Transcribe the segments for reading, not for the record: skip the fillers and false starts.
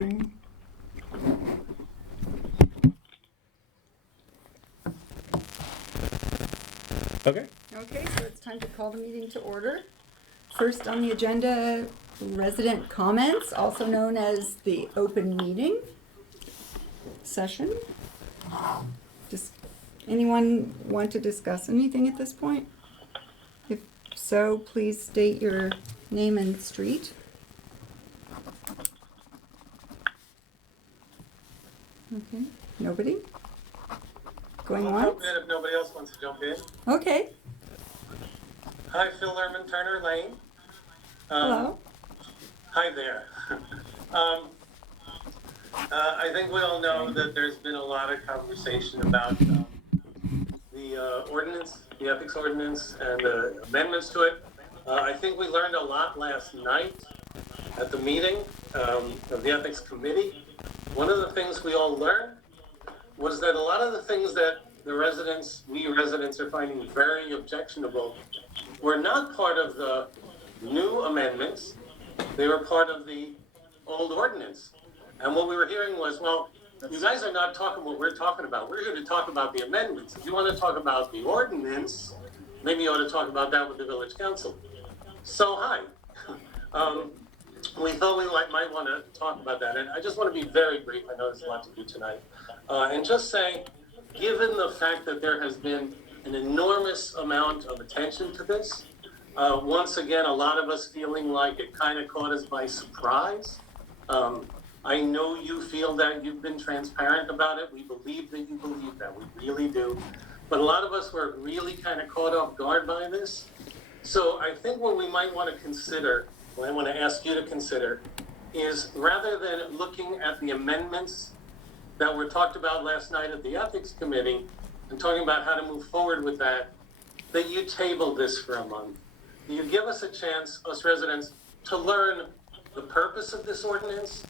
Okay. Okay, so it's time to call the meeting to order. First on the agenda, resident comments, also known as the open meeting session. Does anyone want to discuss anything at this point? If so, please state your name and street. Okay, nobody? Going I'll once? jump in if nobody else wants to jump in. Okay, Hi, Phil Lerman, Turner Lane. hello. Hi there. I think we all know that there's been a lot of conversation about the ordinance, the ethics ordinance, and the amendments to it. I think we learned a lot last night at the meeting of the ethics committee. One of the things we all learned was that a lot of the things that we residents are finding very objectionable were not part of the new amendments. They were part of the old ordinance. And what we were hearing was, well, you guys are not talking what we're talking about. We're here to talk about the amendments. If you want to talk about the ordinance, maybe you ought to talk about that with the village council. So, hi. We thought we might want to talk about that. And I just want to be very brief. I know there's a lot to do tonight. And just say, given the fact that there has been an enormous amount of attention to this, once again, a lot of us feeling like it kind of caught us by surprise. I know you feel that you've been transparent about it. We believe that you believe that. We really do. But a lot of us were really kind of caught off guard by this. So I think what we might want to consider, what I want to ask you to consider, is rather than looking at the amendments that were talked about last night at the ethics committee and talking about how to move forward with that you table this for a month. You give us a chance, us residents, to learn the purpose of this ordinance,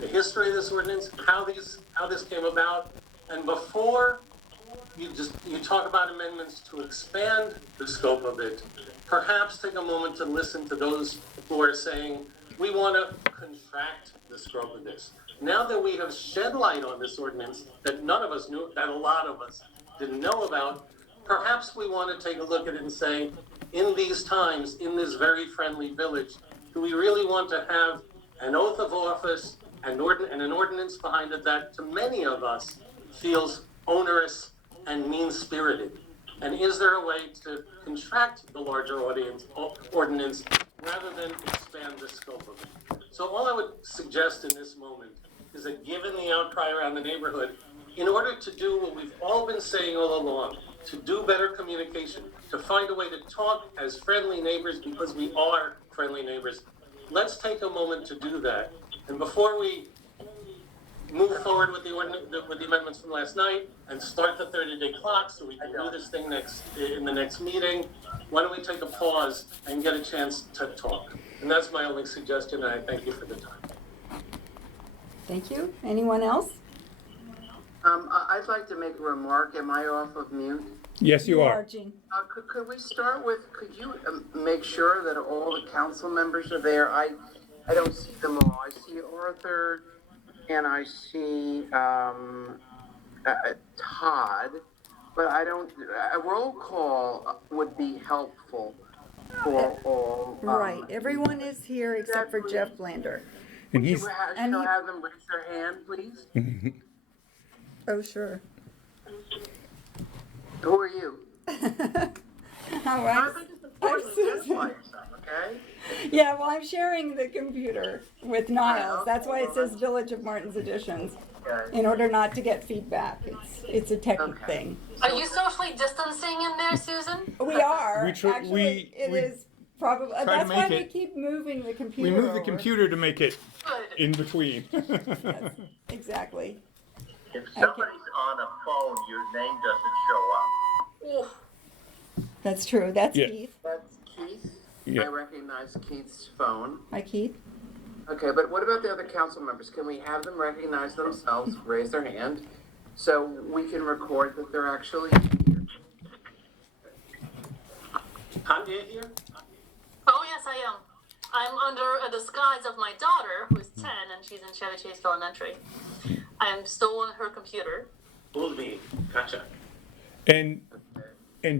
the history of this ordinance, how this came about, and before you talk about amendments to expand the scope of it, perhaps take a moment to listen to those who are saying, we want to contract the scope of this. Now that we have shed light on this ordinance that none of us knew, that a lot of us didn't know about, perhaps we want to take a look at it and say, in these times, in this very friendly village, do we really want to have an oath of office and an ordinance behind it that to many of us feels onerous and mean-spirited? And is there a way to contract the larger ordinance rather than expand the scope of it? So all I would suggest in this moment is that given the outcry around the neighborhood, in order to do what we've all been saying all along, to do better communication, to find a way to talk as friendly neighbors because we are friendly neighbors, let's take a moment to do that. And before we move forward with the amendments from last night and start the 30-day clock so we can do this thing in the next meeting, why don't we take a pause and get a chance to talk? And that's my only suggestion, and I thank you for the time. Thank you. Anyone else? I'd like to make a remark. Am I off of mute? Yes, you are. Jean. Could we start with, could you make sure that all the council members are there? I don't see them all. I see Arthur and I see Todd, but I don't, a roll call would be helpful for all. Right, everyone is here except for Jeff Blander. And he's Shall I have them raise their hand, please? Oh, sure. Who are you? All right. I'm Susan. Okay? Yeah, well, I'm sharing the computer with Niles. That's why it says Village of Martin's Editions. Okay. In order not to get feedback. It's a tech thing. Are you socially distancing in there, Susan? We are. We Actually, it we is probably. to That's why make we it- keep moving the computer. we moved the over. computer to make it Good. in between. Yes, exactly. If somebody's on a phone, your name doesn't show up. That's true. That's Yeah. Keith. That's Keith. Yeah. I recognize Keith's phone. Hi, Keith. Okay, but what about the other council members? Can we have them recognize themselves, raise their hand, so we can record that they're actually here? Tanya here? Oh, yes, I am. I'm under a disguise of my daughter, who is 10 and she's in Chevy Chase Elementary. I'm still on her computer. Old me, gotcha. And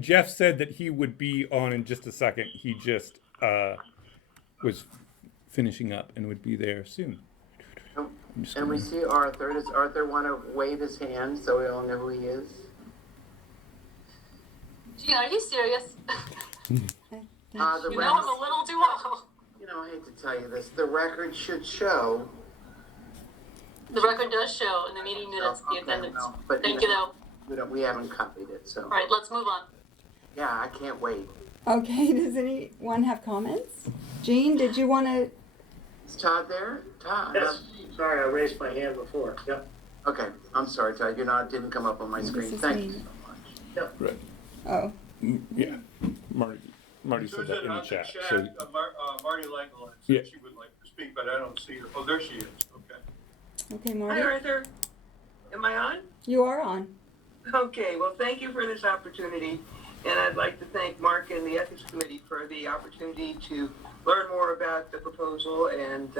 Jeff said that he would be on in just a second. He just was finishing up and would be there soon. And we see Arthur. Does Arthur want to wave his hand so we all know who he is? Gee, are you serious? The You know I'm record, a little too old. I hate to tell you this. The record should show. The record does show in the meeting minutes the Okay, attendance. well, but Thank you though. We haven't copied it, so. All right, let's move on. Yeah, I can't wait. Okay, does anyone have comments? Jean, did you want to? Is Todd there? Todd? Yes, sorry, I raised my hand before. Yep. Okay, I'm sorry, Todd. Didn't come up on my screen. is Thank me. you so much. Right. Oh, Yeah. Marty said that in the chat. So Marty Langel Yeah. said she would like to speak, but I don't see her. Oh, there she is. Okay. okay, Hi, Marty. Arthur. Am I on? You are on. Okay, well, thank you for this opportunity. And I'd like to thank Mark and the Ethics Committee for the opportunity to learn more about the proposal and,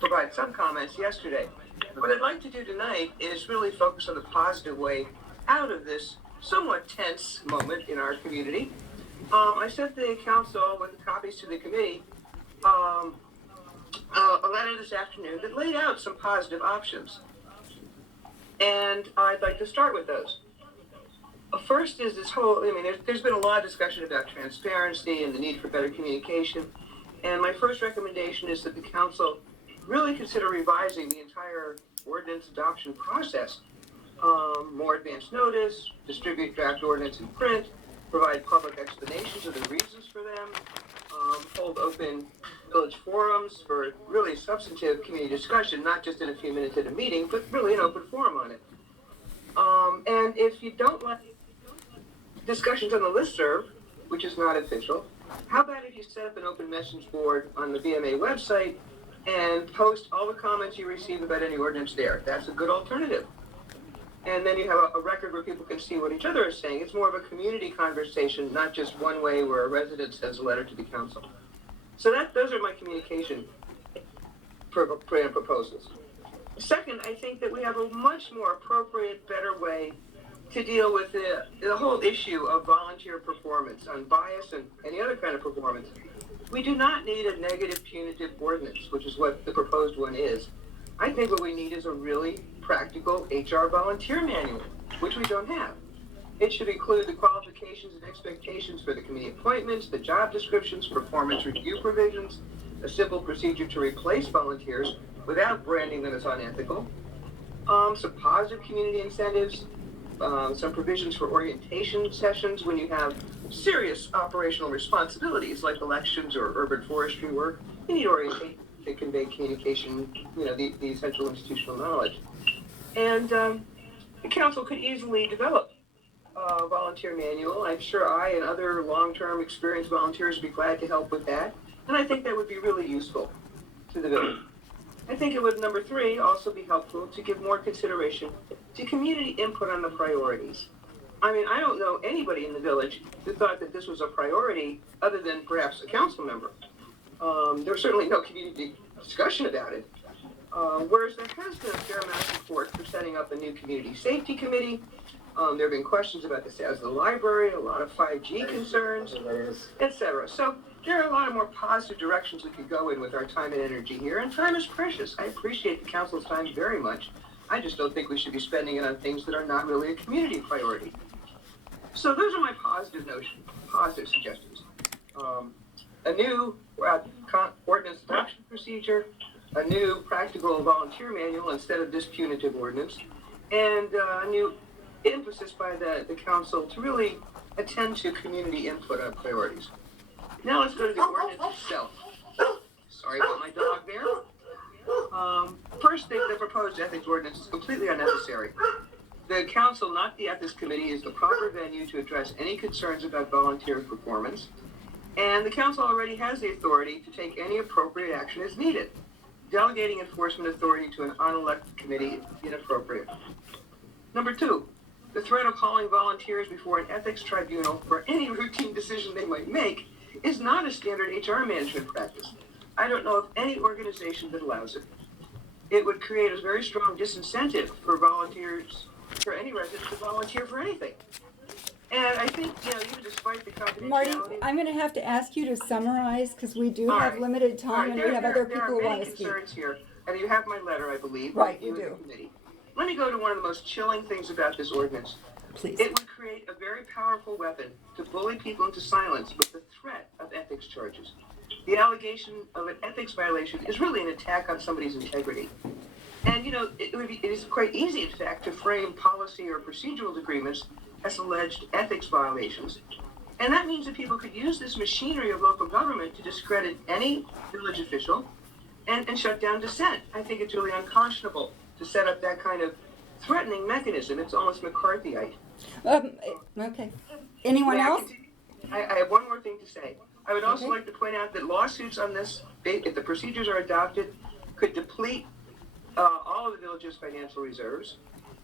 provide some comments yesterday. What I'd like to do tonight is really focus on the positive way out of this somewhat tense moment in our community. I sent the council with copies to the committee a letter this afternoon that laid out some positive options. And I'd like to start with those. First is this whole, there's been a lot of discussion about transparency and the need for better communication. And my first recommendation is that the council really consider revising the entire ordinance adoption process. More advance notice, distribute draft ordinance in print, provide public explanations of the reasons for them, hold open village forums for really substantive community discussion, not just in a few minutes at a meeting, but really an open forum on it. And if you don't like discussions on the listserv, which is not official, how about if you set up an open message board on the VMA website and post all the comments you receive about any ordinance there? That's a good alternative. And then you have a record where people can see what each other is saying. It's more of a community conversation, not just one way where a resident sends a letter to the council. So those are my communication proposals. Second, I think that we have a much more appropriate, better way to deal with the whole issue of volunteer performance on bias and any other kind of performance. We do not need a negative punitive ordinance, which is what the proposed one is. I think what we need is a really practical HR volunteer manual, which we don't have. It should include the qualifications and expectations for the committee appointments, the job descriptions, performance review provisions, a simple procedure to replace volunteers without branding them as unethical, some positive community incentives, some provisions for orientation sessions when you have serious operational responsibilities like elections or urban forestry work. You need orientation to convey communication, the essential institutional knowledge. And the council could easily develop a volunteer manual. I'm sure I and other long-term experienced volunteers would be glad to help with that. And I think that would be really useful to the village. I think it would, number 3, also be helpful to give more consideration to community input on the priorities. I don't know anybody in the village who thought that this was a priority other than perhaps a council member. There was certainly no community discussion about it. Whereas there has been a fair amount of support for setting up a new community safety committee. There have been questions about the status of the library, a lot of 5G concerns, etc. So there are a lot of more positive directions we could go in with our time and energy here, and time is precious. I appreciate the council's time very much. I just don't think we should be spending it on things that are not really a community priority. So those are my positive suggestions. A new ordinance adoption procedure, a new practical volunteer manual instead of this punitive ordinance, and a new emphasis by the council to really attend to community input on priorities. Now let's go to the ordinance itself. Sorry about my dog there. First, the proposed ethics ordinance is completely unnecessary. The council, not the ethics committee, is the proper venue to address any concerns about volunteer performance. And the council already has the authority to take any appropriate action as needed. Delegating enforcement authority to an unelected committee is inappropriate. Number 2, the threat of calling volunteers before an ethics tribunal for any routine decision they might make is not a standard HR management practice. I don't know of any organization that allows it. It would create a very strong disincentive for volunteers, for any resident to volunteer for anything. And I think, you know, even despite the confidentiality. Marty, I'm gonna have to ask you to summarize, because we do All have right. limited All time right, and we have other people who There are wanna many speak. concerns here, and you have my letter, I believe. Right, you we and the do. committee. Let me go to one of the most chilling things about this ordinance. Please. It would create a very powerful weapon to bully people into silence with the threat of ethics charges. The allegation of an ethics violation is really an attack on somebody's integrity. And, you know, it is quite easy, in fact, to frame policy or procedural agreements as alleged ethics violations. And that means that people could use this machinery of local government to discredit any village official and shut down dissent. I think it's really unconscionable to set up that kind of threatening mechanism. It's almost McCarthyite. Okay. Anyone May I else? continue? I have one more thing to say. I would also Okay. like to point out that lawsuits on this, if the procedures are adopted, could deplete all of the village's financial reserves.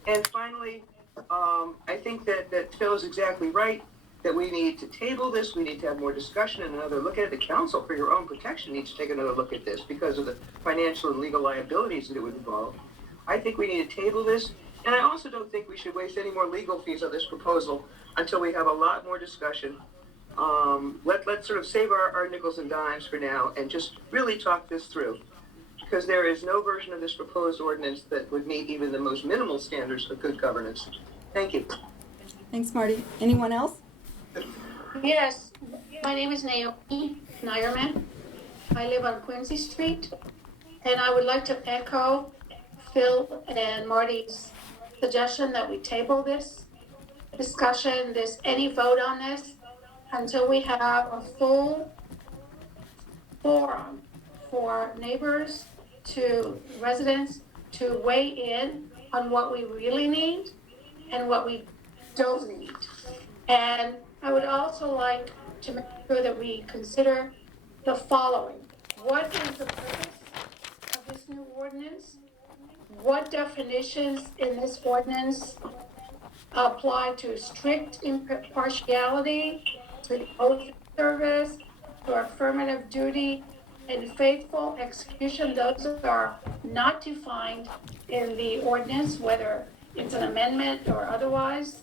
And finally, I think that Phil is exactly right, that we need to table this, we need to have more discussion and another look at it. The council, for your own protection, needs to take another look at this because of the financial and legal liabilities that it would involve. I think we need to table this, and I also don't think we should waste any more legal fees on this proposal until we have a lot more discussion. Let's sort of save our nickels and dimes for now and just really talk this through. Because there is no version of this proposed ordinance that would meet even the most minimal standards of good governance. Thank you. Thanks, Marty. Anyone else? Yes, my name is Naomi Nyerman. I live on Quincy Street, and I would like to echo Phil and Marty's suggestion that we table this discussion, any vote on this, until we have a full forum for neighbors to residents to weigh in on what we really need and what we don't need. And I would also like to make sure that we consider the following. What is the purpose of this new ordinance? What definitions in this ordinance apply to strict impartiality, to the oath of service, to affirmative duty, and faithful execution? Those are not defined in the ordinance, whether it's an amendment or otherwise.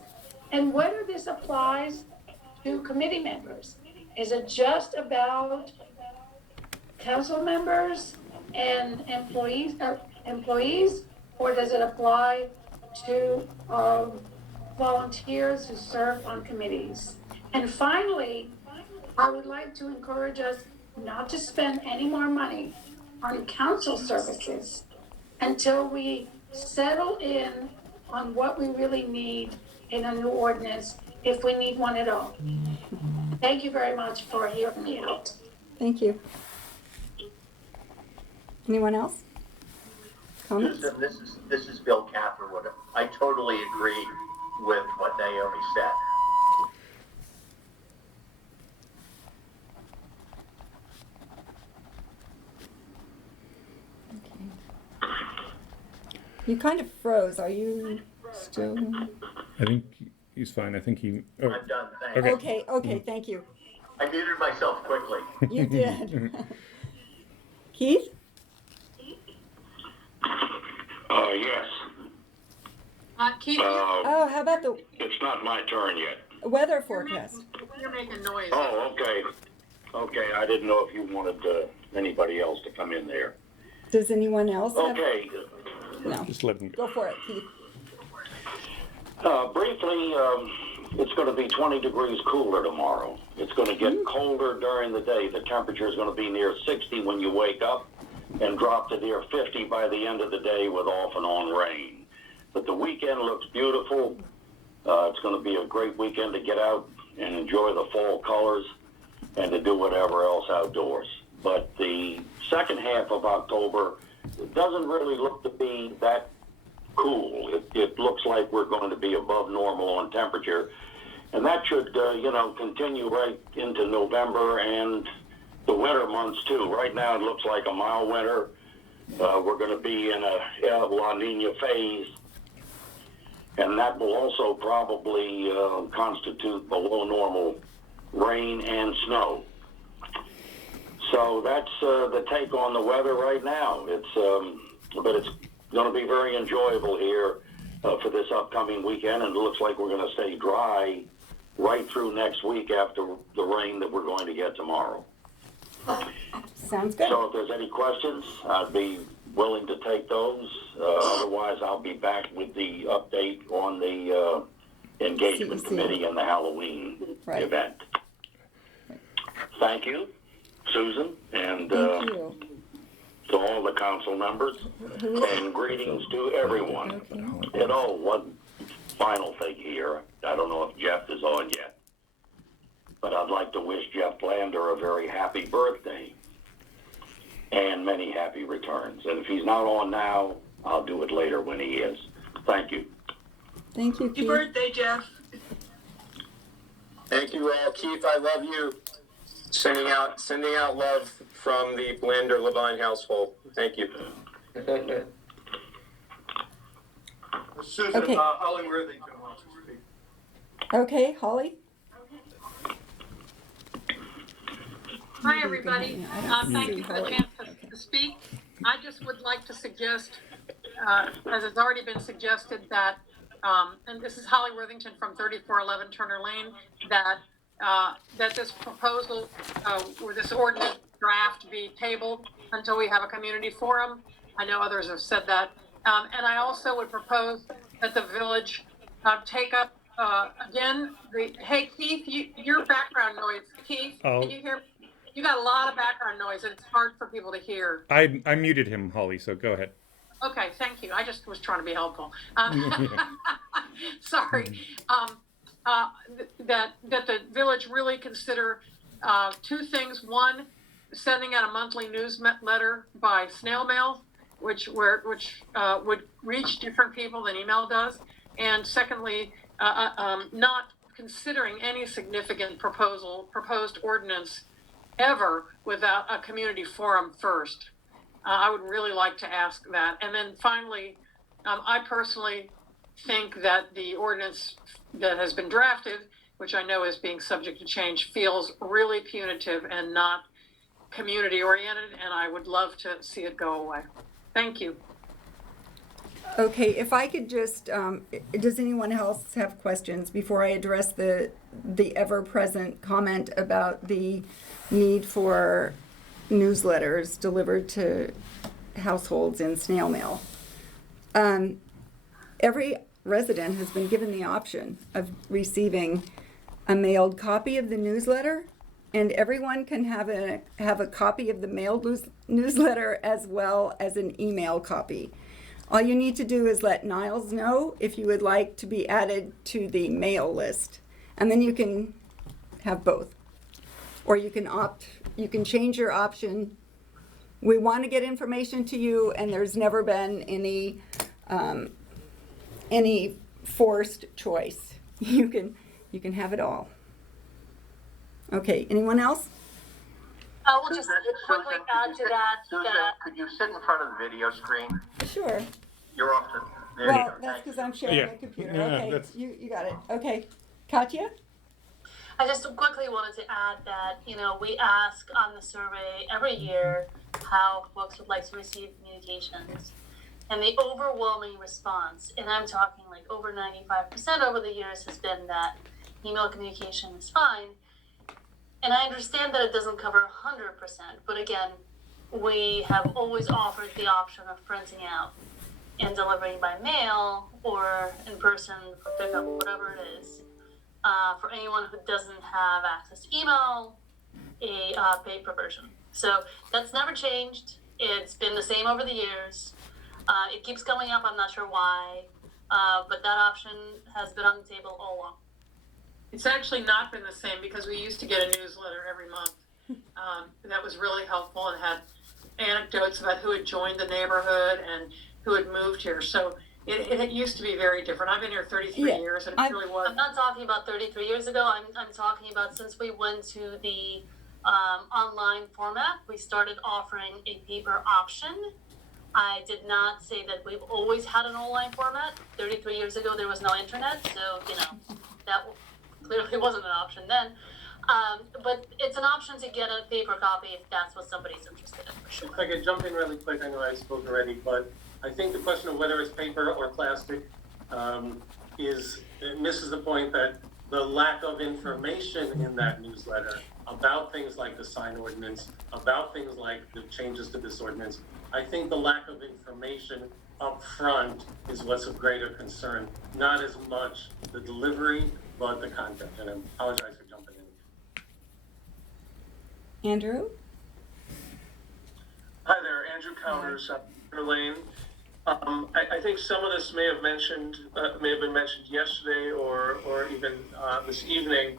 And whether this applies to committee members. Is it just about council members and employees, or does it apply to volunteers who serve on committees? And finally, I would like to encourage us not to spend any more money on council services until we settle in on what we really need in a new ordinance, if we need one at all. Thank you very much for hearing me out. Thank you. Anyone else? Comments? Susan, this is Bill Catherwood. I totally agree with what Naomi said. You kind of froze. Are you still? I think he's fine. I think he. Oh, I'm done, thanks. Okay. Okay, thank you. I muted myself quickly. You did. Keith? Yes. Keith, Oh, how about the It's not my turn yet. weather forecast? you're making noise. Oh, okay. Okay, I didn't know if you wanted anybody else to come in there. Does anyone else have? Okay. No. Just let him go. Go for it, Keith. Briefly, it's going to be 20 degrees cooler tomorrow. It's going to get colder during the day. The temperature is going to be near 60 when you wake up and drop to near 50 by the end of the day with off and on rain. But the weekend looks beautiful. It's going to be a great weekend to get out and enjoy the fall colors and to do whatever else outdoors. But the second half of October doesn't really look to be that cool. It looks like we're going to be above normal on temperature. And that should, continue right into November and the winter months too. Right now it looks like a mild winter. We're going to be in a La Nina phase. And that will also probably constitute below normal rain and snow. So that's the take on the weather right now. But it's going to be very enjoyable here for this upcoming weekend, and it looks like we're going to stay dry right through next week after the rain that we're going to get tomorrow. Sounds good. So if there's any questions, I'd be willing to take those. Otherwise, I'll be back with the update on the engagement CEC. committee and the Halloween event. Thank you, Susan, and Thank you. to all the council members, and greetings to everyone. Okay. And one final thing here. I don't know if Jeff is on yet, but I'd like to wish Jeff Blander a very happy birthday and many happy returns. And if he's not on now, I'll do it later when he is. Thank you. Thank you, Happy Keith. birthday, Jeff. Thank you all. Keith, I love you. Sending out love from the Blander Levine household. Thank you. Susan, Okay. Holly Worthington wants to speak. Okay, Holly? Hi, everybody. Thank you for the chance Okay. to speak. I just would like to suggest, as has already been suggested, that, and this is Holly Worthington from 3411 Turner Lane, that this proposal, or this ordinance draft be tabled until we have a community forum. I know others have said that. And I also would propose that the village take up, again, hey, Keith, your background noise. Keith, can you hear me? You got a lot of background noise and it's hard for people to hear. I muted him, Holly, so go ahead. Okay, thank you. I just was trying to be helpful. Sorry. That the village really consider two things. One, sending out a monthly newsletter by snail mail, which would reach different people than email does. And secondly, not considering any significant proposed ordinance ever without a community forum first. I would really like to ask that. And then finally, I personally think that the ordinance that has been drafted, which I know is being subject to change, feels really punitive and not community oriented, and I would love to see it go away. Thank you. Okay, if I could just, does anyone else have questions before I address the ever-present comment about the need for newsletters delivered to households in snail mail? Every resident has been given the option of receiving a mailed copy of the newsletter, and everyone can have a copy of the mailed newsletter as well as an email copy. All you need to do is let Niles know if you would like to be added to the mail list, and then you can have both. Or you can change your option. We want to get information to you, and there's never been any forced choice. You can have it all. Okay, anyone else? I will just quickly add to that. Susan, could you sit in front of the video screen? Sure. You're off to. There you Well, go. that's because I'm sharing Yeah. my computer. Yeah, Okay, that's- you got it. Okay, Katya? I just quickly wanted to add that, we ask on the survey every year how folks would like to receive communications. And the overwhelming response, and I'm talking like over 95% over the years, has been that email communication is fine. And I understand that it doesn't cover 100%, but again, we have always offered the option of printing out and delivering by mail or in person for pickup, whatever it is. For anyone who doesn't have access to email, a paper version. So that's never changed. It's been the same over the years. It keeps coming up, I'm not sure why, but that option has been on the table all along. It's actually not been the same because we used to get a newsletter every month. That was really helpful and had anecdotes about who had joined the neighborhood and who had moved here. So it used to be very different. I've been here 33 years and it really was. I'm not talking about 33 years ago. I'm talking about since we went to the online format, we started offering a paper option. I did not say that we've always had an online format. 33 years ago, there was no internet, so, that clearly wasn't an option then. But it's an option to get a paper copy if that's what somebody's interested in, for sure. If I could jump in really quick, I know I spoke already, but I think the question of whether it's paper or plastic misses the point that the lack of information in that newsletter about things like the sign ordinance, about things like the changes to this ordinance, I think the lack of information up front is what's of greater concern, not as much the delivery, but the content. And I apologize for jumping in. Andrew? Hi there, Andrew Counters, Lane. I think some of this may have been mentioned yesterday or even this evening.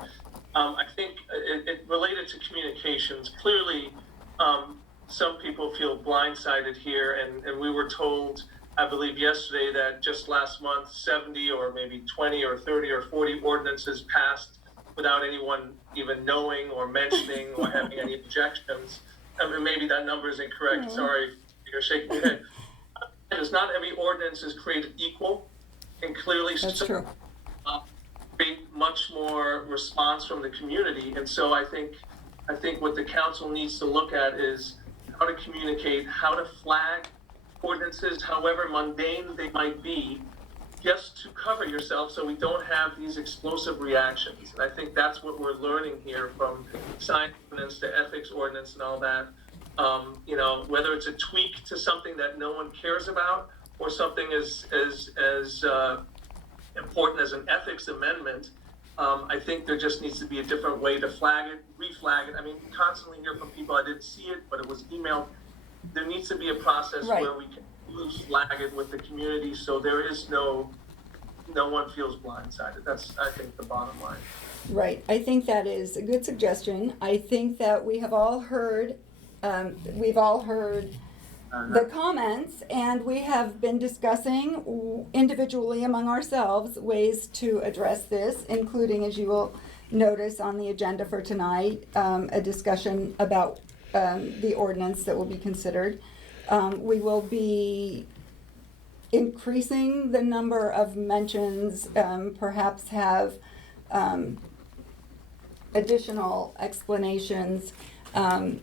I think it related to communications. Clearly, some people feel blindsided here, and we were told, I believe yesterday, that just last month 70 or maybe 20 or 30 or 40 ordinances passed without anyone even knowing or mentioning or having any objections. I mean, maybe that number is incorrect. Mm-hmm. Sorry, you're shaking your head. Because not every ordinance is created equal, and clearly that's true. Much more response from the community. And so I think what the council needs to look at is how to communicate, how to flag ordinances, however mundane they might be, just to cover yourself so we don't have these explosive reactions. And I think that's what we're learning here from sign ordinance to ethics ordinance and all that. Whether it's a tweak to something that no one cares about or something as important as an ethics amendment, I think there just needs to be a different way to flag it, reflag it. I mean, we constantly hear from people, I didn't see it, but it was emailed. There needs to be a process where we can flag it with the community so there is no one feels blindsided. That's, I think, the bottom line. Right. I think that is a good suggestion. I think that we have all heard the comments, and we have been discussing individually among ourselves ways to address this, including, as you will notice on the agenda for tonight, a discussion about the ordinance that will be considered. We will be increasing the number of mentions, perhaps have additional explanations, and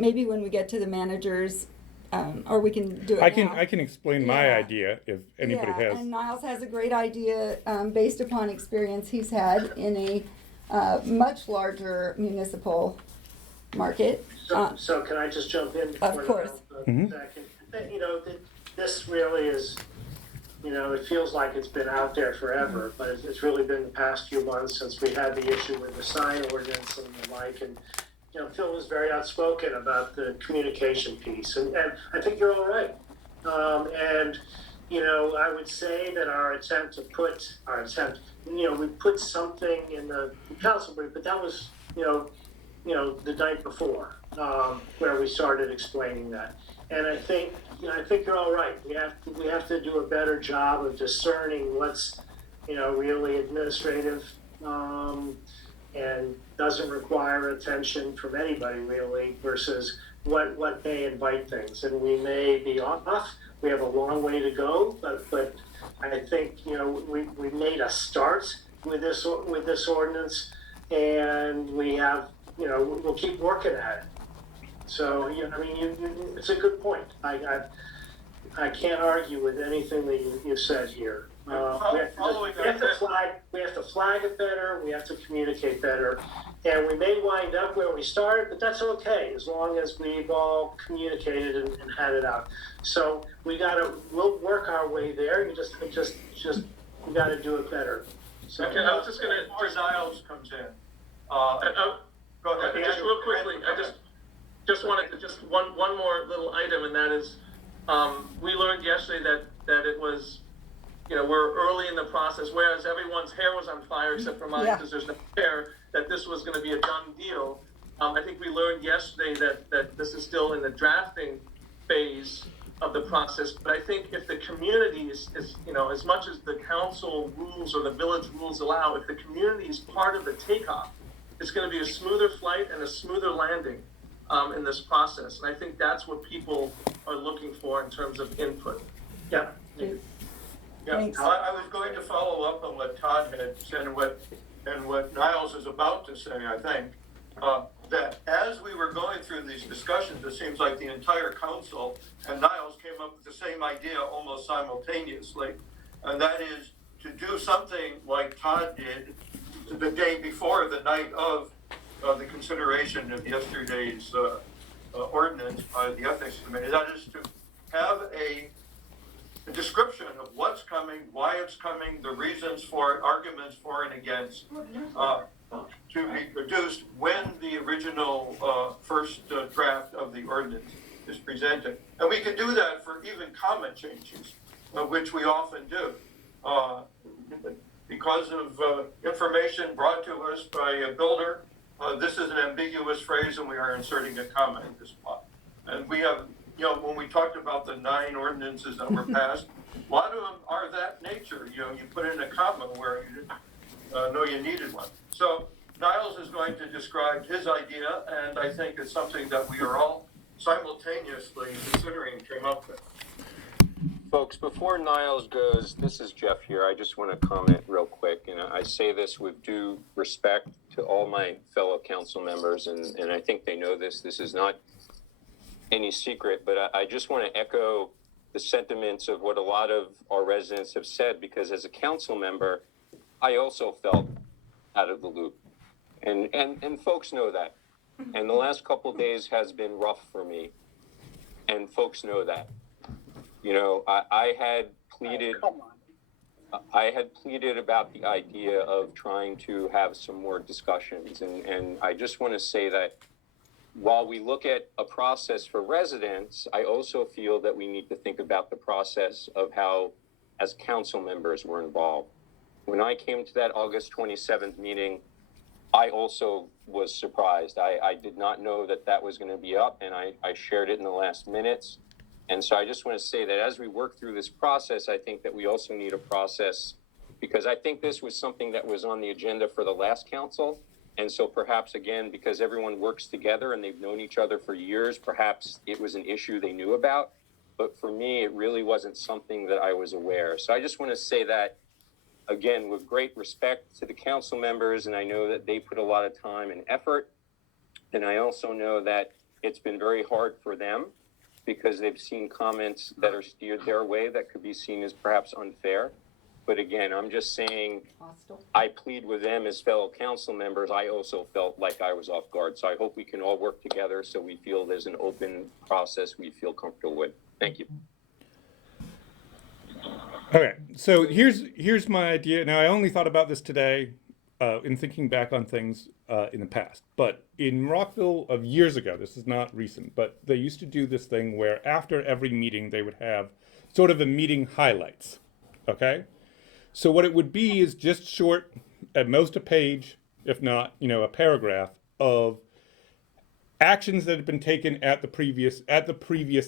maybe when we get to the managers, or we can do it now. I can explain my idea if anybody has. And Niles has a great idea based upon experience he's had in a much larger municipal market. So can I just jump in? Of course. Second? This really is, it feels like it's been out there forever, but it's really been the past few months since we had the issue with the sign ordinance and the like. And, Phil was very outspoken about the communication piece. And I think you're all right. I would say that we put something in the council brief, but that was, the night before, where we started explaining that. And I think you're all right. We have to do a better job of discerning what's, really administrative, and doesn't require attention from anybody really, versus what may invite things. And we may be off. We have a long way to go, but I think we made a start with this ordinance, and we have we'll keep working at it. So it's a good point. I can't argue with anything that you said here. We have to flag it better. We have to communicate better, and we may wind up where we started, but that's okay as long as we've all communicated and had it out. So we'll work our way there. We got to do it better. So okay, I was just going to. As Niles comes in. Go ahead. Just real quickly, I just wanted to one more little item, and that is, we learned yesterday that it was. We're early in the process, whereas everyone's hair was on fire except for mine because there's no hair, that this was going to be a done deal. I think we learned yesterday that this is still in the drafting phase of the process. But I think if the community is as much as the council rules or the village rules allow, if the community is part of the takeoff, it's going to be a smoother flight and a smoother landing in this process. And I think that's what people are looking for in terms of input. Yeah, I was going to follow up on what Todd had said and what and what Niles is about to say, I think, that as we were going through these discussions, it seems like the entire council and Niles came up with the same idea almost simultaneously, and that is to do something like Todd did the day before, the night of the consideration of yesterday's ordinance by the ethics committee. That is to have a description of what's coming, why it's coming, the reasons for it, arguments for and against, to be produced when the original first draft of the ordinance is presented. And we can do that for even comment changes, which we often do. Because of information brought to us by a builder, this is an ambiguous phrase and we are inserting a comment at this spot. And we have, when we talked about the 9 ordinances that were passed, a lot of them are that nature. You put in a comma where you didn't know you needed one. So Niles is going to describe his idea, and I think it's something that we are all simultaneously considering and came up with. Folks, before Niles goes, this is Jeff here. I just want to comment real quick. And I say this with due respect to all my fellow council members, and I think they know this. This is not any secret, but I just want to echo the sentiments of what a lot of our residents have said, because as a council member, I also felt out of the loop. And folks know that. And the last couple of days has been rough for me. And folks know that. I had pleaded about the idea of trying to have some more discussions. And I just want to say that while we look at a process for residents, I also feel that we need to think about the process of how, as council members, we're involved. When I came to that August 27th meeting, I also was surprised. I did not know that was going to be up, and I shared it in the last minutes. And so I just want to say that as we work through this process, I think that we also need a process, because I think this was something that was on the agenda for the last council. And so perhaps, again, because everyone works together and they've known each other for years, perhaps it was an issue they knew about. But for me, it really wasn't something that I was aware. So I just want to say that, again, with great respect to the council members, and I know that they put a lot of time and effort. And I also know that it's been very hard for them, because they've seen comments that are steered their way that could be seen as perhaps unfair. But again, I'm just saying, I plead with them as fellow council members. I also felt like I was off guard. So I hope we can all work together so we feel there's an open process we feel comfortable with. Thank you. Okay, so here's my idea. Now, I only thought about this today in thinking back on things in the past. But in Rockville of years ago, this is not recent, but they used to do this thing where after every meeting, they would have sort of a meeting highlights, okay? So what it would be is just short, at most a page, if not, a paragraph of actions that had been taken at the previous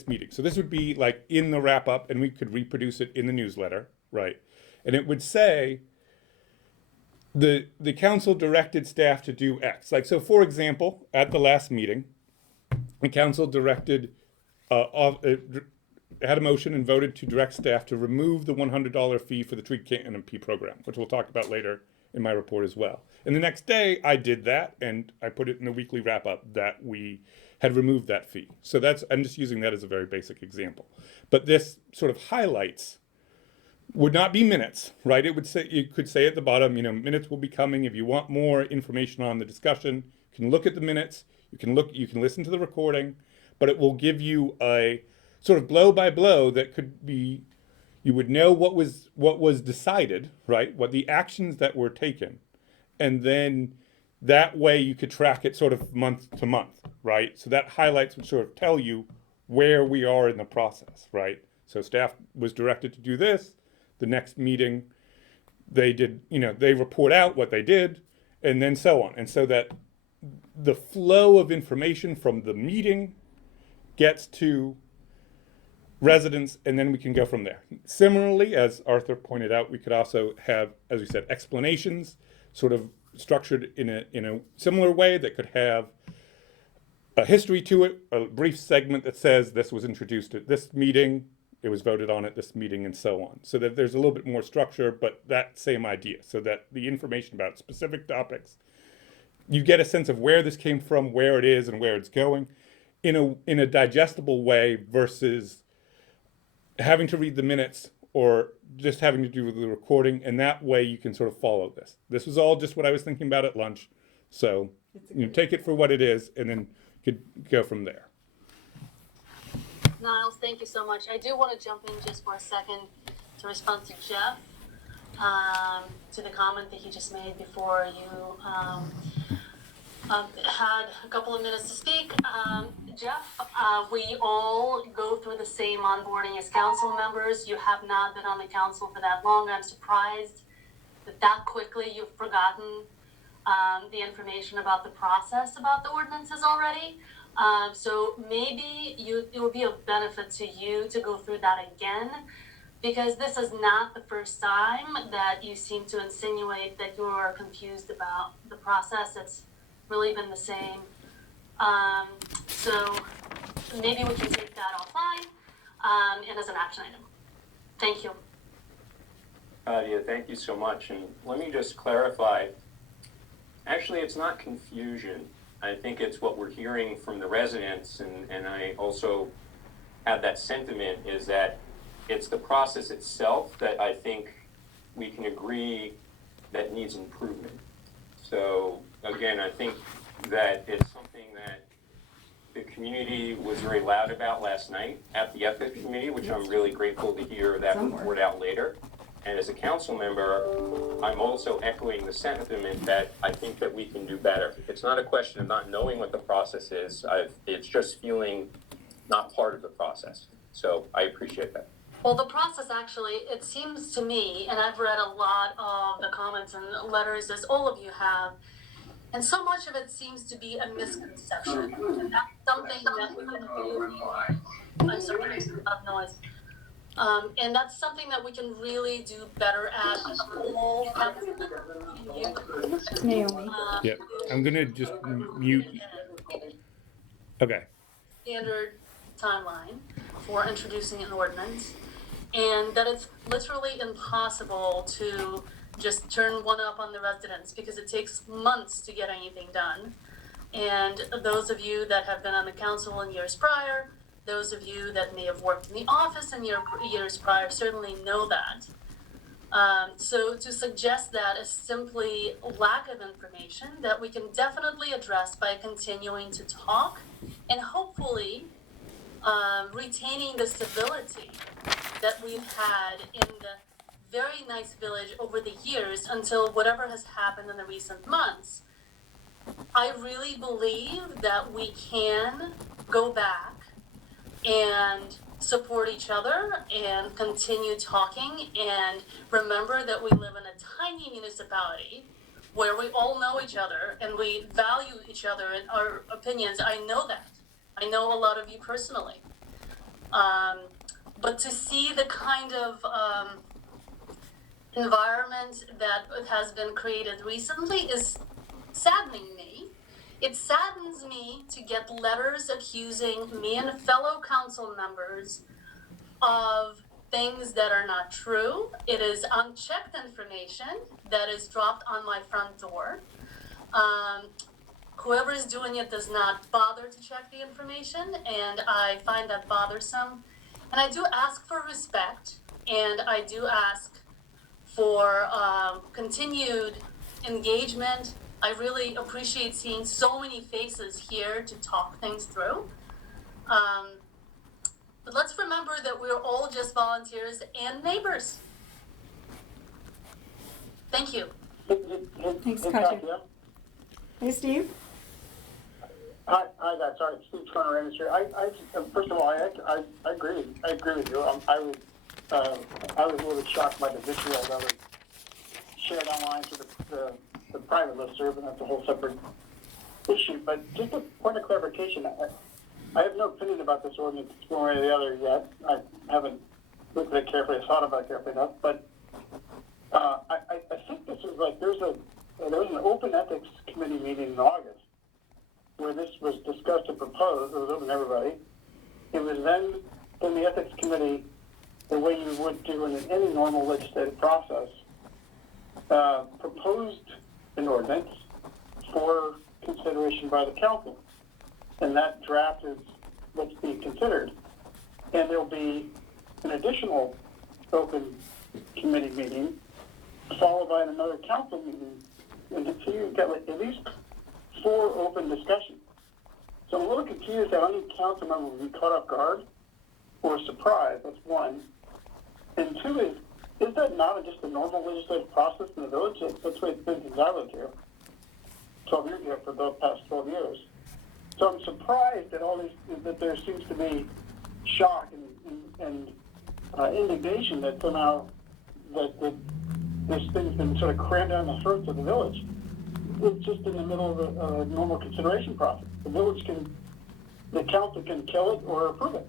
meeting. So this would be like in the wrap up, and we could reproduce it in the newsletter, right? And it would say, the council directed staff to do X. Like, so for example, at the last meeting, the council directed, had a motion and voted to direct staff to remove the $100 fee for the tree canopy program, which we'll talk about later in my report as well. And the next day I did that, and I put it in the weekly wrap up that we had removed that fee. So I'm just using that as a very basic example. But this sort of highlights would not be minutes, right? It could say at the bottom, minutes will be coming. If you want more information on the discussion, you can look at the minutes, you can listen to the recording, but it will give you a sort of blow by blow that could be, you would know what was decided, right? What the actions that were taken. And then that way you could track it sort of month to month, right? So that highlights would sort of tell you where we are in the process, right? So staff was directed to do this. The next meeting, they did, they report out what they did, and then so on. And so that the flow of information from the meeting gets to residents, and then we can go from there. Similarly, as Arthur pointed out, we could also have, as we said, explanations sort of structured in a similar way that could have a history to it, a brief segment that says this was introduced at this meeting, it was voted on at this meeting, and so on. So that there's a little bit more structure, but that same idea, so that the information about specific topics, you get a sense of where this came from, where it is, and where it's going in a digestible way versus having to read the minutes or just having to do with the recording. And that way you can sort of follow this. This was all just what I was thinking about at lunch. So you know, take it for what it is, and then you could go from there. Niles, thank you so much. I do want to jump in just for a second to respond to Jeff, to the comment that he just made before you had a couple of minutes to speak. Jeff, we all go through the same onboarding as council members. You have not been on the council for that long. I'm surprised that quickly you've forgotten the information about the process about the ordinances already. So maybe it would be of benefit to you to go through that again, because this is not the first time that you seem to insinuate that you are confused about the process. It's really been the same. So maybe we can take that offline and as an action item. Thank you. Yeah, thank you so much. And let me just clarify. Actually, it's not confusion. I think it's what we're hearing from the residents, and I also have that sentiment, is that it's the process itself that I think we can agree that needs improvement. So again, I think that it's something that the community was very loud about last night at the Ethics Committee, which I'm really grateful to hear that report out later. And as a council member, I'm also echoing the sentiment that I think that we can do better. It's not a question of not knowing what the process is. It's just feeling not part of the process. So I appreciate that. Well, the process actually, it seems to me, and I've read a lot of the comments and letters, as all of you have, and so much of it seems to be a misconception. And that's something that we can really, I'm sorry, there's a lot of noise. And that's something that we can really do better at. All Naomi. Yeah, I'm gonna just mute. Okay. Standard timeline for introducing an ordinance, and that it's literally impossible to just turn one up on the residents because it takes months to get anything done. And those of you that have been on the council in years prior, those of you that may have worked in the office in years prior certainly know that. So to suggest that is simply lack of information that we can definitely address by continuing to talk and hopefully retaining the civility that we've had in the very nice village over the years until whatever has happened in the recent months. I really believe that we can go back and support each other and continue talking, and remember that we live in a tiny municipality where we all know each other and we value each other and our opinions. I know that. I know a lot of you personally. But to see the kind of environment that has been created recently is saddening me. It saddens me to get letters accusing me and fellow council members of things that are not true. It is unchecked information that is dropped on my front door. Whoever is doing it does not bother to check the information, and I find that bothersome. And I do ask for respect, and I do ask for continued engagement. I really appreciate seeing so many faces here to talk things through. But let's remember that we're all just volunteers and neighbors. Thank you. Thanks, Katya. Hey, Steve. Hi guys. Sorry, Steve Turner here. First of all, I agree. I agree with you. I was a little bit shocked by the vitriol that was shared online to the private listserv, and that's a whole separate issue. But just a point of clarification, I have no opinion about this ordinance one way or the other yet. I haven't looked at it carefully, thought about it carefully enough. But I think this is like there was an open ethics committee meeting in August where this was discussed and proposed. It was open to everybody. It was then the ethics committee any normal legislative process, proposed an ordinance for consideration by the council. And that draft is what's being considered. And there'll be an additional open committee meeting followed by another council meeting. And so you've got like at least 4 open discussions. So I'm a little confused how any council member would be caught off guard or surprised. That's one. And 2 is that not just a normal legislative process in the village? That's the way it's been since I lived here. 12 years ago for the past 12 years. So I'm surprised at all these, that there seems to be shock and indignation that somehow that this thing's been sort of crammed down the throats of the village. It's just in the middle of a normal consideration process. The council can kill it or approve it.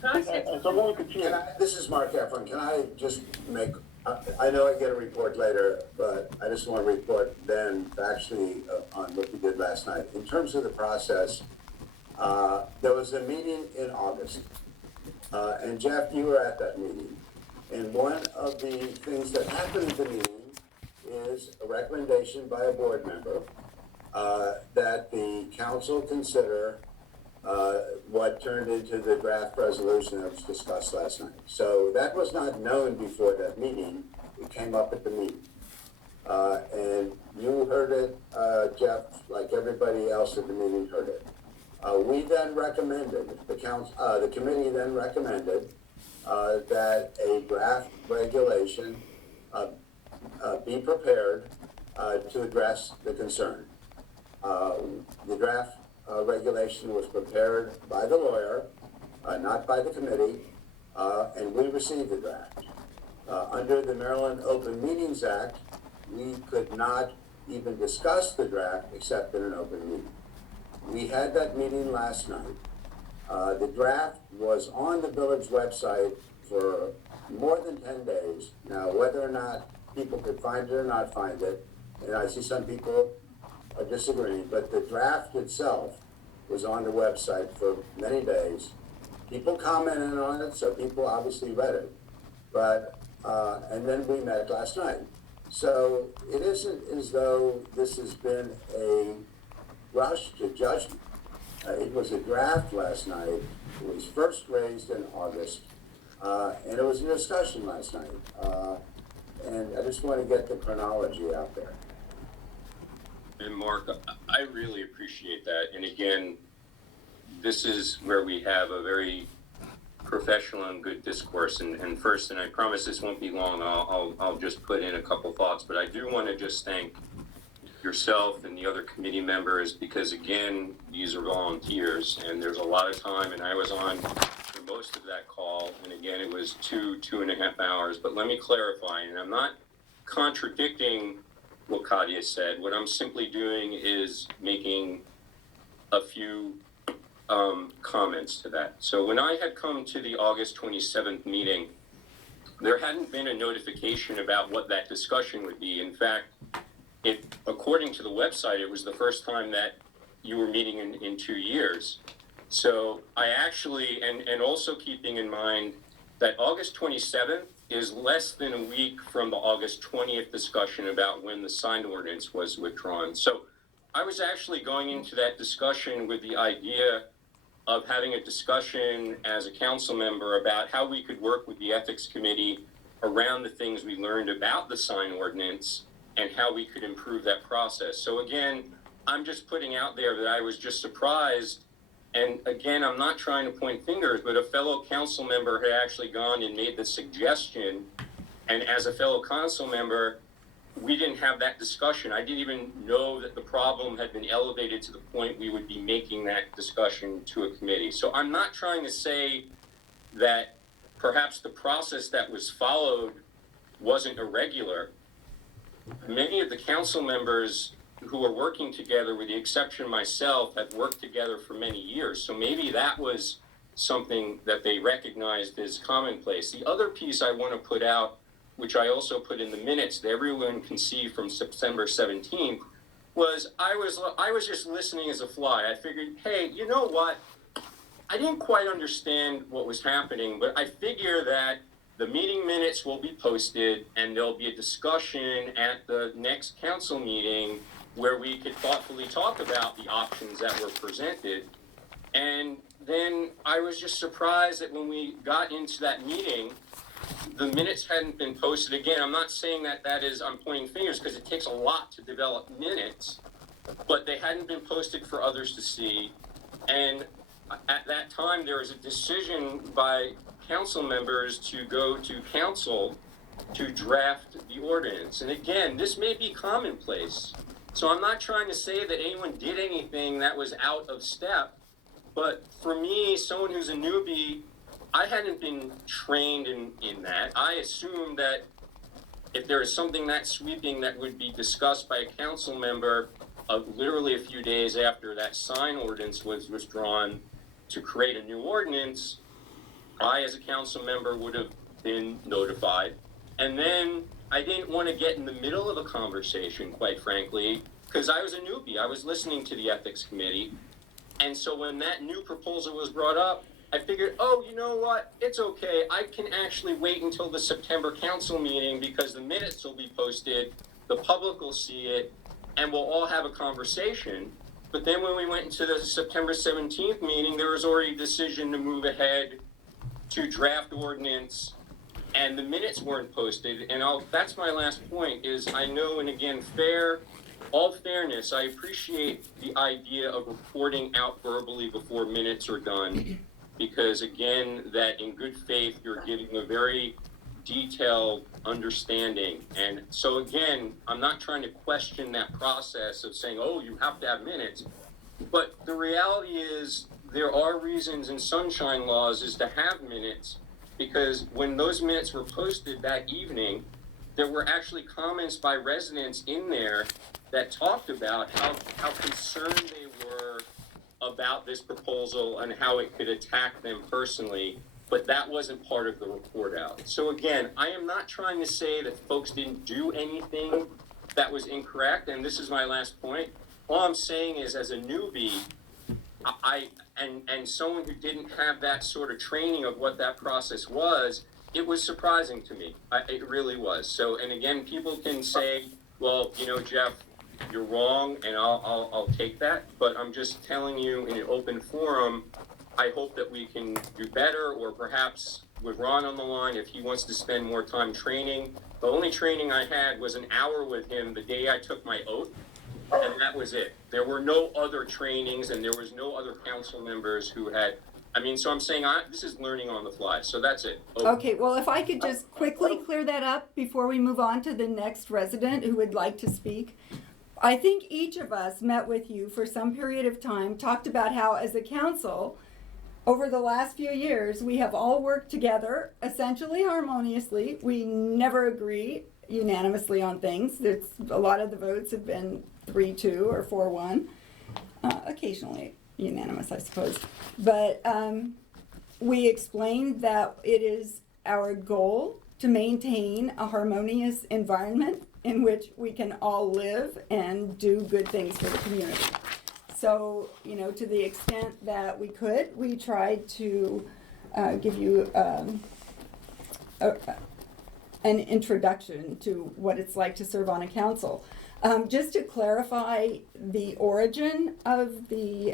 So I'm a little confused. This is Mark Efron. Can I just make, I know I get a report later, but I just want to report then actually on what we did last night. In terms of the process, there was a meeting in August. And Jeff, you were at that meeting. And one of the things that happened at the meeting is a recommendation by a board member that the council consider what turned into the draft resolution that was discussed last night. So that was not known before that meeting. It came up at the meeting. And you heard it, Jeff, like everybody else at the meeting heard it. We then recommended, the committee then recommended that a draft regulation be prepared to address the concern. The draft regulation was prepared by the lawyer, not by the committee, and we received the draft. Under the Maryland Open Meetings Act, we could not even discuss the draft except in an open meeting. We had that meeting last night. The draft was on the village website for more than 10 days. Now, whether or not people could find it or not find it, and I see some people are disagreeing, but the draft itself was on the website for many days. People commented on it, so people obviously read it. But, and then we met last night. So it isn't as though this has been a rush to judgment. It was a draft last night. It was first raised in August, and it was a discussion last night. And I just want to get the chronology out there. And Mark, I really appreciate that. And again, this is where we have a very professional and good discourse. And first, and I promise this won't be long, I'll just put in a couple thoughts, but I do want to just thank yourself and the other committee members, because again, these are volunteers and there's a lot of time, and I was on for most of that call, and again, it was 2.5 hours. But let me clarify, and I'm not contradicting what Kadia said. What I'm simply doing is making a few comments to that. So when I had come to the August 27th meeting, there hadn't been a notification about what that discussion would be. In fact, according to the website, it was the first time that you were meeting in 2 years. So I actually, and also keeping in mind that August 27th is less than a week from the August 20th discussion about when the sign ordinance was withdrawn. So I was actually going into that discussion with the idea of having a discussion as a council member about how we could work with the ethics committee around the things we learned about the sign ordinance and how we could improve that process. So again, I'm just putting out there that I was just surprised. And again, I'm not trying to point fingers, but a fellow council member had actually gone and made the suggestion. And as a fellow council member, we didn't have that discussion. I didn't even know that the problem had been elevated to the point we would be making that discussion to a committee. So I'm not trying to say that perhaps the process that was followed wasn't irregular. Many of the council members who are working together, with the exception of myself, have worked together for many years. So maybe that was something that they recognized as commonplace. The other piece I want to put out, which I also put in the minutes that everyone can see from September 17th, was I was just listening as a fly. I figured, hey, you know what? I didn't quite understand what was happening, but I figure that minutes will be posted, and there'll be a discussion at the next council meeting where we could thoughtfully talk about the options that were presented. And then I was just surprised that when we got into that meeting, the minutes hadn't been posted again. I'm not saying that I'm pointing fingers, because it takes a lot to develop minutes, but they hadn't been posted for others to see. And at that time, there was a decision by council members to go to council to draft the ordinance. And again, this may be commonplace. So I'm not trying to say that anyone did anything that was out of step, but for me, someone who's a newbie, I hadn't been trained in that. I assumed that if there is something that sweeping that would be discussed by a council member literally a few days after that sign ordinance was withdrawn to create a new ordinance, I as a council member would have been notified. And then I didn't want to get in the middle of a conversation, quite frankly, because I was a newbie. I was listening to the ethics committee. And so when that new proposal was brought up, I figured, oh, you know what? It's okay. I can actually wait until the September council meeting, because the minutes will be posted, the public will see it, and we'll all have a conversation. But then when we went into the September 17th meeting, there was already a decision to move ahead to draft ordinance, and the minutes weren't posted. And that's my last point, is I know, and again, all fairness, I appreciate the idea of reporting out verbally before minutes are done, because again, that in good faith, you're giving a very detailed understanding. And so again, I'm not trying to question that process of saying, oh, you have to have minutes. But the reality is there are reasons in sunshine laws is to have minutes, because when those minutes were posted that evening, there were actually comments by residents in there that talked about how concerned they were about this proposal and how it could attack them personally, but that wasn't part of the report out. So again, I am not trying to say that folks didn't do anything that was incorrect, and this is my last point. All I'm saying is, as a newbie, and someone who didn't have that sort of training of what that process was, it was surprising to me. It really was. So, and again, people can say, well, you know, Jeff, you're wrong, and I'll take that. But I'm just telling you in an open forum, I hope that we can do better, or perhaps with Ron on the line, if he wants to spend more time training. The only training I had was an hour with him the day I took my oath, and that was it. There were no other trainings, and there was no other council members who had. So I'm saying this is learning on the fly. So that's it. Okay, well, if I could just quickly clear that up before we move on to the next resident who would like to speak. I think each of us met with you for some period of time, talked about how as a council, over the last few years, we have all worked together essentially harmoniously. We never agree unanimously on things. A lot of the votes have been 3-2 or 4-1, occasionally unanimous, I suppose. But we explained that it is our goal to maintain a harmonious environment in which we can all live and do good things for the community. So, to the extent that we could, we tried to give you an introduction to what it's like to serve on a council. Just to clarify the origin of the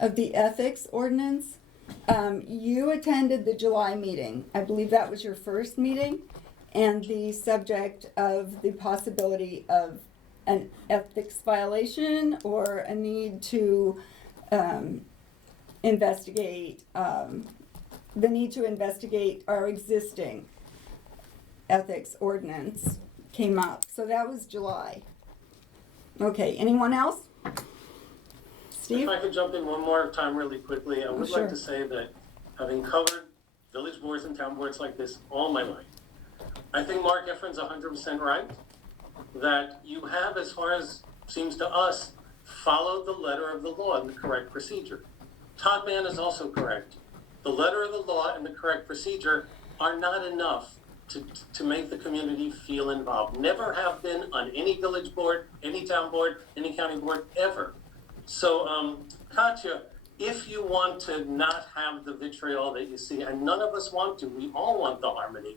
ethics ordinance, you attended the July meeting. I believe that was your first meeting, and the subject of the possibility of an ethics violation or a need to investigate our existing ethics ordinance came up. So that was July. Okay, anyone else? Steve? If I could jump in one more time really quickly, I would Sure. like to say that having covered village boards and town boards like this all my life, I think Mark Effron's 100% right, that you have, as far as seems to us, followed the letter of the law and the correct procedure. Todd Mann is also correct. The letter of the law and the correct procedure are not enough to make the community feel involved. Never have been on any village board, any town board, any county board, ever. So, Katya, if you want to not have the vitriol that you see, and none of us want to, we all want the harmony,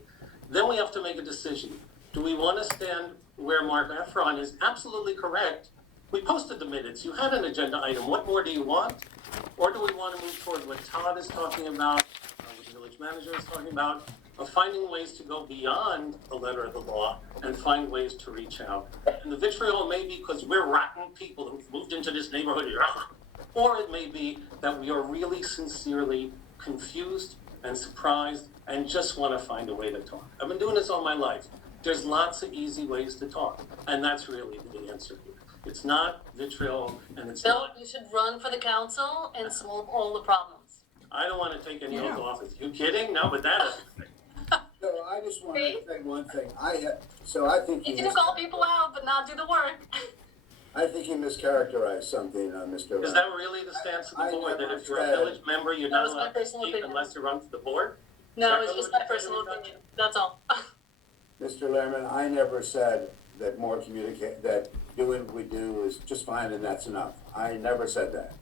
then we have to make a decision. Do we want to stand where Mark Efron is absolutely correct? We posted the minutes. You had an agenda item. What more do you want? Or do we want to move toward what Todd is talking about, what the village manager is talking about, of finding ways to go beyond the letter of the law and find ways to reach out? And the vitriol may be because we're rotten people who've moved into this neighborhood, or it may be that we are really sincerely confused and surprised and just want to find a way to talk. I've been doing this all my life. There's lots of easy ways to talk, and that's really the answer here. It's not vitriol, and it's Bill, not. you should run for the council and solve all the problems. I don't want to take any oath of office. You kidding? No, but that is. So I just want to say one thing. I think You can call people out, but not do the work. I think you mischaracterized something, Mr. Is that really the stance of the board, that if you're a village member, you're not allowed to speak unless you run for the board? No, it's just my personal opinion. That's all. Mr. Lehrman, I never said that that doing what we do is just fine and that's enough. I never said that.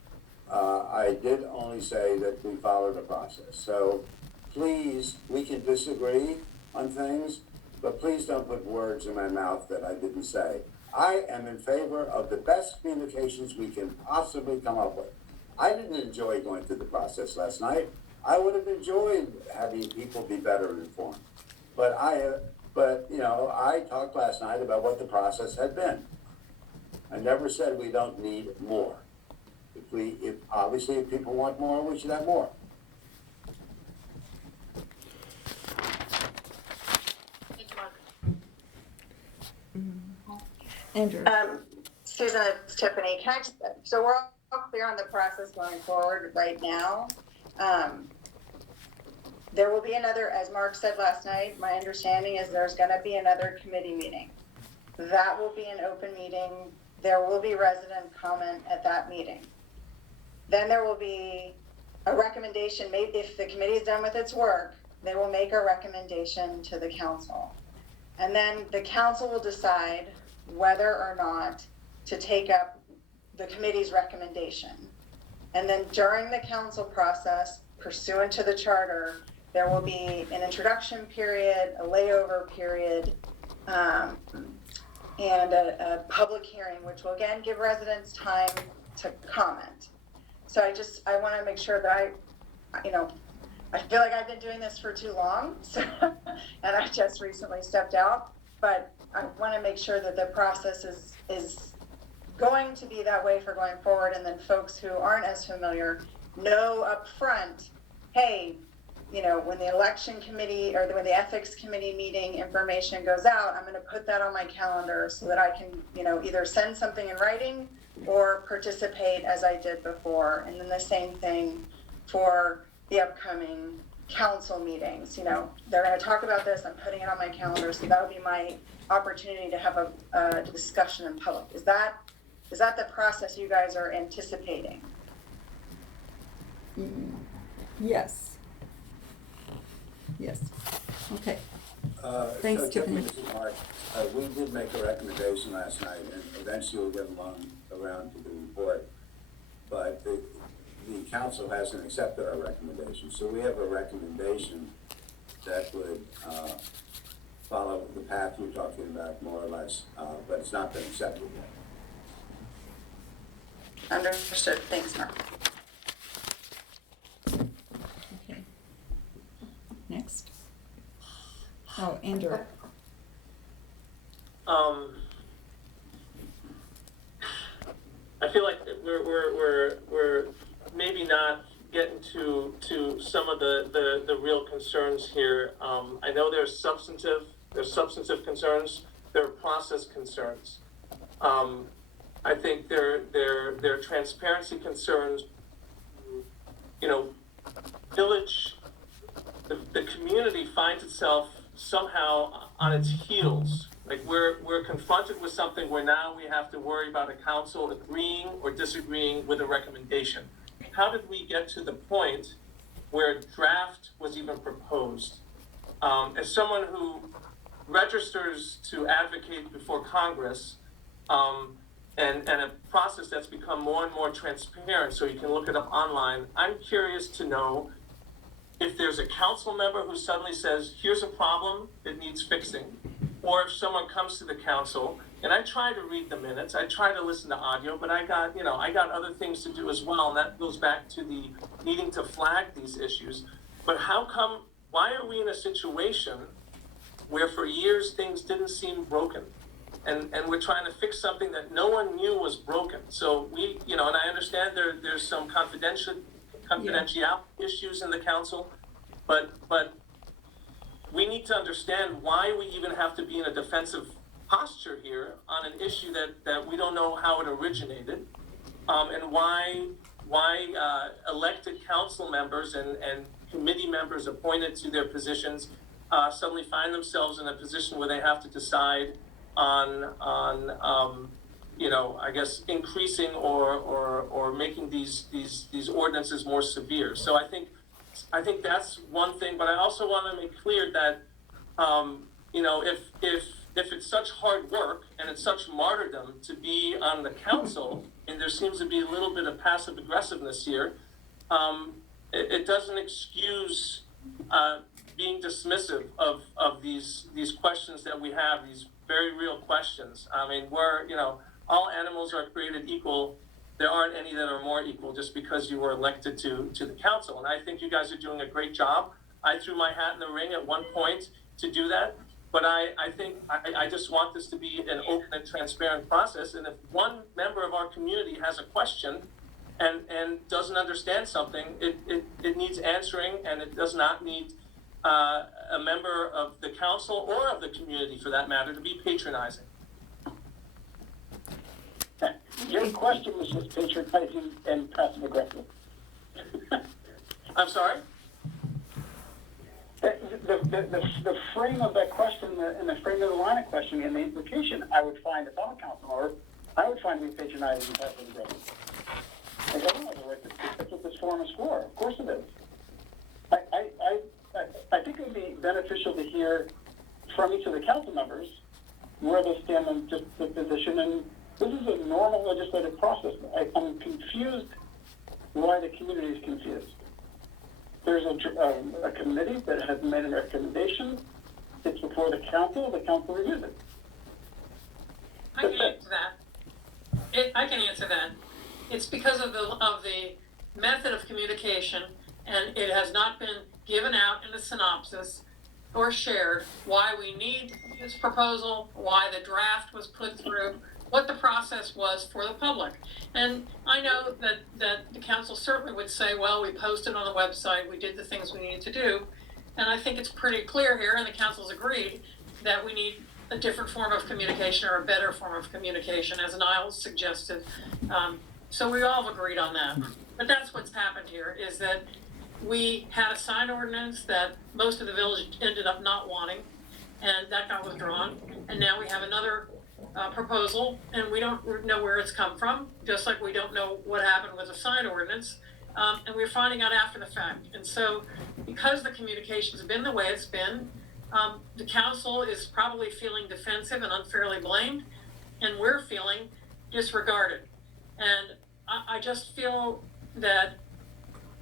I did only say that we follow the process. So please, we can disagree on things, but please don't put words in my mouth that I didn't say. I am in favor of the best communications we can possibly come up with. I didn't enjoy going through the process last night. I would have enjoyed having people be better informed. But I talked last night about what the process had been. I never said we don't need more. If people want more, we should have more. Thank you, Mark. Andrew. Susan, it's Tiffany. So we're all clear on the process going forward right now. There will be another, as Mark said last night, my understanding is there's going to be another committee meeting. That will be an open meeting. There will be resident comment at that meeting. Then there will be a recommendation made. If the committee is done with its work, they will make a recommendation to the council. And then the council will decide whether or not to take up the committee's recommendation. And then during the council process, pursuant to the charter, there will be an introduction period, a layover period, and a public hearing, which will again give residents time to comment. So I want to make sure that I feel like I've been doing this for too long, so, and I just recently stepped out, but I want to make sure that the process is going to be that way for going forward, and then folks who aren't as familiar know up front, hey, when the election committee or when the ethics committee meeting information goes out, I'm going to put that on my calendar so that I can, either send something in writing or participate as I did before. And then the same thing for the upcoming council meetings. They're going to talk about this. I'm putting it on my calendar, so that'll be my opportunity to have a discussion in public. Is that the process you guys are anticipating? Yes. Yes. Okay. Thanks, Tiffany. Mark, we did make a recommendation last night, and eventually we'll get around to the report. But the council hasn't accepted our recommendation, so we have a recommendation that would follow the path you're talking about, more or less, but it's not been accepted yet. Understood. Thanks, Mark. Okay. Next. Oh, Andrew. I feel like we're maybe not getting to some of the real concerns here. I know there's substantive concerns, there are process concerns. I think there are transparency concerns. Village, the community finds itself somehow on its heels. Like we're confronted with something where now we have to worry about a council agreeing or disagreeing with a recommendation. How did we get to the point where a draft was even proposed? As someone who registers to advocate before Congress, and a process that's become more and more transparent so you can look it up online. I'm curious to know if there's a council member who suddenly says, here's a problem that needs fixing, or if someone comes to the council, and I try to read the minutes, I try to listen to audio, but I got other things to do as well, and that goes back to the needing to flag these issues. But why are we in a situation where for years things didn't seem broken? And we're trying to fix something that no one knew was broken. So and I understand there's some confidentiality issues in the council, but we need to understand why we even have to be in a defensive posture here on an issue that we don't know how it originated, and why elected council members and committee members appointed to their positions suddenly find themselves in a position where they have to decide on I guess increasing or making these ordinances more severe. So I think that's one thing, but I also want to make clear that if it's such hard work and it's such martyrdom to be on the council, and there seems to be a little bit of passive aggressiveness here, it doesn't excuse being dismissive of these questions that we have, these very real questions. I mean, all animals are created equal. There aren't any that are more equal just because you were elected to the council. And I think you guys are doing a great job. I threw my hat in the ring at one point to do that. But I think I just want this to be an open and transparent process. And if one member of our community has a question and doesn't understand something, it needs answering, and it does not need a member of the council or of the community, for that matter, to be patronizing. Your question was just patronizing and passive aggressive. I'm sorry? The frame of that question and the frame of the line of questioning and the implication, I would find, if I'm a council member, I would find to be patronizing and passive aggressive. I don't know the right to that's what this forum is for. Of course it is. I think it would be beneficial to hear from each of the council members where they stand on just the position. And this is a normal legislative process. I'm confused why the community is confused. There's a committee that has made a recommendation. It's before the council reviews it. I can answer that. I can answer that. It's because of the method of communication, and it has not been given out in a synopsis or shared why we need this proposal, why the draft was put through, what the process was for the public. And I know that the council certainly would say, well, we posted on the website, we did the things we needed to do. And I think it's pretty clear here, and the council's agreed, that we need a different form of communication or a better form of communication, as Niles suggested. So we all have agreed on that. But that's what's happened here, is that we had a sign ordinance that most of the village ended up not wanting, and that got withdrawn. And now we have another proposal, and we don't know where it's come from, just like we don't know what happened with the sign ordinance. And we're finding out after the fact. And so because the communications have been the way it's been, the council is probably feeling defensive and unfairly blamed, and we're feeling disregarded. And I just feel that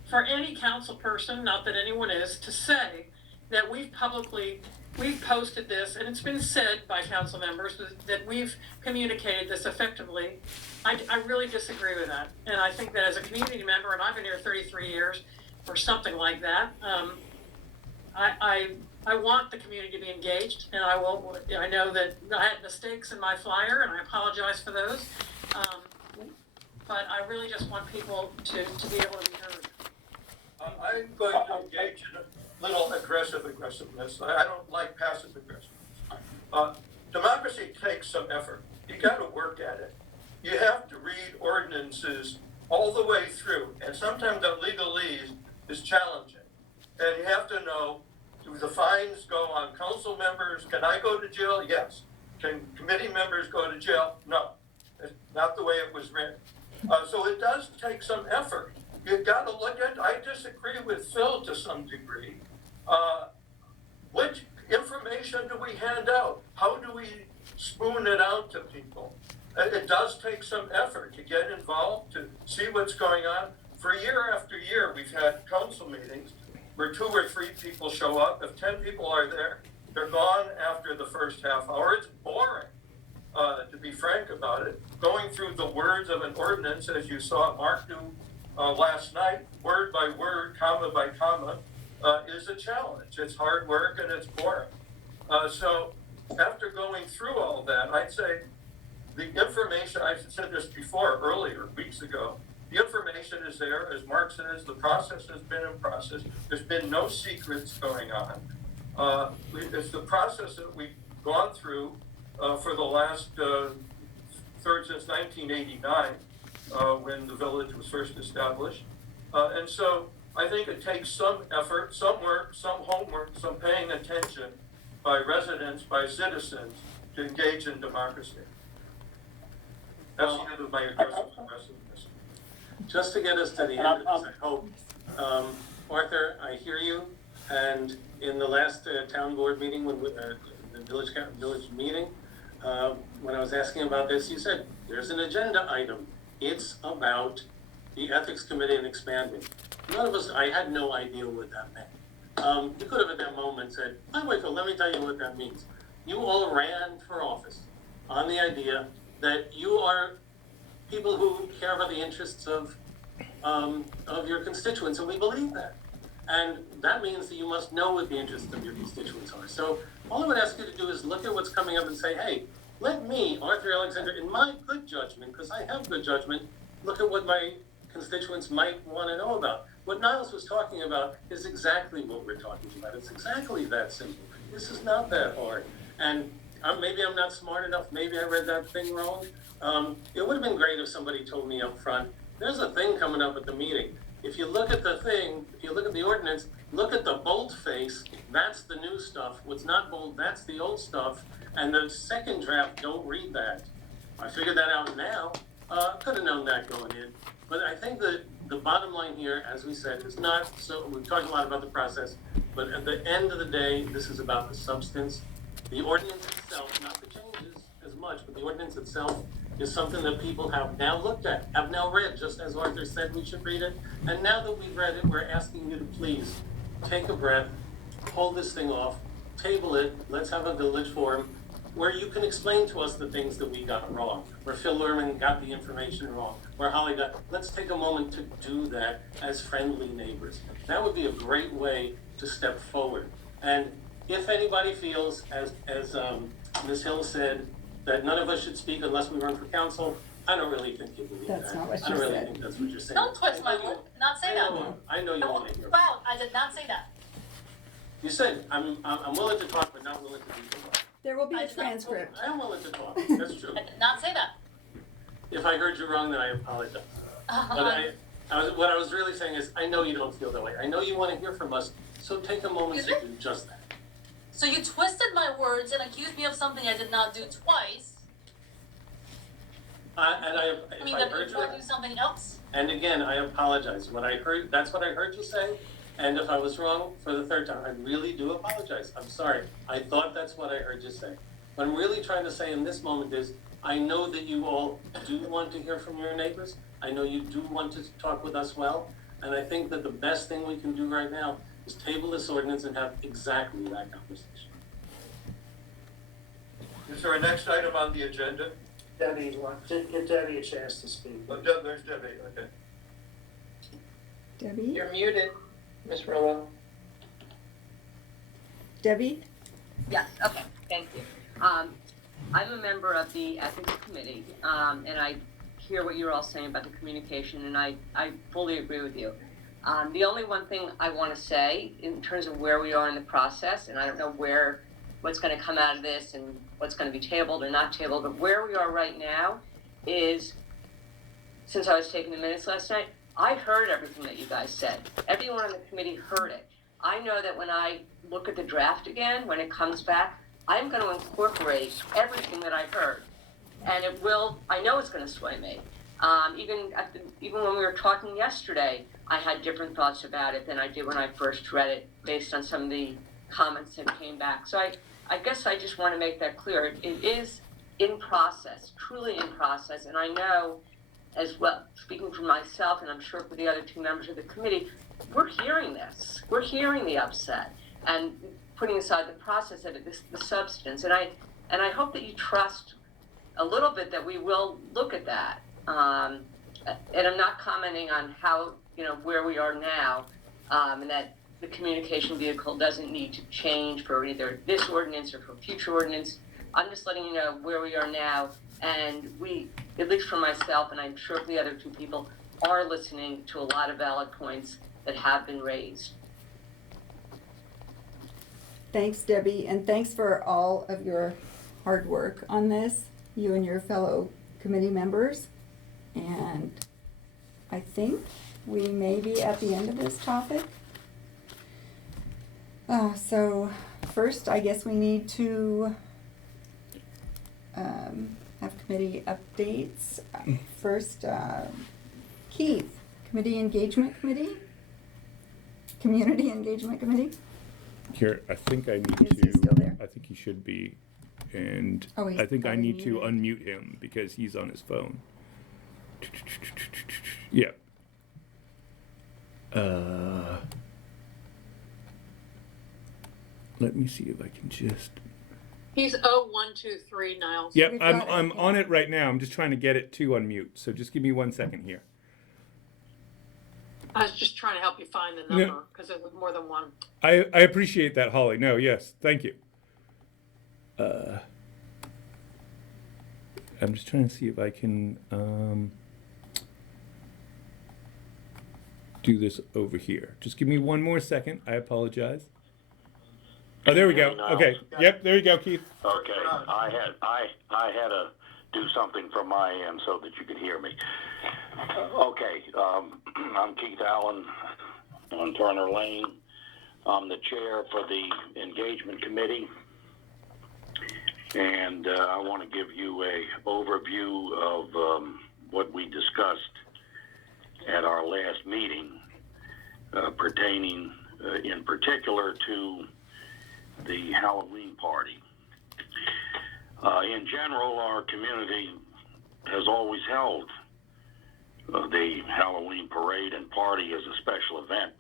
for any council person, not that anyone is, to say that we've posted this, and it's been said by council members that we've communicated this effectively, I really disagree with that. And I think that as a community member, and I've been here 33 years or something like that, I want the community to be engaged, and I know that I had mistakes in my flyer, and I apologize for those. But I really just want people to be able to be heard. I'm going to engage in a little aggressiveness. I don't like passive aggressiveness. Democracy takes some effort. You got to work at it. You have to read ordinances all the way through, and sometimes the legalese is challenging. And you have to know, do the fines go on council members? Can I go to jail? Yes. Can committee members go to jail? No. It's not the way it was written. So it does take some effort. You've got to look at, I disagree with Phil to some degree. Which information do we hand out? How do we spoon it out to people? It does take some effort to get involved, to see what's going on. For year after year, we've had council meetings where 2 or 3 people show up. If 10 people are there, they're gone after the first half hour. It's boring, to be frank about it. Going through the words of an ordinance, as you saw Mark do last night, word by word, comma by comma, is a challenge. It's hard work and it's boring. So after going through all that, I'd say the information, I've said this before, earlier, weeks ago, the information is there. As Mark says, the process has been in process. There's been no secrets going on. It's the process that we've gone through for the last third since 1989, when the village was first established. And so I think it takes some effort, some work, some homework, some paying attention by residents, by citizens, to engage in democracy. That's the end of my address to the rest of this. Just to get us to the end of this, I hope. Arthur, I hear you, and in the last town board meeting, when the village meeting, when I was asking about this, you said, there's an agenda item. It's about the ethics committee and expanding. None of us, I had no idea what that meant. You could have at that moment said, oh, Michael, let me tell you what that means. You all ran for office on the idea that you are people who care about the interests of your constituents, and we believe that. And that means that you must know what the interests of your constituents are. So all I would ask you to do is look at what's coming up and say, hey, let me, Arthur Alexander, in my good judgment, because I have good judgment, look at what my constituents might want to know about. What Niles was talking about is exactly what we're talking about. It's exactly that simple. This is not that hard. And maybe I'm not smart enough. Maybe I read that thing wrong. It would have been great if somebody told me up front, there's a thing coming up at the meeting. If you look at the thing, if you look at the ordinance, look at the bold face, that's the new stuff. What's not bold, that's the old stuff. And the second draft, don't read that. I figured that out now. Could have known that going in. But I think that the bottom line here, as we said, is not, so we've talked a lot about the process, but at the end of the day, this is about the substance. The ordinance itself, not the changes as much, but the ordinance itself is something that people have now looked at, have now read, just as Arthur said we should read it. And now that we've read it, we're asking you to please take a breath, hold this thing off, table it, let's have a village forum where you can explain to us the things that we got wrong, where Phil Lerman got the information wrong, where Holly got, let's take a moment to do that as friendly neighbors. That would be a great way to step forward. And if anybody feels, as Ms. Hill said, that none of us should speak unless we run for council, I don't really think you believe that. That's not what she I don't really said. think that's what you're saying. Don't twist my word, not say that. I know you want to hear. Wow, I did not say that. You said, I'm willing to talk, but not willing to do the work. There will be a transcript. I am willing to talk, that's true. I did not say that. If I heard you wrong, then I apologize. But what I was really saying is, I know you don't feel that way. I know you want to hear from us, so take a moment to do just that. So you twisted my words and accused me of something I did not do twice. If I heard before you, I do something else. and again, I apologize. What I heard, that's what I heard you say. And if I was wrong for the third time, I really do apologize. I'm sorry. I thought that's what I heard you say. What I'm really trying to say in this moment is, I know that you all do want to hear from your neighbors. I know you do want to talk with us well. And I think that the best thing we can do right now is table this ordinance and have exactly that conversation. Is there a next item on the agenda? Debbie, give Debbie a chance to speak. Oh, there's Debbie, okay. Debbie? You're muted, Ms. Rillo. Debbie? Yes, okay, thank you. I'm a member of the Ethics Committee, and I hear what you're all saying about the communication, and I fully agree with you. The only one thing I want to say in terms of where we are in the process, and I don't know what's going to come out of this and what's going to be tabled or not tabled, but where we are right now is, since I was taking the minutes last night, I heard everything that you guys said. Everyone on the committee heard it. I know that when I look at the draft again, when it comes back, I'm going to incorporate everything that I heard. And it will, I know it's going to sway me. Even when we were talking yesterday, I had different thoughts about it than I did when I first read it, based on some of the comments that came back. So I guess I just want to make that clear. It is in process, truly in process. And I know as well, speaking for myself, and I'm sure for the other two members of the committee, we're hearing this. We're hearing the upset, and putting aside the process of it, the substance. And I hope that you trust a little bit that we will look at that. And I'm not commenting on how, where we are now, and that the communication vehicle doesn't need to change for either this ordinance or for future ordinance. I'm just letting you know where we are now, and we, at least for myself, and I'm sure for the other two people, are listening to a lot of valid points that have been raised. Thanks, Debbie, and thanks for all of your hard work on this, you and your fellow committee members. And I think we may be at the end of this topic. So first, I guess we need to have committee updates. First, Keith, Community Engagement Committee? Here, I think I need Is he still there? I think he should be, and Oh, he's I think I probably need to muted. unmute him because he's on his phone. Yeah. Let me see if I can just. He's 0123, Niles. Yep, We've I'm got it, I'm okay. on it right now. I'm just trying to get it to unmute. So just give me 1 second here. I was just trying to help you find the Yeah. number because it was more than one. I appreciate that, Holly. No, yes, thank you. I'm just trying to see if I can do this over here. Just give me 1 more second. I apologize. Oh, there we go. Okay. Yep, there you go, Keith. Okay, I had to do something from my end so that you could hear me. Okay, I'm Keith Allen on Turner Lane. I'm the chair for the Engagement Committee, and I want to give you a overview of what we discussed at our last meeting, pertaining in particular to the Halloween party. In general, our community has always held the Halloween parade and party as a special event.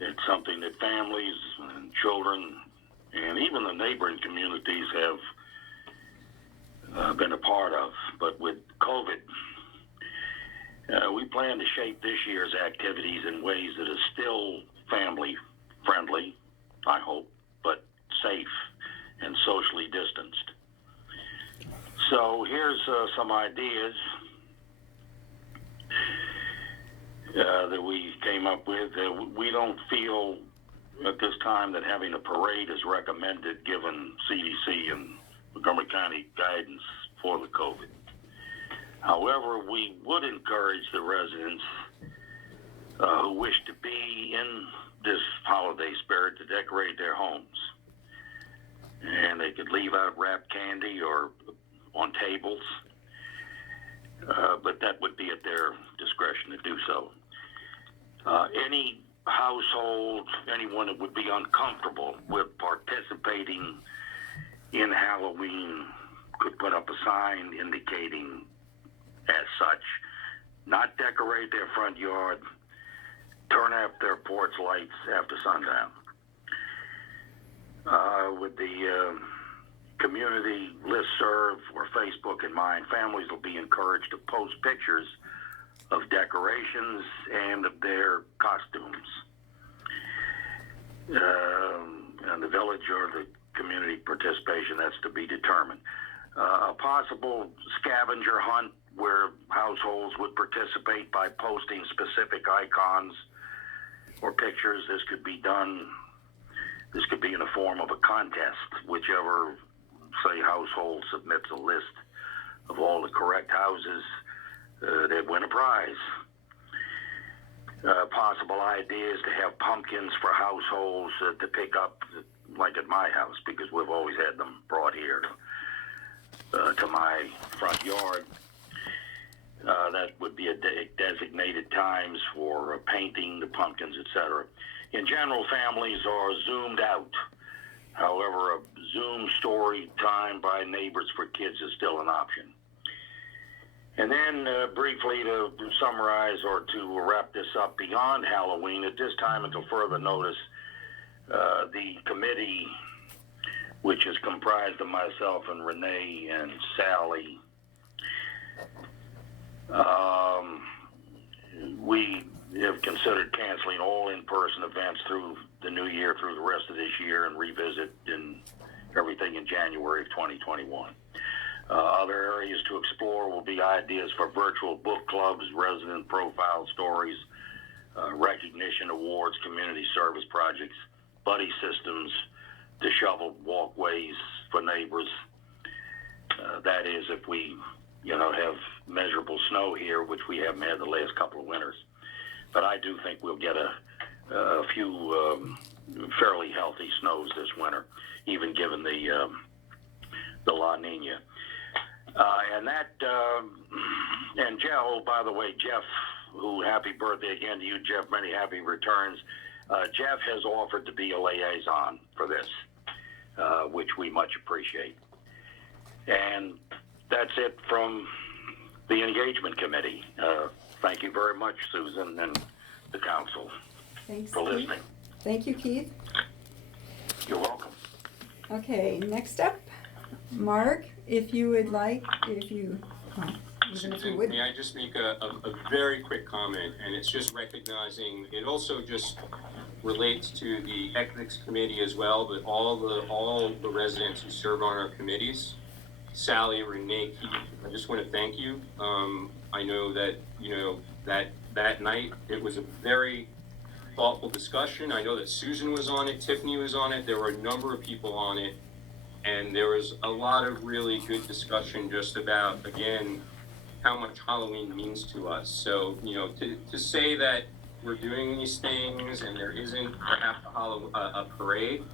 It's something that families and children and even the neighboring communities have been a part of. But with COVID, we plan to shape this year's activities in ways that is still family friendly, I hope, but safe and socially distanced. So here's some ideas that we came up with. We don't feel at this time that having a parade is recommended given CDC and Montgomery County guidance for the COVID. However, we would encourage the residents who wish to be in this holiday spirit to decorate their homes. And they could leave out wrapped candy or on tables, but that would be at their discretion to do so. Any household, anyone that would be uncomfortable with participating in Halloween could put up a sign indicating as such, not decorate their front yard, turn off their porch lights after sundown. With the community listserv or Facebook in mind, families will be encouraged to post pictures of decorations and of their costumes. And the village or the community participation, that's to be determined. A possible scavenger hunt where households would participate by posting specific icons or pictures. This could be in the form of a contest. Whichever, say, household submits a list of all the correct houses, they'd win a prize. Possible ideas to have pumpkins for households to pick up, like at my house, because we've always had them brought here to my front yard. That would be a designated times for painting the pumpkins, etc. In general, families are zoomed out However, a Zoom story time by neighbors for kids is still an option. And then briefly to summarize or to wrap this up, beyond Halloween, at this time until further notice, the committee, which is comprised of myself and Renee and Sally, we have considered canceling all in-person events through the new year, through the rest of this year, and revisit everything in January of 2021. Other areas to explore will be ideas for virtual book clubs, resident profile stories, recognition awards, community service projects, buddy systems to shovel walkways for neighbors. That is, if we, have measurable snow here, which we haven't had the last couple of winters. But I do think we'll get a few fairly healthy snows this winter, even given the La Nina. And Jeff, oh, by the way, Jeff, who, happy birthday again to you, Jeff, many happy returns. Jeff has offered to be a liaison for this, which we much appreciate. And that's it from the engagement committee. Thank you very much, Susan, and the council. Thanks, for Keith. listening. Thank you, Keith. You're welcome. Okay, next up, Mark, if you would like, even if you would. May I just make a very quick comment, and it's just recognizing, it also just relates to the ethics committee as well, but all the residents who serve on our committees. Sally, Renee, Keith, I just want to thank you. I know that, that night, it was a very thoughtful discussion. I know that Susan was on it, Tiffany was on it, there were a number of people on it, and there was a lot of really good discussion just about, again, how much Halloween means to us. So, to say that we're doing these things and there isn't perhaps a parade,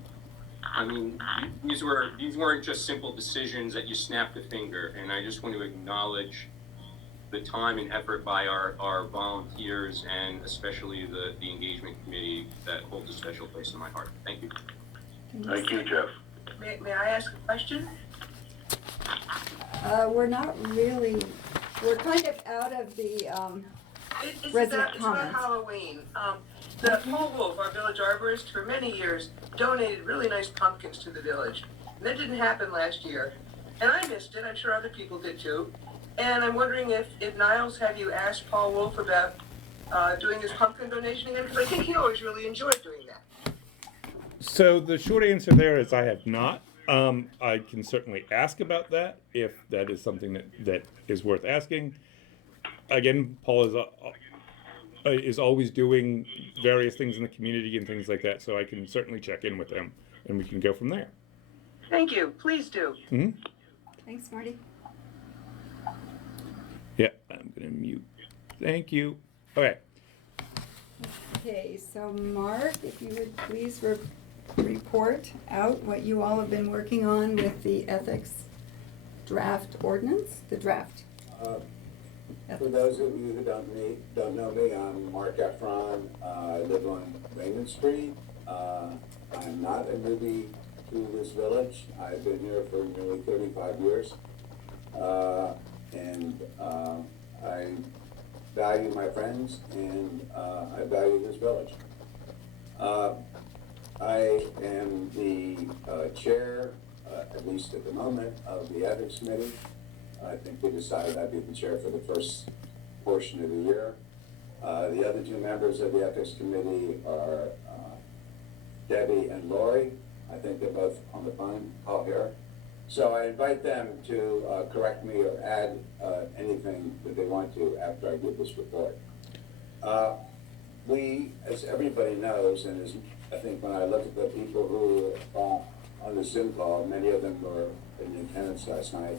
I mean, these weren't just simple decisions that you snapped a finger, and I just want to acknowledge the time and effort by our volunteers and especially the engagement committee that holds a special place in my heart. Thank you. Thank you, Jeff. May I ask a question? We're not really, we're kind of out of the resident It's comments. about Halloween. The Paul Wolf, our village arborist, for many years donated really nice pumpkins to the village. And that didn't happen last year. And I missed it. I'm sure other people did too. And I'm wondering if Niles, have you asked Paul Wolf about doing his pumpkin donation again? Because I think he always really enjoyed doing that. So the short answer there is I have not. I can certainly ask about that if that is something that is worth asking. Again, Paul is always doing various things in the community and things like that, so I can certainly check in with him and we can go from there. Thank you. Please do. Mm-hmm. Thanks, Marty. Yeah, I'm gonna mute. Thank you. Okay. Okay, so Mark, if you would please report out what you all have been working on with the ethics draft ordinance, the draft. For those of you who don't know me, I'm Mark Efron. I live on Raymond Street. I'm not a newbie to this village. I've been here for nearly 35 years. And I value my friends and I value this village. I am the chair, at least at the moment, of the ethics committee. I think we decided I'd be the chair for the first portion of the year. The other two members of the ethics committee are Debbie and Lori. I think they're both on the phone call here. So I invite them to correct me or add anything that they want to after I give this report. We, as everybody knows, and as I think when I look at the people who are on the Zoom call, many of them were in attendance last night.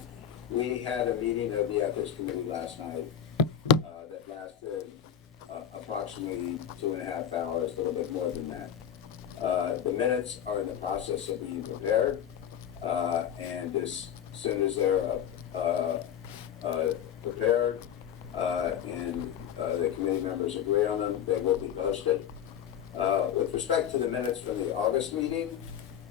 We had a meeting of the ethics committee last night that lasted approximately 2.5 hours, a little bit more than that. The minutes are in the process of being prepared, and as soon as they're prepared and the committee members agree on them, they will be posted. With respect to the minutes from the August meeting,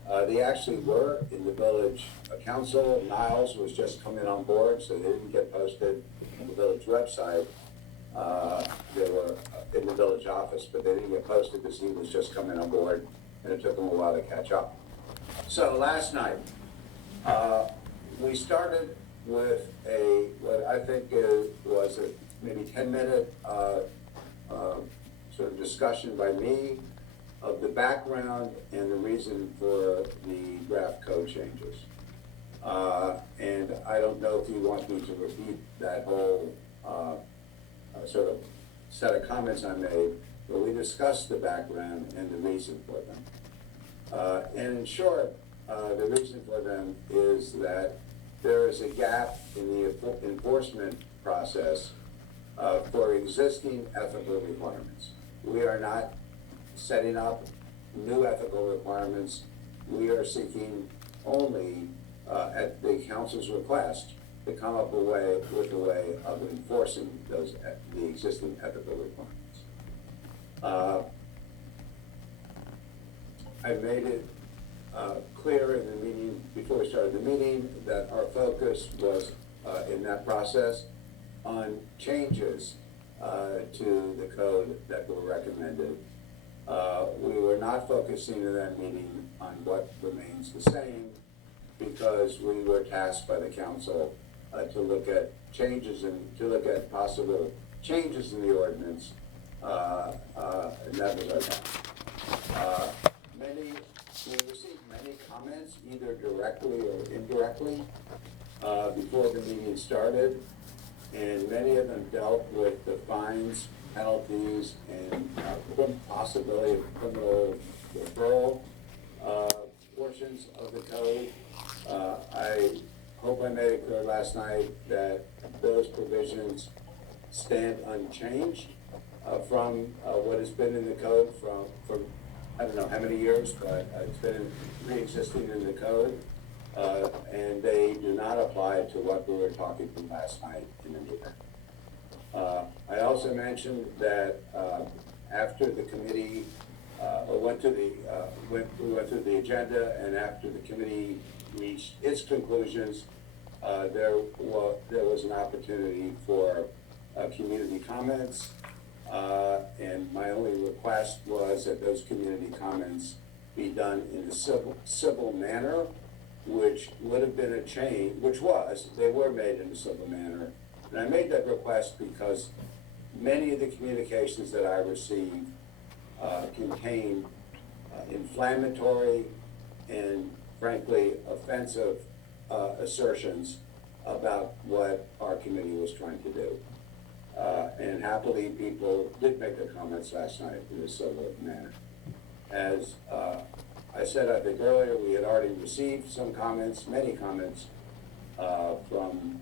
They actually were in the village council. Niles was just coming on board, so they didn't get posted on the village website. They were in the village office, but they didn't get posted because he was just coming on board, and it took him a while to catch up. So last night, we started with what I think was a maybe 10-minute sort of discussion by me of the background and the reason for the draft code changes. And I don't know if you want me to repeat that whole sort of set of comments I made, but we discussed the background and the reason for them. And in short, the reason for them is that there is a gap in the enforcement process for existing ethical requirements. We are not setting up new ethical requirements. We are seeking only, at the council's request, to come up with a way of enforcing the existing ethical requirements. I made it clear in the meeting, before we started the meeting, that our focus was in that process on changes to the code that were recommended. We were not focusing in that meeting on what remains the same, because we were tasked by the council to look at changes and to look at possible changes in the ordinance, and that was our task. We received many comments, either directly or indirectly, before the meeting started, and many of them dealt with the fines, penalties, and possibility of criminal referral portions of the code. I hope I made it clear last night that those provisions stand unchanged from what has been in the code from I don't know how many years, but it's been pre-existing in the code, and they do not apply to what we were talking about last night in the meeting. I also mentioned that after the committee we went through the agenda, and after the committee reached its conclusions, there was an opportunity for community comments. And my only request was that those community comments be done in a civil manner, which would have been a change, they were made in a civil manner. And I made that request because many of the communications that I received contained inflammatory and frankly offensive assertions about what our committee was trying to do. And happily, people did make their comments last night in a civil manner. As I said, I think earlier, we had already received some comments, many comments from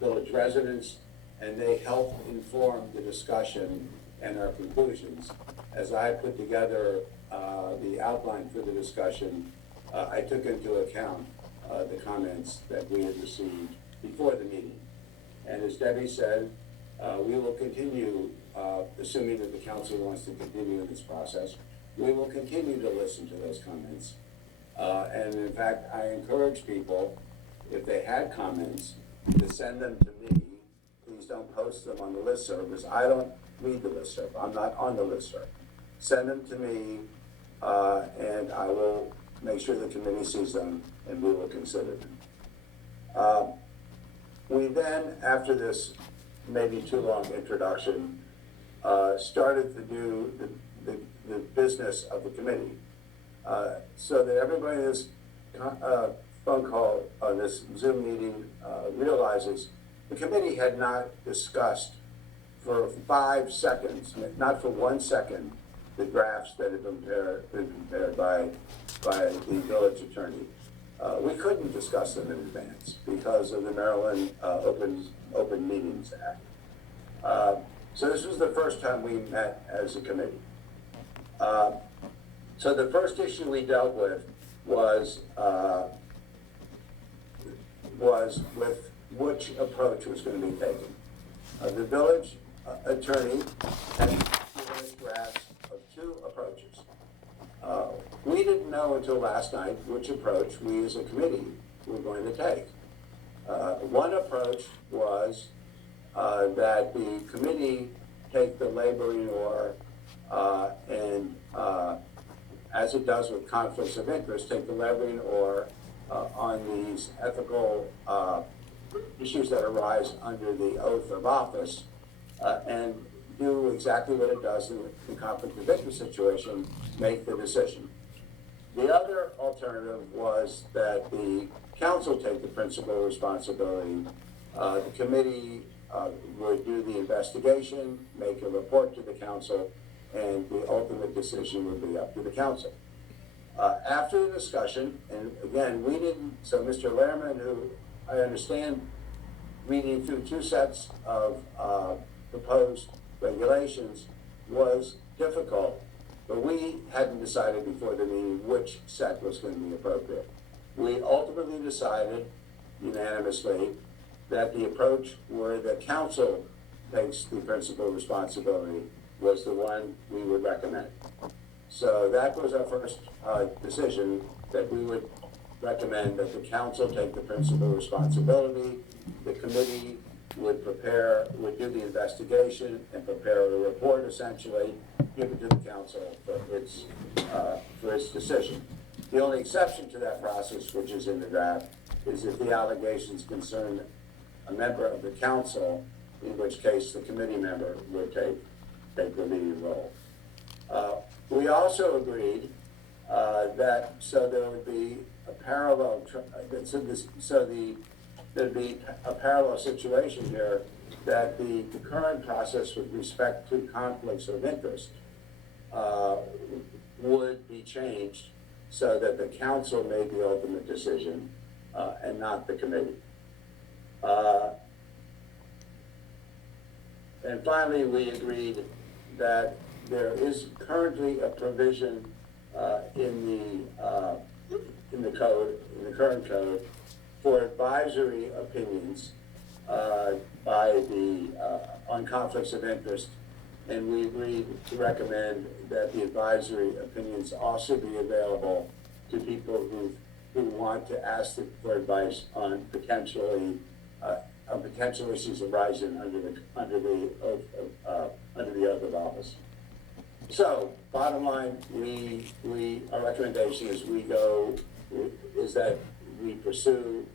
village residents, and they helped inform the discussion and our conclusions. As I put together the outline for the discussion, I took into account the comments that we had received before the meeting. And as Debbie said, we will continue, assuming that the council wants to continue in this process, we will continue to listen to those comments. And in fact, I encourage people, if they had comments, to send them to me. Please don't post them on the listserv, because I don't read the listserv. I'm not on the listserv. Send them to me, and I will make sure the committee sees them, and we will consider them. We then, after this maybe too long introduction, started to do the business of the committee. So that everybody in this phone call, this Zoom meeting, realizes the committee had not discussed for 5 seconds, not for 1 second, the drafts that had been prepared by the village attorney. We couldn't discuss them in advance because of the Maryland Open Meetings Act. So this was the first time we met as a committee. So the first issue we dealt with was with which approach was going to be taken. The village attorney had given us drafts of 2 approaches. we didn't know until last night which approach we as a committee were going to take. One approach was that the committee take the laboring or and as it does with conflicts of interest, take the laboring or on these ethical issues that arise under the oath of office and do exactly what it does in the conflict of interest situation, make the decision. The other alternative was that the council take the principal responsibility. The committee would do the investigation, make a report to the council, and the ultimate decision would be up to the council. After the discussion, and again, we didn't, so Mr. Lehrman, who I understand reading through two sets of proposed regulations was difficult, but we hadn't decided before the meeting which set was going to be appropriate. We ultimately decided unanimously that the approach where the council takes the principal responsibility was the one we would recommend. So that was our first decision, that we would recommend that the council take the principal responsibility. The committee would do the investigation and prepare a report, essentially, give it to the council for its decision. The only exception to that process, which is in the draft, is if the allegations concern a member of the council, in which case the committee member would take the leading role. We also agreed that so there would be a parallel, there'd be a parallel situation here, that the current process with respect to conflicts of interest would be changed so that the council made the ultimate decision and not the committee. And finally, we agreed that there is currently a provision in the code, in the current code, for advisory opinions on conflicts of interest, and we agreed to recommend that the advisory opinions also be available to people who want to ask for advice on potential issues arising under the oath of office. So, bottom line, our recommendation is that we pursue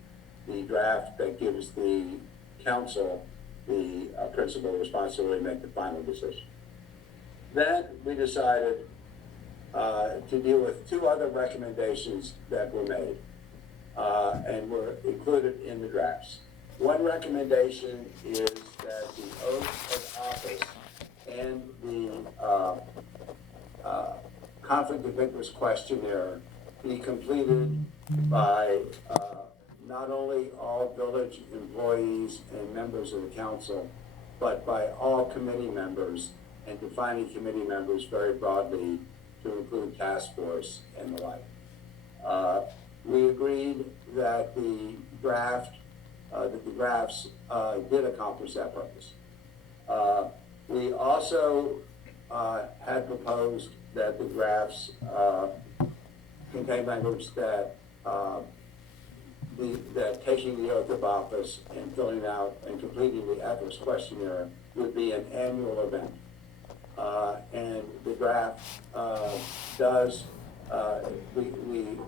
the draft that gives the council the principal responsibility to make the final decision. Then we decided to deal with two other recommendations that were made and were included in the drafts. One recommendation is that the oath of office and the conflict of interest questionnaire be completed by not only all village employees and members of the council, but by all committee members, and defining committee members very broadly to include task force and the like. We agreed that the drafts did accomplish that purpose. We also had proposed that the drafts contain language that taking the oath of office and filling out and completing the ethics questionnaire would be an annual event. And the draft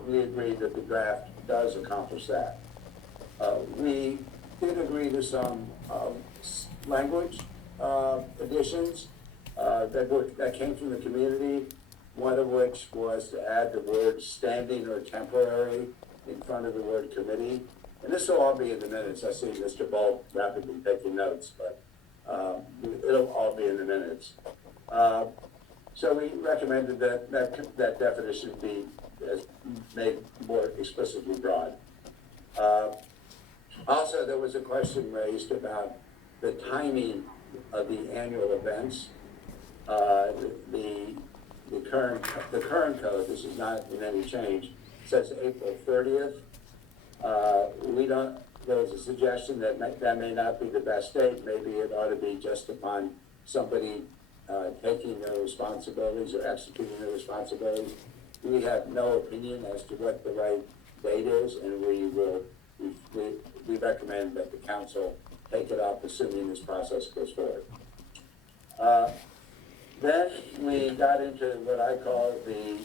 we agreed that the draft does accomplish that. We did agree to some language additions that came from the community, one of which was to add the word standing or temporary in front of the word committee. And this will all be in the minutes. I see Mr. Bolt rapidly taking notes, but it'll all be in the minutes. So we recommended that definition be made more explicitly broad. Also, there was a question raised about the timing of the annual events. The current code, this is not in any change, says April 30th. There was a suggestion that may not be the best date. Maybe it ought to be just upon somebody taking their responsibilities or executing their responsibilities. we have no opinion as to what the right date is, and we recommend that the council take it up, assuming this process goes forward. Then we got into what I call the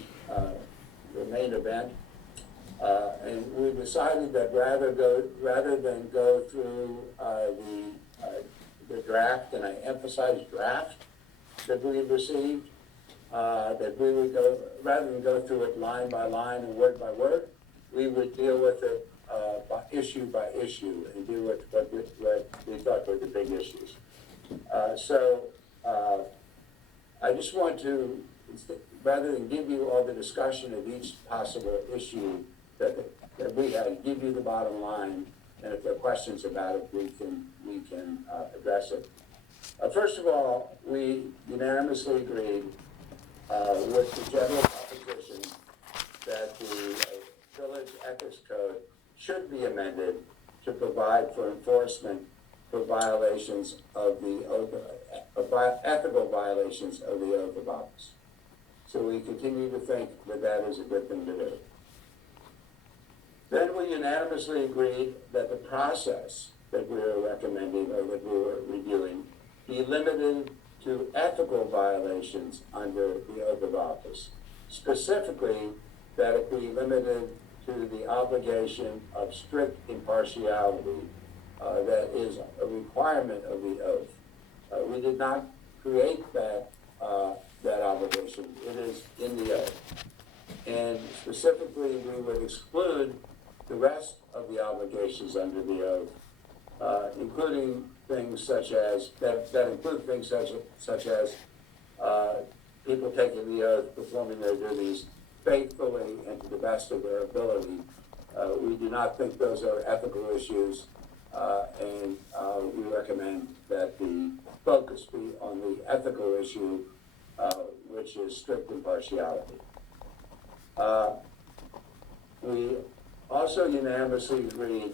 main event, and we decided that rather than go through the draft, and I emphasize draft, that we had received, that we would go, rather than go through it line by line and word by word, we would deal with it by issue, and deal with what we thought were the big issues. I just want to, rather than give you all the discussion of each possible issue that we had, give you the bottom line, and if there are questions about it, we can address it. First of all, we unanimously agreed with the general proposition that the village ethics code should be amended to provide for enforcement for violations of the ethical violations of the oath of office. So we continue to think that that is a good thing to do. Then we unanimously agreed that the process that we were recommending, or that we were reviewing, be limited to ethical violations under the oath of office. Specifically, that it be limited to the obligation of strict impartiality that is a requirement of the oath. We did not create that obligation. It is in the oath. And specifically, we would exclude the rest of the obligations under the oath, including things such as, that include things such as people taking the oath, performing their duties faithfully and to the best of their ability. We do not think those are ethical issues, and we recommend that the focus be on the ethical issue, which is strict impartiality. We also unanimously agreed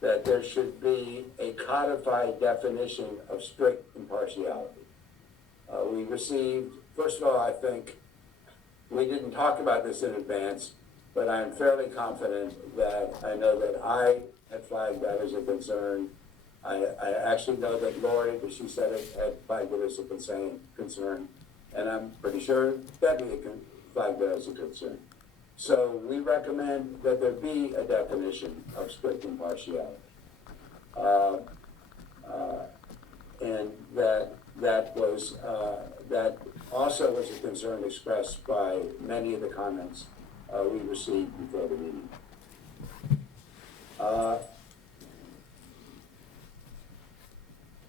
that there should be a codified definition of strict impartiality. We received, first of all, I think, we didn't talk about this in advance, but I'm fairly confident that I know that I had flagged that as a concern. I actually know that Lori, but she said it, had flagged it as a concern, and I'm pretty sure Debbie had flagged it as a concern. So we recommend that there be a definition of strict impartiality. And that also was a concern expressed by many of the comments we received before the meeting.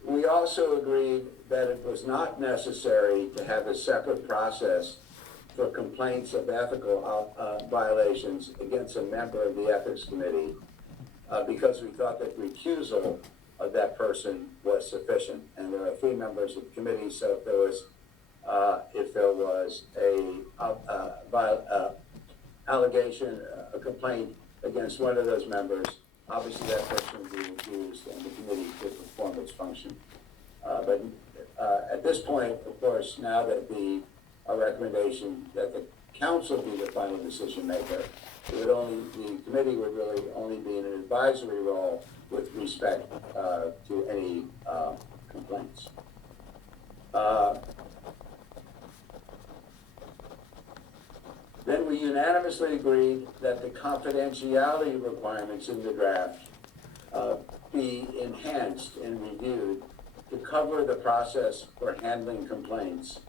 We also agreed that it was not necessary to have a separate process for complaints of ethical violations against a member of the Ethics Committee because we thought that recusal of that person was sufficient. And there are 3 members of the committee, so if there was a allegation, a complaint against one of those members, obviously that person would be recused and the committee could perform its function. But at this point, of course, now that our recommendation that the council be the final decision maker, the committee would really only be in an advisory role with respect to any complaints. Then we unanimously agreed that the confidentiality requirements in the draft be enhanced and reviewed to cover the process for handling complaints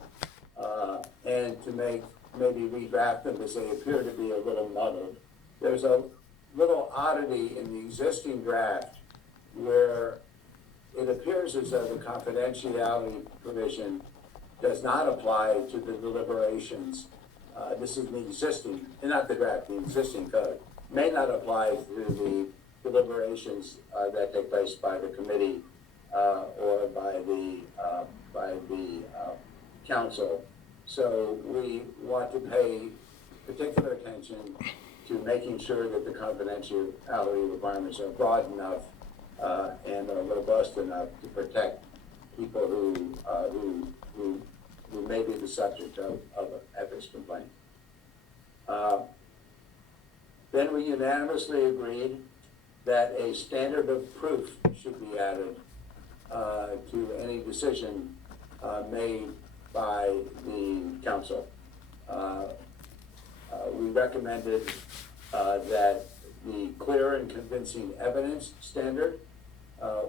and to maybe redraft them as they appear to be a little muddled. There's a little oddity in the existing draft where it appears as though the confidentiality provision does not apply to the deliberations. This is the existing, not the draft, the existing code. May not apply to the deliberations that take place by the committee or by the council. So we want to pay particular attention to making sure that the confidentiality requirements are broad enough and are robust enough to protect people who may be the subject of an ethics complaint. Then we unanimously agreed that a standard of proof should be added to any decision made by the council. We recommended that the clear and convincing evidence standard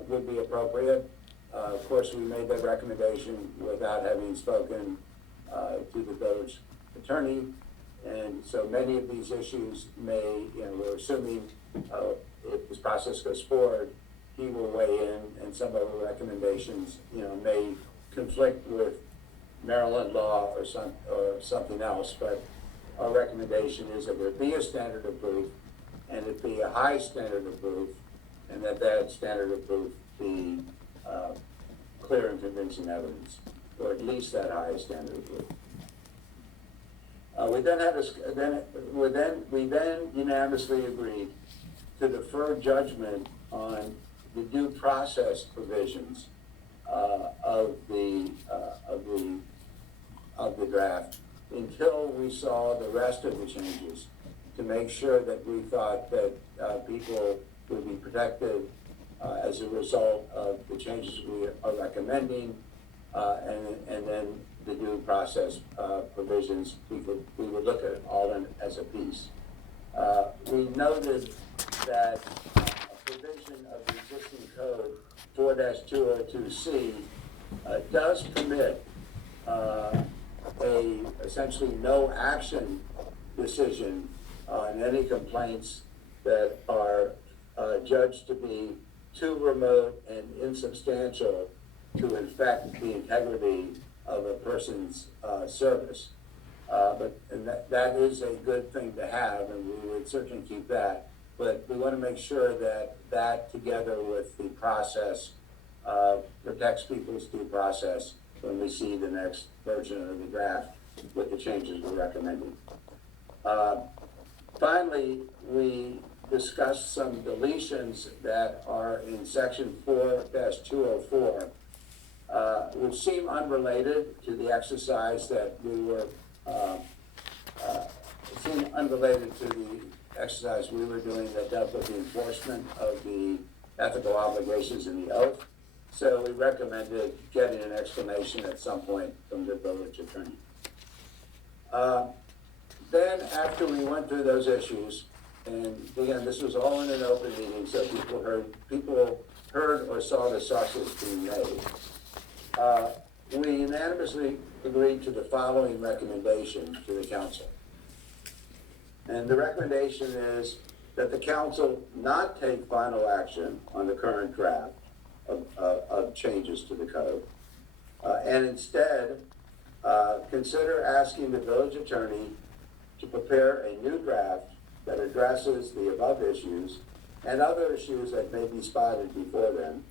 would be appropriate. Of course, we made that recommendation without having spoken to the village attorney. And so many of these issues may, we're assuming if this process goes forward, he will weigh in, and some of the recommendations, may conflict with Maryland law or something else. But our recommendation is that there be a standard of proof, and it be a high standard of proof, and that standard of proof be clear and convincing evidence, or at least that high standard of proof. We then unanimously agreed to defer judgment on the due process provisions of the draft until we saw the rest of the changes, to make sure that we thought that people would be protected as a result of the changes we are recommending, and then the due process provisions, we would look at it all as a piece. We noted that a provision of the existing code 4-202C does permit essentially no action decision on any complaints that are judged to be too remote and insubstantial to infect the integrity of a person's service. And that is a good thing to have, and we would certainly keep that. But we want to make sure that together with the process protects people's due process when we see the next version of the draft with the changes we're recommending. Finally, we discussed some deletions that are in section 4-204, which seem unrelated to the exercise that we were doing that dealt with the enforcement of the ethical obligations in the oath. So we recommended getting an explanation at some point from the village attorney. Then after we went through those issues, and again, this was all in an open meeting, so people heard or saw the sausage being made. We unanimously agreed to the following recommendation to the council. And the recommendation is that the council not take final action on the current draft of changes to the code, and instead consider asking the village attorney to prepare a new draft that addresses the above issues and other issues that may be spotted before them,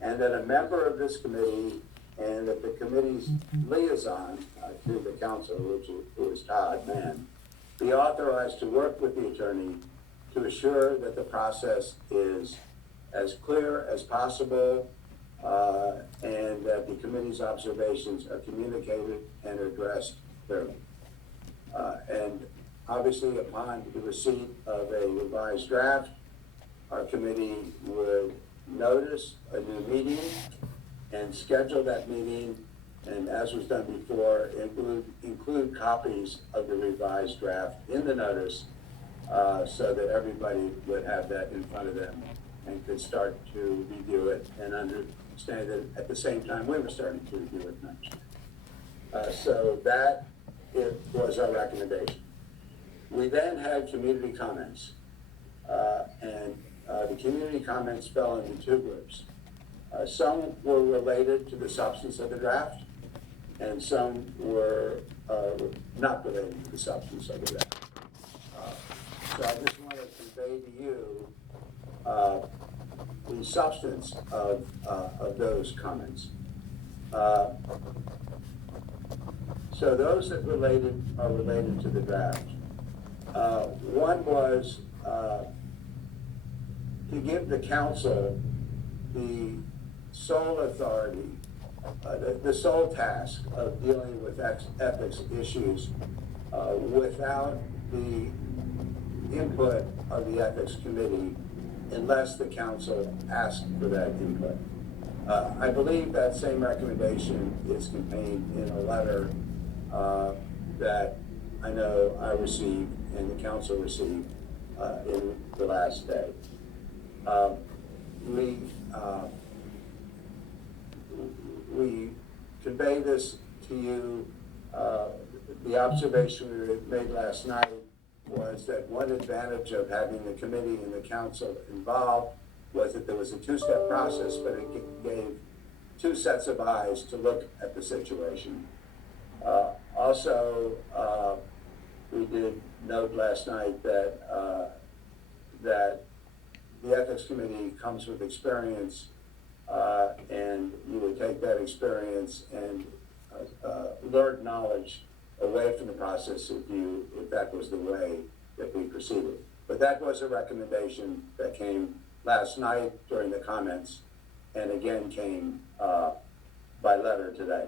and that a member of this committee and that the committee's liaison to the council, who is Todd Mann, be authorized to work with the attorney to assure that the process is as clear as possible, and that the committee's observations are communicated and addressed clearly. And obviously, upon the receipt of a revised draft, our committee would notice a new meeting and schedule that meeting, and as was done before, include copies of the revised draft in the notice, so that everybody would have that in front of them and could start to review it and understand it at the same time we were starting to review it next. So that was our recommendation. We then had community comments, and the community comments fell into two groups. Some were related to the substance of the draft, and some were not related to the substance of the draft. So I just want to convey to you the substance of those comments. So those that are related to the draft. One was to give the council the sole authority, the sole task of dealing with ethics issues without the input of the ethics committee unless the council asked for that input. I believe that same recommendation is contained in a letter that I know I received and the council received in the last day. We convey this to you. The observation we made last night was that one advantage of having the committee and the council involved was that there was a two-step process, but it gave two sets of eyes to look at the situation. Also, we did note last night that that the ethics committee comes with experience, and you would take that experience and learned knowledge away from the process if that was the way that we proceeded. But that was a recommendation that came last night during the comments, and again came by letter today.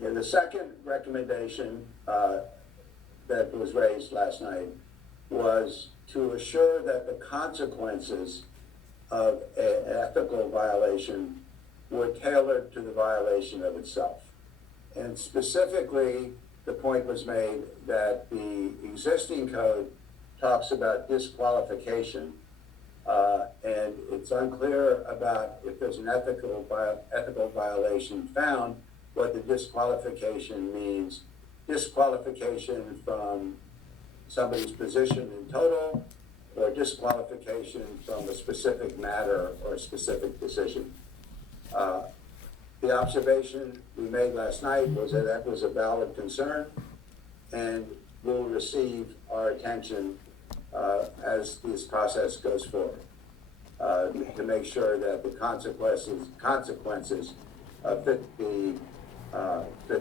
And the second recommendation that was raised last night was to assure that the consequences of an ethical violation were tailored to the violation of itself. And specifically, the point was made that the existing code talks about disqualification, and it's unclear about if there's an ethical violation found, what the disqualification means. Disqualification from somebody's position in total, or disqualification from a specific matter or a specific decision. The observation we made last night was that that was a valid concern and will receive our attention as this process goes forward, to make sure that the consequences fit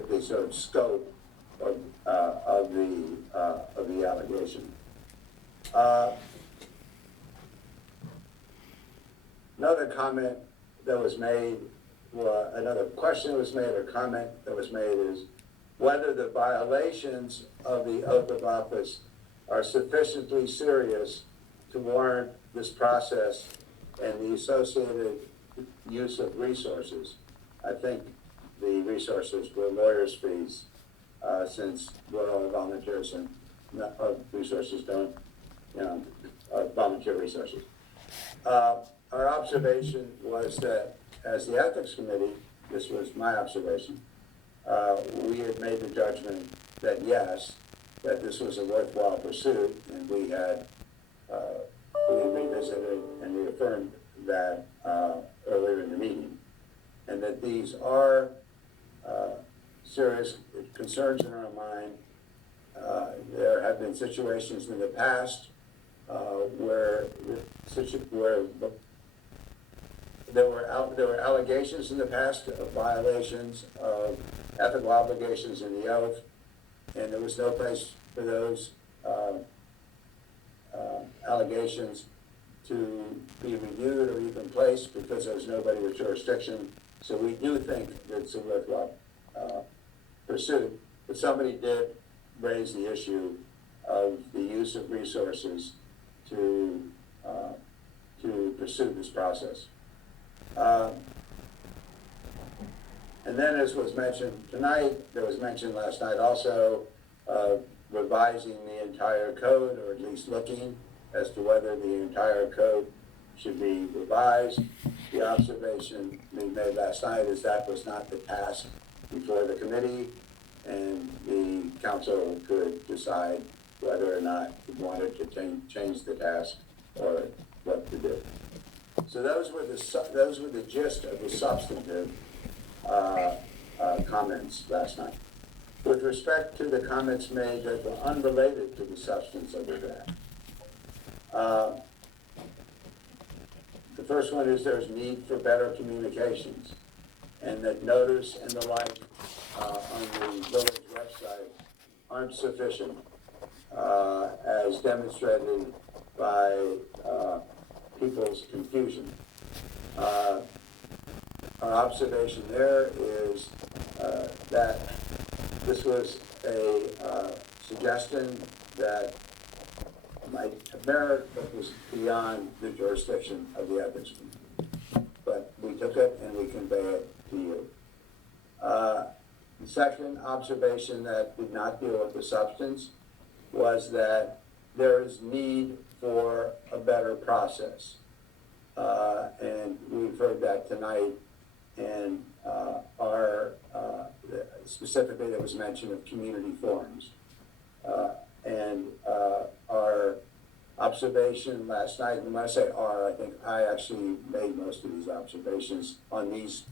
the sort of scope of the allegation. Another comment that was made, another question that was made or comment that was made is whether the violations of the oath of office are sufficiently serious to warrant this process and the associated use of resources. I think the resources were lawyers' fees, since we're all volunteers and resources don't, are volunteer resources. Our observation was that as the ethics committee, this was my observation, we had made the judgment that yes, that this was a worthwhile pursuit, and we had revisited and reaffirmed that earlier in the meeting, and that these are serious concerns in our mind. There have been situations in the past where there were allegations in the past of violations of ethical obligations in the oath, and there was no place for those allegations to be reviewed or even placed because there was nobody with jurisdiction. So we do think that it's a worthwhile pursuit. But somebody did raise the issue of the use of resources to pursue this process. And then, as was mentioned tonight, there was mentioned last night also revising the entire code, or at least looking as to whether the entire code should be revised. The observation we made last night is that was not the task before the committee, and the council could decide whether or not it wanted to change the task or what to do. So those were the gist of the substantive comments last night. With respect to the comments made that were unrelated to the substance of the draft, the first one is there's need for better communications, and that notice and the like on the village website aren't sufficient, as demonstrated by people's confusion. Our observation there is that this was a suggestion that might merit, but was beyond the jurisdiction of the ethics committee. But we took it and we convey it to you. The second observation that did not deal with the substance was that there is need for a better process. And we've heard that tonight, and specifically there was mention of community forums. Our observation last night, and when I say I think I actually made most of these observations on these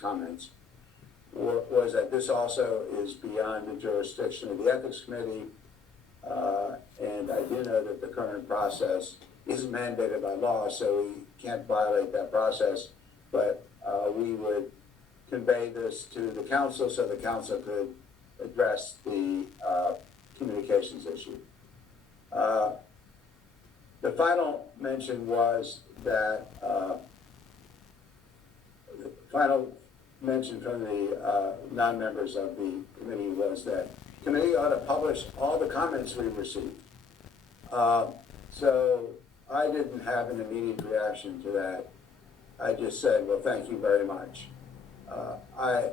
comments, was that this also is beyond the jurisdiction of the ethics committee. And I do know that the current process isn't mandated by law, so we can't violate that process, but we would convey this to the council so the council could address the communications issue. The final mention was that, the final mention from the non-members of the committee was that the committee ought to publish all the comments we received. So I didn't have an immediate reaction to that. I just said, well, thank you very much. I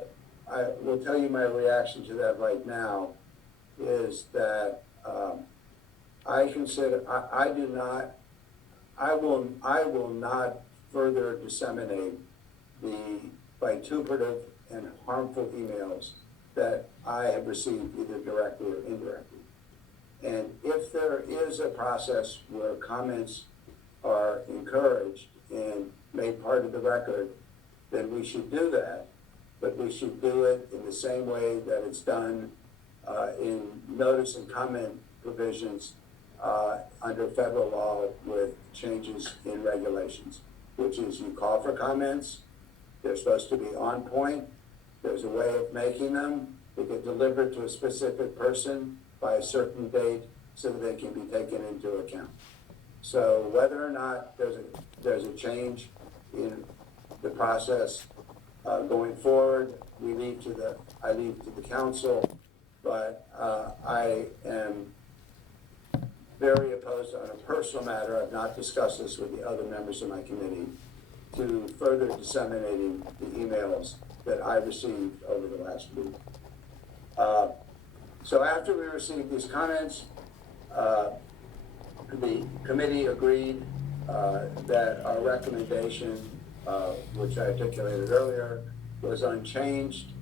will tell you my reaction to that right now is that I consider, I will not further disseminate the vituperative and harmful emails that I have received either directly or indirectly. And if there is a process where comments are encouraged and made part of the record, then we should do that. But we should do it in the same way that it's done in notice and comment provisions under federal law with changes in regulations, which is you call for comments, they're supposed to be on point, there's a way of making them, they get delivered to a specific person by a certain date so that they can be taken into account. So whether or not there's a change in the process going forward, I leave to the council, but I am very opposed on a personal matter. I've not discussed this with the other members of my committee to further disseminating the emails that I received over the last week. So after we received these comments, the committee agreed that our recommendation, which I articulated earlier, was unchanged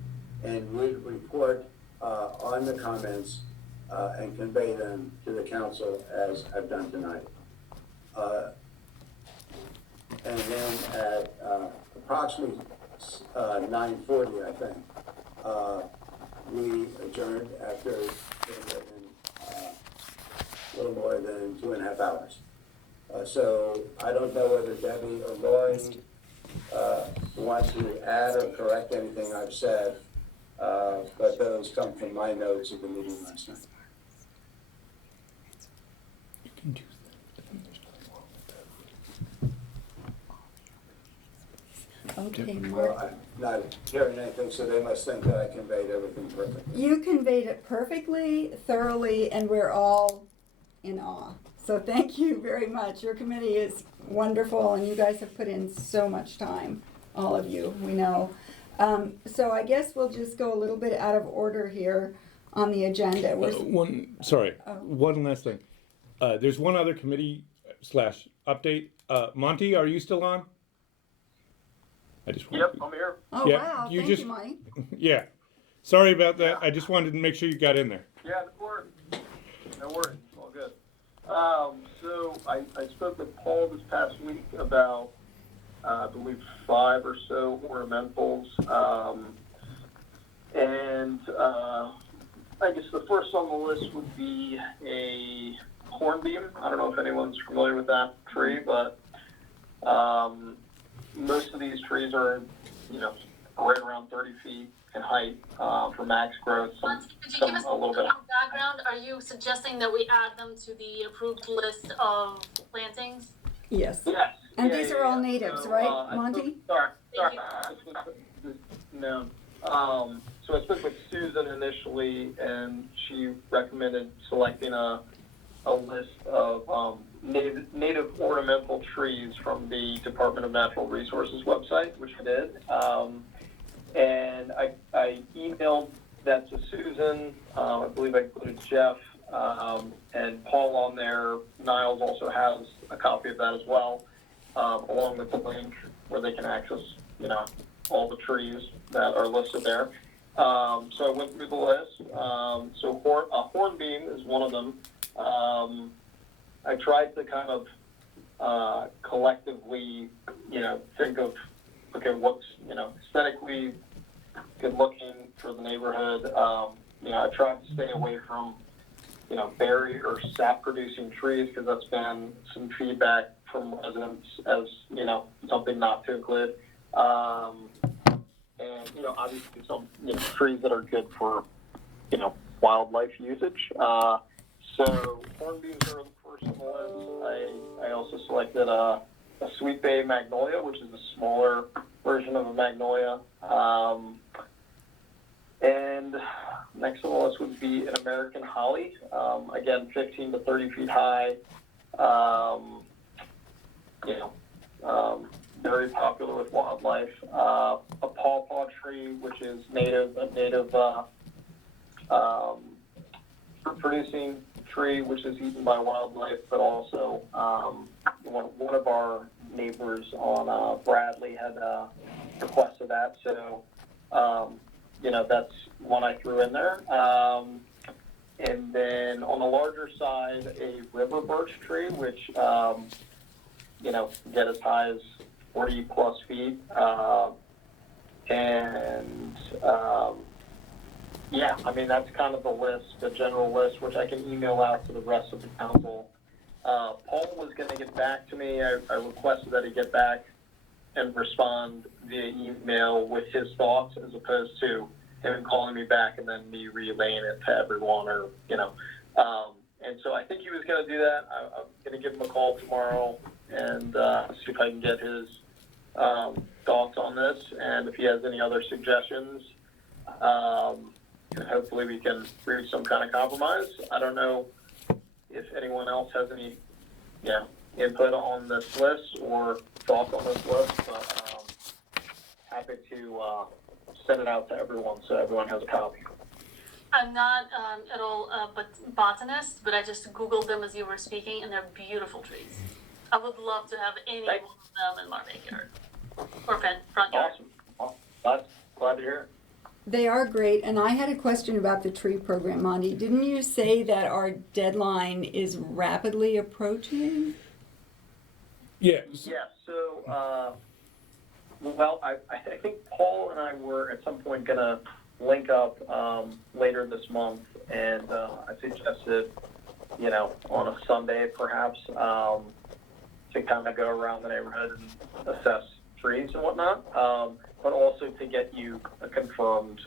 and would report on the comments and convey them to the council as I've done tonight. And then at approximately 9:40, I think, we adjourned after a little more than 2.5 hours. So I don't know whether Debbie or Lori want to add or correct anything I've said, but those come from my notes of the meeting last night. You can do that. Okay, Mark. Well, I'm not hearing anything, so they must think that I conveyed everything perfectly. You conveyed it perfectly, thoroughly, and we're all in awe. So thank you very much. Your committee is wonderful, and you guys have put in so much time, all of you, we know. So I guess we'll just go a little bit out of order here on the agenda. One last thing. There's one other committee / update. Monty, are you still on? Yep, I'm here. Oh, yeah, wow. you Thank you, Monty. Yeah. Sorry about that. I just wanted to make sure you got in there. Yeah, no worries, all good. So I spoke with Paul this past week about, I believe, 5 or so ornamentals. I guess the first on the list would be a hornbeam. I don't know if anyone's familiar with that tree, but most of these trees are, right around 30 feet in height for max growth. Could you give us a little background? Are you suggesting that we add them to the approved list of plantings? Yes. Yes. And these are all natives, So, right, Monty? Sorry. No. so I spoke with Susan initially, and she recommended selecting a list of native ornamental trees from the Department of Natural Resources website, which I did. And I emailed that to Susan. I believe I included Jeff and Paul on there. Niles also has a copy of that as well, along with the link where they can access, all the trees that are listed there. So I went through the list. So hornbeam is one of them. I tried to kind of collectively, think of, okay, what's, aesthetically good looking for the neighborhood. I tried to stay away from, berry or sap producing trees, because that's been some feedback from residents as, something not to include. And, obviously some trees that are good for, wildlife usage. So hornbeams are the first on the list. I also selected a sweet bay magnolia, which is a smaller version of a magnolia. And next on the list would be an American holly. Again, 15 to 30 feet high. Very popular with wildlife. A pawpaw tree, which is native producing tree, which is eaten by wildlife, but also one of our neighbors on Bradley had requested that, so that's one I threw in there. And then on the larger side, a river birch tree, which get as high as 40 plus feet, that's kind of the list, the general list, which I can email out to the rest of the council. Paul was going to get back to me. I requested that he get back and respond via email with his thoughts, as opposed to him calling me back and then me relaying it to everyone, or and so I think he was going to do that. I'm going to give him a call tomorrow and see if I can get his thoughts on this, and if he has any other suggestions. Hopefully we can reach some kind of compromise. I don't know if anyone else has any input on this list or thoughts on this list, but happy to send it out to everyone so everyone has a copy. I'm not at all a botanist, but I just Googled them as you were speaking, and they're beautiful trees. I would love to have any one of them in my backyard or front yard. Awesome. Glad to hear it. They are great, and I had a question about the tree program, Monty. Didn't you say that our deadline is rapidly approaching? Yeah. Yeah, so, I think Paul and I were at some point going to link up later this month, and I suggested, on a Sunday perhaps, to kind of go around the neighborhood and assess trees and whatnot, but also to get you a confirmed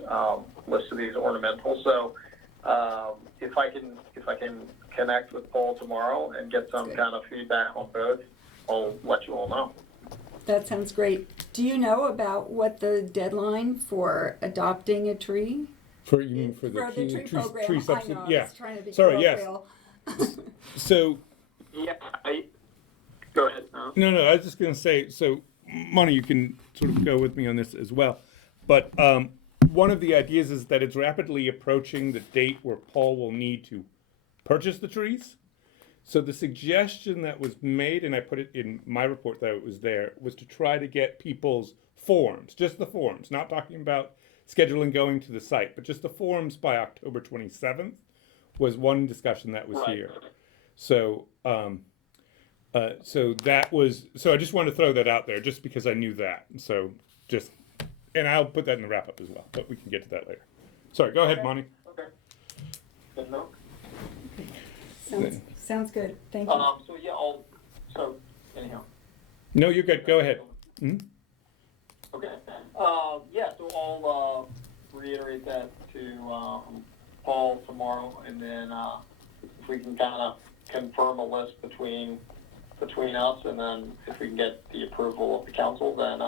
list of these ornamentals. So if I can connect with Paul tomorrow and get some kind of feedback on both, I'll let you all know. That sounds great. Do you know about what the deadline for adopting a tree? For the tree program? tree I subsidy? know, Yeah. I was trying to be Sorry. Yes. So. Yeah. Go ahead. No. I was just going to say. So, Monty, you can sort of go with me on this as well. But one of the ideas is that it's rapidly approaching the date where Paul will need to purchase the trees. So the suggestion that was made, and I put it in my report that it was there, was to try to get people's forms, just the forms, not talking about scheduling going to the site, but just the forms by October 27th was one discussion that was here. So, so I just wanted to throw that out there just because I knew that. So and I'll put that in the wrap up as well, but we can get to that later. Sorry, go ahead, Monty. Okay. Good enough. Sounds good. Thank you. Anyhow. No, you're good. Go ahead. Mm-hmm. Okay. So I'll reiterate that to Paul tomorrow, and then if we can kind of confirm a list between us, and then if we can get the approval of the council, then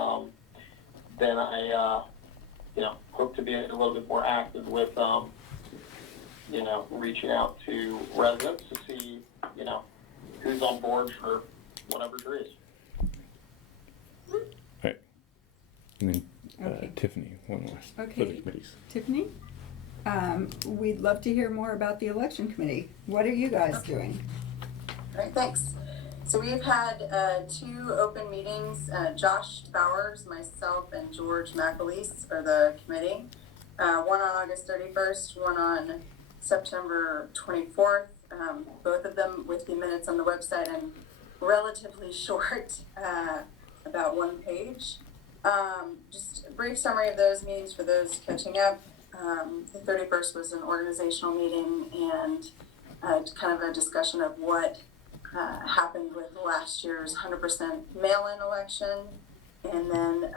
I hope to be a little bit more active with, reaching out to residents to see, who's on board for whatever there is. Right. And then Okay. Tiffany, one last for the Okay, committees. Tiffany? We'd love to hear more about the election committee. What are you guys doing? All right, thanks. So we've had 2 open meetings. Josh Bowers, myself, and George McAleese are the committee. One on August 31st, one on September 24th. Both of them with the minutes on the website and relatively short, about 1 page. Just a brief summary of those meetings for those catching up. The 31st was an organizational meeting and kind of a discussion of what happened with last year's 100% mail-in election, and then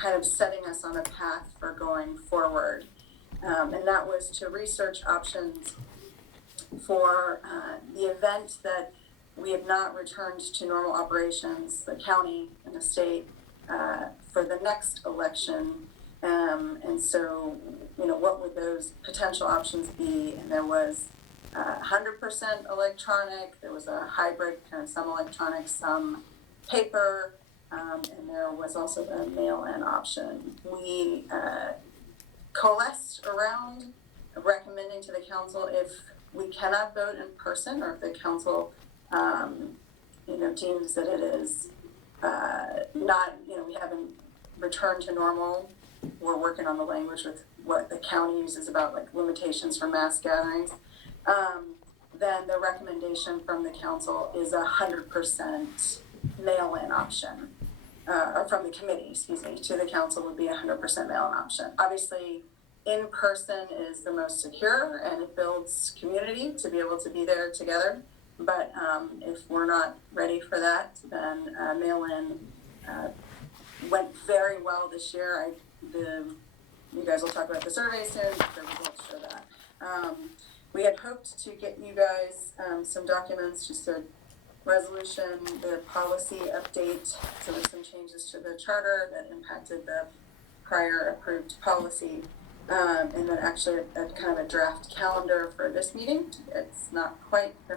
kind of setting us on a path for going forward. And that was to research options for the event that we have not returned to normal operations, the county and the state, for the next election. And so, what would those potential options be? And there was 100% electronic, there was a hybrid, kind of some electronic, some paper, and there was also the mail-in option. We coalesced around recommending to the council, if we cannot vote in person, or if the council, deems that it is not, we haven't returned to normal. We're working on the language with what the county uses about like limitations for mass gatherings. Then the recommendation from the council is 100% mail-in option, or from the committee, to the council would be 100% mail-in option. Obviously, in person is the most secure and it builds community to be able to be there together. But if we're not ready for that, then mail-in went very well this year. You guys will talk about the survey soon, the results show that. We had hoped to get you guys some documents, just a resolution, the policy update. So there's some changes to the charter that impacted the prior approved policy. And then actually a kind of a draft calendar for this meeting. They're not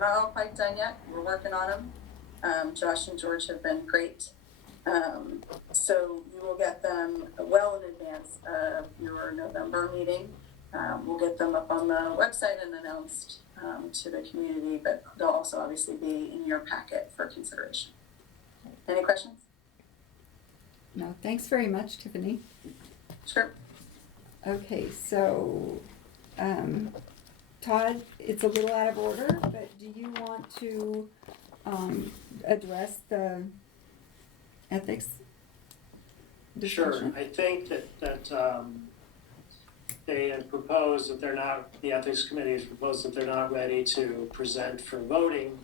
all quite done yet. We're working on them. Josh and George have been great. So you will get them well in advance of your November meeting. We'll get them up on the website and announced to the community, but they'll also obviously be in your packet for consideration. Any questions? No, thanks very much, Tiffany. Sure. Okay, so, Todd, it's a little out of order, but do you want to address the ethics discussion? Sure. I think that they have proposed that the ethics committee has proposed that they're not ready to present for voting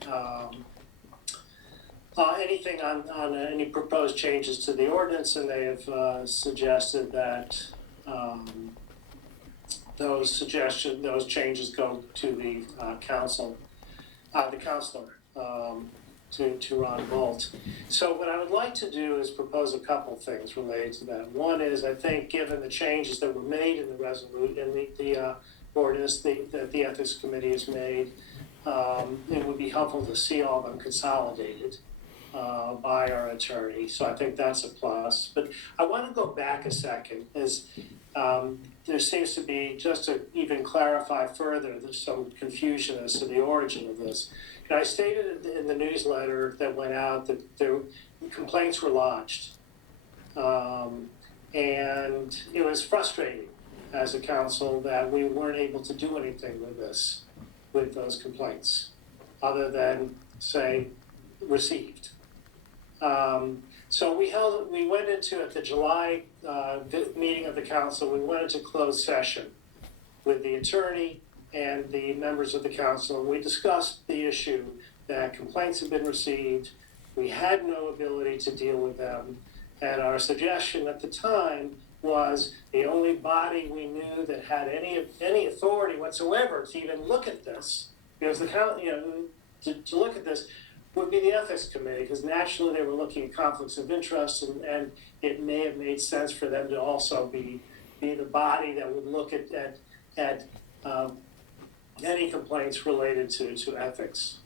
anything on any proposed changes to the ordinance, and they have suggested that those changes go to the councilor, to Ron Bolt. So what I would like to do is propose a couple things related to that. One is, I think, given the changes that were made in the the ordinance that the ethics committee has made, it would be helpful to see all of them consolidated by our attorney. So I think that's a plus. But I want to go back a second, as there seems to be, just to even clarify further, there's some confusion as to the origin of this. And I stated in the newsletter that went out that complaints were lodged. And it was frustrating as a council that we weren't able to do anything with those complaints, other than say received. So we went into, at the July meeting of the council, we went into closed session with the attorney and the members of the council, and we discussed the issue that complaints had been received. We had no ability to deal with them, and our suggestion at the time was the only body we knew that had any authority whatsoever to even look at this, because to look at this would be the ethics committee, because naturally they were looking at conflicts of interest, and it may have made sense for them to also be be the body that would look at any complaints related to ethics.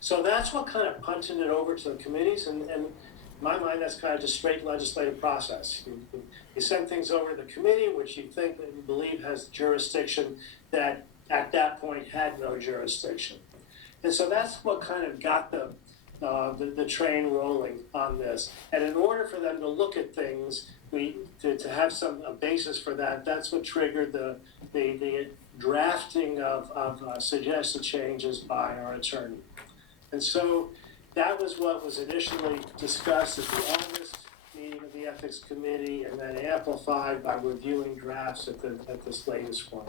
So that's what kind of punching it over to the committees, and in my mind, that's kind of just straight legislative process. You send things over to the committee, which you think and you believe has jurisdiction that at that point had no jurisdiction. And so that's what kind of got the train rolling on this. And in order for them to look at things, to have a basis for that, that's what triggered the drafting of suggested changes by our attorney. And so that was what was initially discussed at the August meeting of the Ethics Committee, and then amplified by reviewing drafts at this latest one.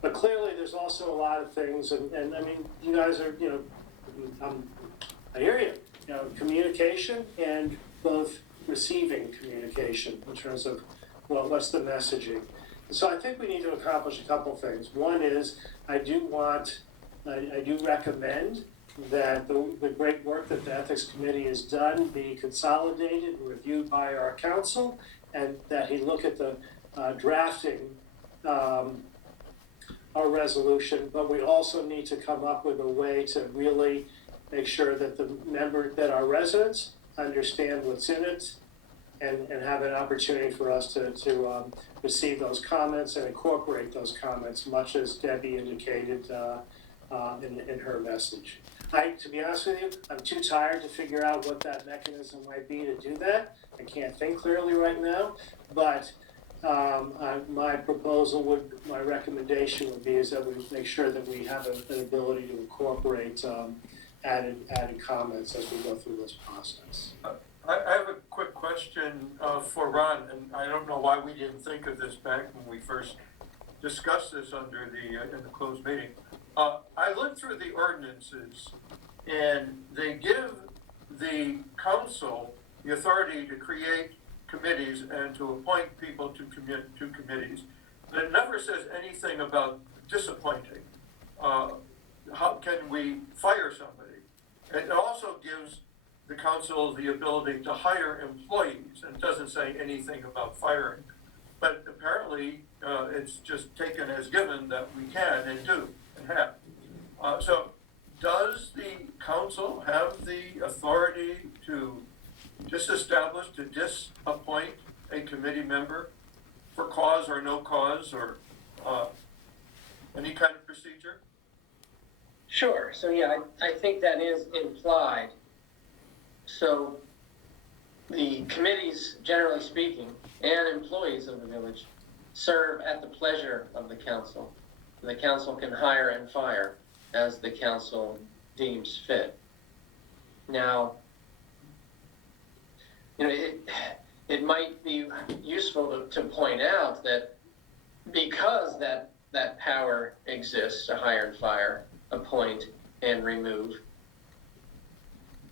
But clearly, there's also a lot of things, and I mean, you guys are, I hear you, communication and both receiving communication in terms of, what's the messaging. And so I think we need to accomplish a couple things. One is, I do recommend that the great work that the Ethics Committee has done be consolidated and reviewed by our council, and that he look at the drafting our resolution, but we also need to come up with a way to really make sure that that our residents understand what's in it, and have an opportunity for us to receive those comments and incorporate those comments, much as Debbie indicated in her message. To be honest with you, I'm too tired to figure out what that mechanism might be to do that. I can't think clearly right now, but my recommendation would be is that we make sure that we have an ability to incorporate added comments as we go through this process. I have a quick question for Ron, and I don't know why we didn't think of this back when we first discussed this in the closed meeting. I looked through the ordinances, and they give the council the authority to create committees and to appoint people to committees. But it never says anything about disappointing. How can we fire somebody? It also gives the council the ability to hire employees, and doesn't say anything about firing. But apparently, it's just taken as given that we can and do and have. So does the council have the authority to disestablish, to disappoint a committee member for cause or no cause, or any kind of procedure? Sure. So yeah, I think that is implied. So the committees, generally speaking, and employees of the village serve at the pleasure of the council. The council can hire and fire as the council deems fit. Now, it might be useful to point out that because that power exists to hire and fire, appoint and remove,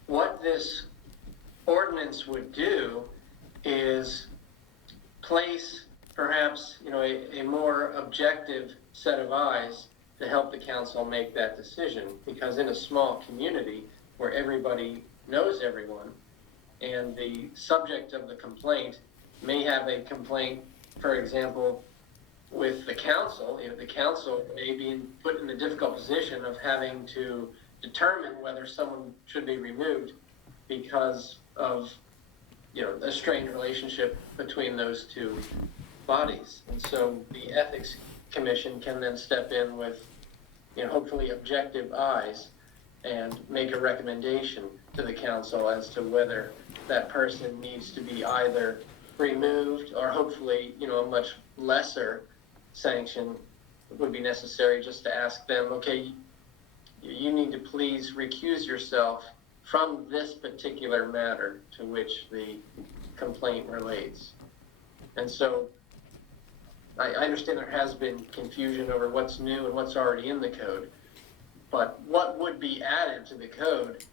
what this ordinance would do is place perhaps a more objective set of eyes to help the council make that decision, because in a small community where everybody knows everyone, and the subject of the complaint may have a complaint, for example, with the council, the council may be put in the difficult position of having to determine whether someone should be removed because of a strained relationship between those two bodies. And so the Ethics Commission can then step in with hopefully objective eyes and make a recommendation to the council as to whether that person needs to be either removed, or hopefully a much lesser sanction would be necessary, just to ask them, okay, you need to please recuse yourself from this particular matter to which the complaint relates. And so I understand there has been confusion over what's new and what's already in the code, but what would be added to the code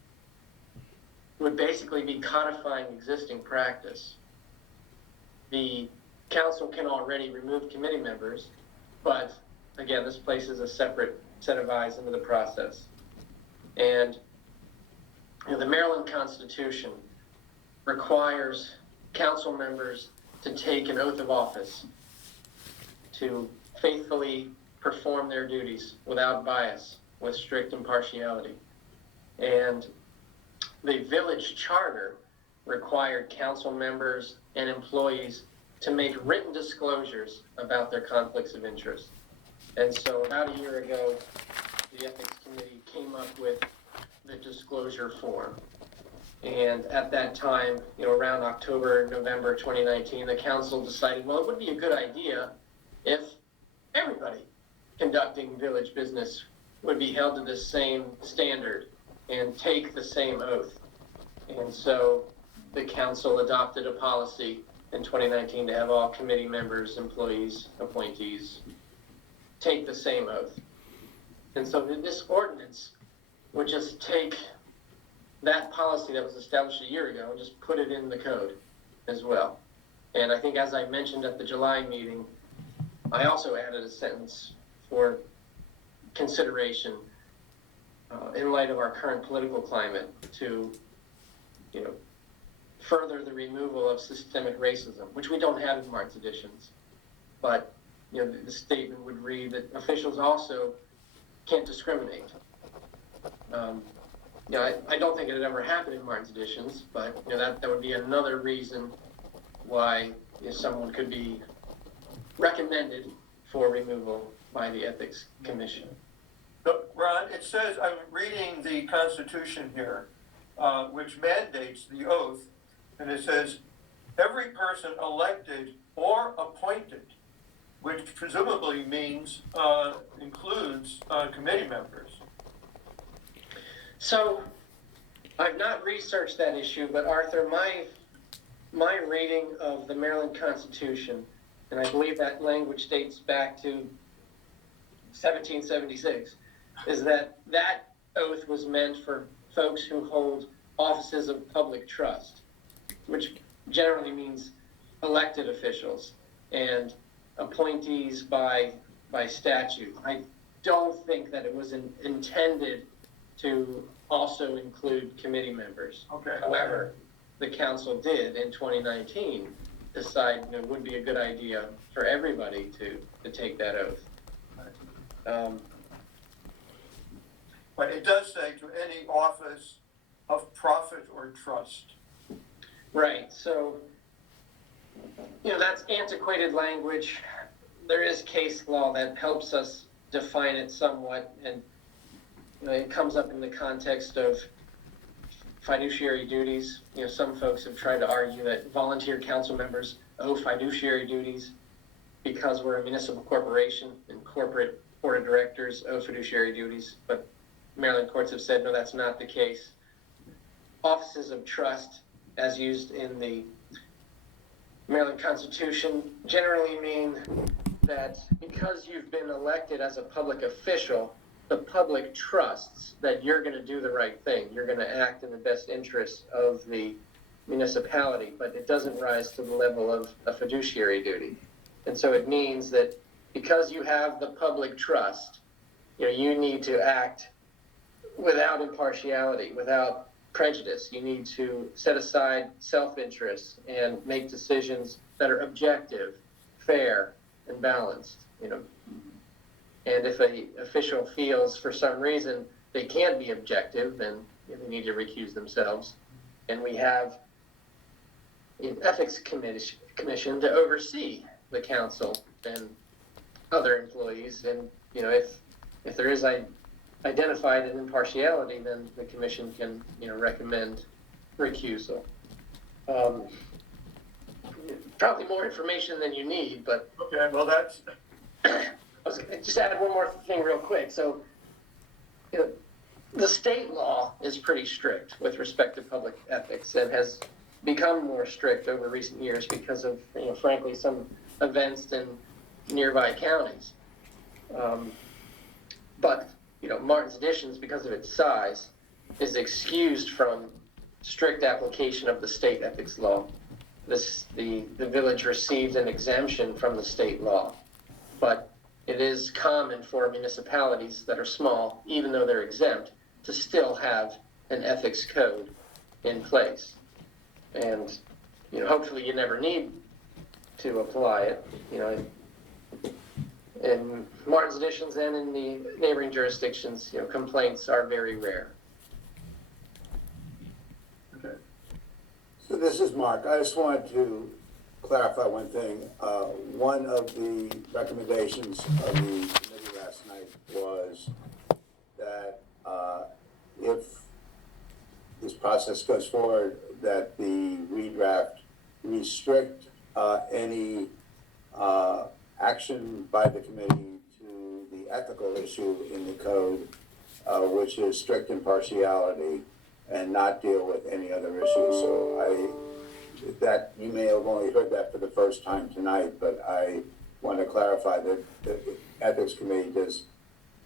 would basically be codifying existing practice. The council can already remove committee members, but again, this places a separate set of eyes into the process. And the Maryland Constitution requires council members to take an oath of office to faithfully perform their duties without bias, with strict impartiality. And the village charter required council members and employees to make written disclosures about their conflicts of interest. And so about a year ago, the Ethics Committee came up with the disclosure form. And at that time, around October, November 2019, the council decided, well, it would be a good idea if everybody conducting village business would be held to the same standard and take the same oath. And so the council adopted a policy in 2019 to have all committee members, employees, appointees take the same oath. And so this ordinance would just take that policy that was established a year ago and just put it in the code as well. And I think, as I mentioned at the July meeting, I also added a sentence for consideration in light of our current political climate to, further the removal of systemic racism, which we don't have in Martin's editions. But, the statement would read that officials also can't discriminate. I don't think it had ever happened in Martin's editions, but that would be another reason why someone could be recommended for removal by the Ethics Commission. But Ron, it says, I'm reading the Constitution here, which mandates the oath, and it says, every person elected or appointed, which presumably means, includes committee members. So, I've not researched that issue, but Arthur, my reading of the Maryland Constitution, and I believe that language dates back to 1776, is that oath was meant for folks who hold offices of public trust, which generally means elected officials and appointees by statute. I don't think that it was intended to also include committee members. Okay. However, the council did in 2019 decide it would be a good idea for everybody to take that oath. But it does say to any office of profit or trust. Right, so, that's antiquated language. There is case law that helps us define it somewhat, and it comes up in the context of fiduciary duties. Some folks have tried to argue that volunteer council members owe fiduciary duties because we're a municipal corporation and corporate board of directors owe fiduciary duties, but Maryland courts have said, no, that's not the case. Offices of trust, as used in the Maryland Constitution, generally mean that because you've been elected as a public official, the public trusts that you're going to do the right thing. You're going to act in the best interest of the municipality, but it doesn't rise to the level of a fiduciary duty. And so it means that because you have the public trust, you need to act without impartiality, without prejudice. You need to set aside self-interest and make decisions that are objective, fair, and balanced. And if an official feels for some reason they can't be objective, then they need to recuse themselves. And we have an ethics commission to oversee the council and other employees. And if there is identified an impartiality, then the commission can recommend recusal. Probably more information than you need, but okay. Well, that's. I was going to just add one more thing real quick. So, the state law is pretty strict with respect to public ethics and has become more strict over recent years because of, frankly, some events in nearby counties. But, Martin's Editions, because of its size, is excused from strict application of the state ethics law. The village received an exemption from the state law, but it is common for municipalities that are small, even though they're exempt, to still have an ethics code in place. And, hopefully you never need to apply it. in Martin's Additions and in the neighboring jurisdictions, complaints are very rare. So this is Mark. I just wanted to clarify one thing. One of the recommendations of the committee last night was that if this process goes forward, that the redraft restrict any action by the committee to the ethical issue in the code, which is strict impartiality, and not deal with any other issues. So that you may have only heard that for the first time tonight, but I want to clarify that the Ethics Committee does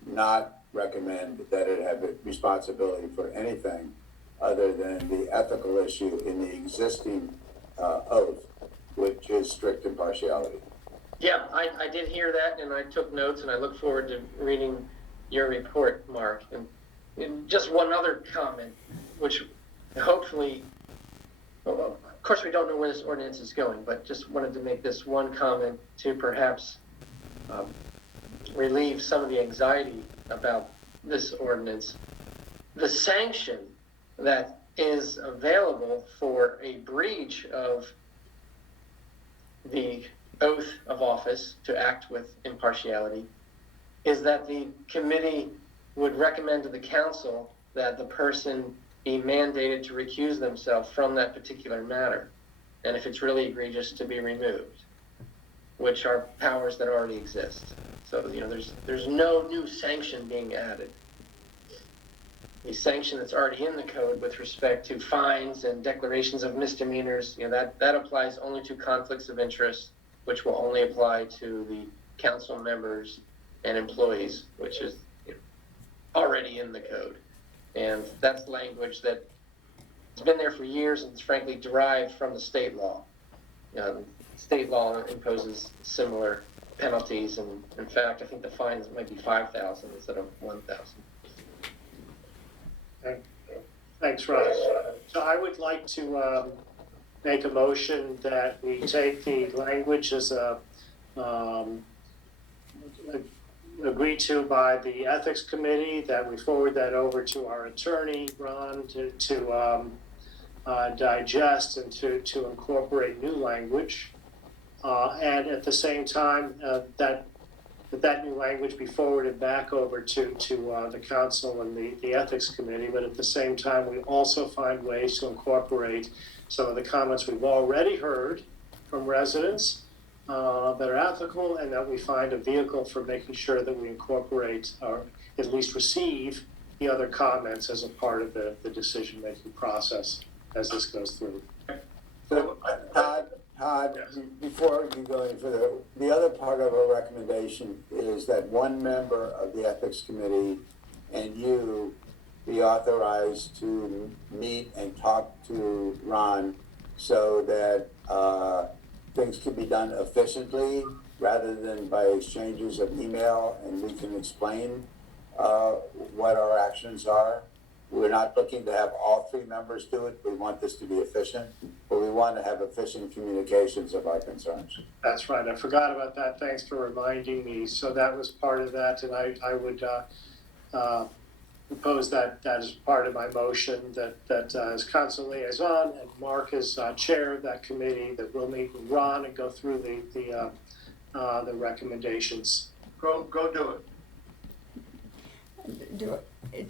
not recommend that it have a responsibility for anything other than the ethical issue in the existing oath, which is strict impartiality. Yeah, I did hear that, and I took notes, and I look forward to reading your report, Mark. And just one other comment, which hopefully, well, of course we don't know where this ordinance is going, but just wanted to make this one comment to perhaps relieve some of the anxiety about this ordinance. The sanction that is available for a breach of the oath of office to act with impartiality is that the committee would recommend to the council that the person be mandated to recuse themselves from that particular matter, and if it's really egregious, to be removed, which are powers that already exist. So there's no new sanction being added. The sanction that's already in the code with respect to fines and declarations of misdemeanors, that applies only to conflicts of interest, which will only apply to the council members and employees, which is already in the code. And that's language that has been there for years and is frankly derived from the state law. State law imposes similar penalties, and in fact, I think the fines might be $5,000 instead of $1,000. Thanks, Russ. So I would like to make a motion that we take the language as agreed to by the Ethics Committee, that we forward that over to our attorney, Ron, to digest and to incorporate new language. And at the same time, that new language be forwarded back over to the council and the Ethics Committee, but at the same time, we also find ways to incorporate some of the comments we've already heard from residents that are ethical, and that we find a vehicle for making sure that we incorporate or at least receive the other comments as a part of the decision-making process as this goes through. So, Todd, before you go any further, the other part of our recommendation is that one member of the Ethics Committee and you be authorized to meet and talk to Ron so that things can be done efficiently rather than by exchanges of email, and we can explain what our actions are. We're not looking to have all three members do it. We want this to be efficient, but we want to have efficient communications of our concerns. That's right. I forgot about that. Thanks for reminding me. So that was part of that, and I would propose that as part of my motion, that as council liaison and Mark as chair of that committee, that we'll meet with Ron and go through the recommendations. Go do it.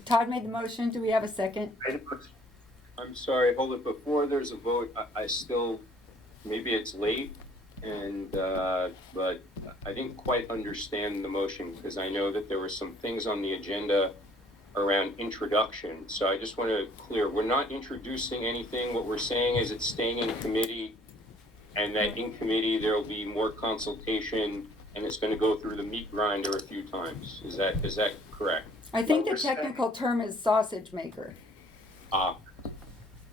Todd made the motion. Do we have a second? I'm sorry, hold it. Before there's a vote, I still, maybe it's late, and but I didn't quite understand the motion, because I know that there were some things on the agenda around introduction. So I just want to clear, we're not introducing anything. What we're saying is it's staying in committee, and that in committee there will be more consultation, and it's going to go through the meat grinder a few times. Is that correct? I think the technical term is sausage maker.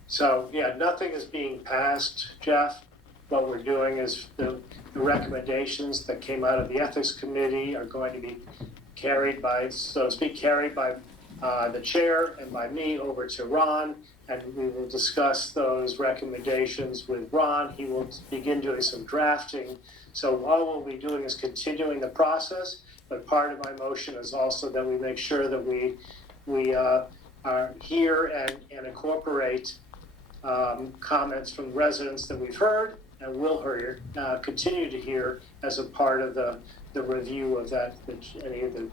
So, yeah, nothing is being passed, Jeff. What we're doing is the recommendations that came out of the Ethics Committee are going to be carried by, so to speak, carried by the chair and by me over to Ron, and we will discuss those recommendations with Ron. He will begin doing some drafting. So all we'll be doing is continuing the process, but part of my motion is also that we make sure that we are hear and incorporate comments from residents that we've heard and will hear, continue to hear as a part of the review of any of the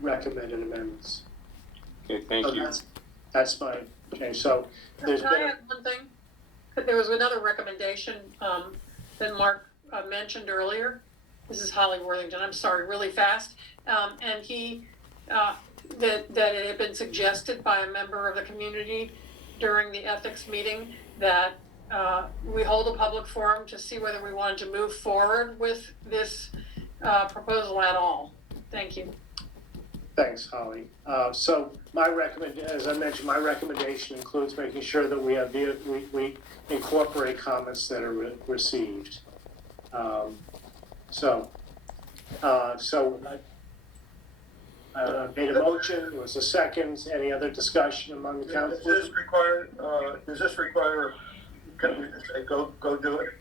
recommended amendments. Okay, thank So you. that's my change. So there's Can been I add one thing? There was another recommendation that Mark mentioned earlier. This is Holly Worthington. I'm sorry, really fast. And he that it had been suggested by a member of the community during the ethics meeting that we hold a public forum to see whether we wanted to move forward with this proposal at all. Thank you. Thanks, Holly. So as I mentioned, my recommendation includes making sure that we incorporate comments that are received. I made a motion. There was a second. Any other discussion among the council? Does this require, can we just say, go do it?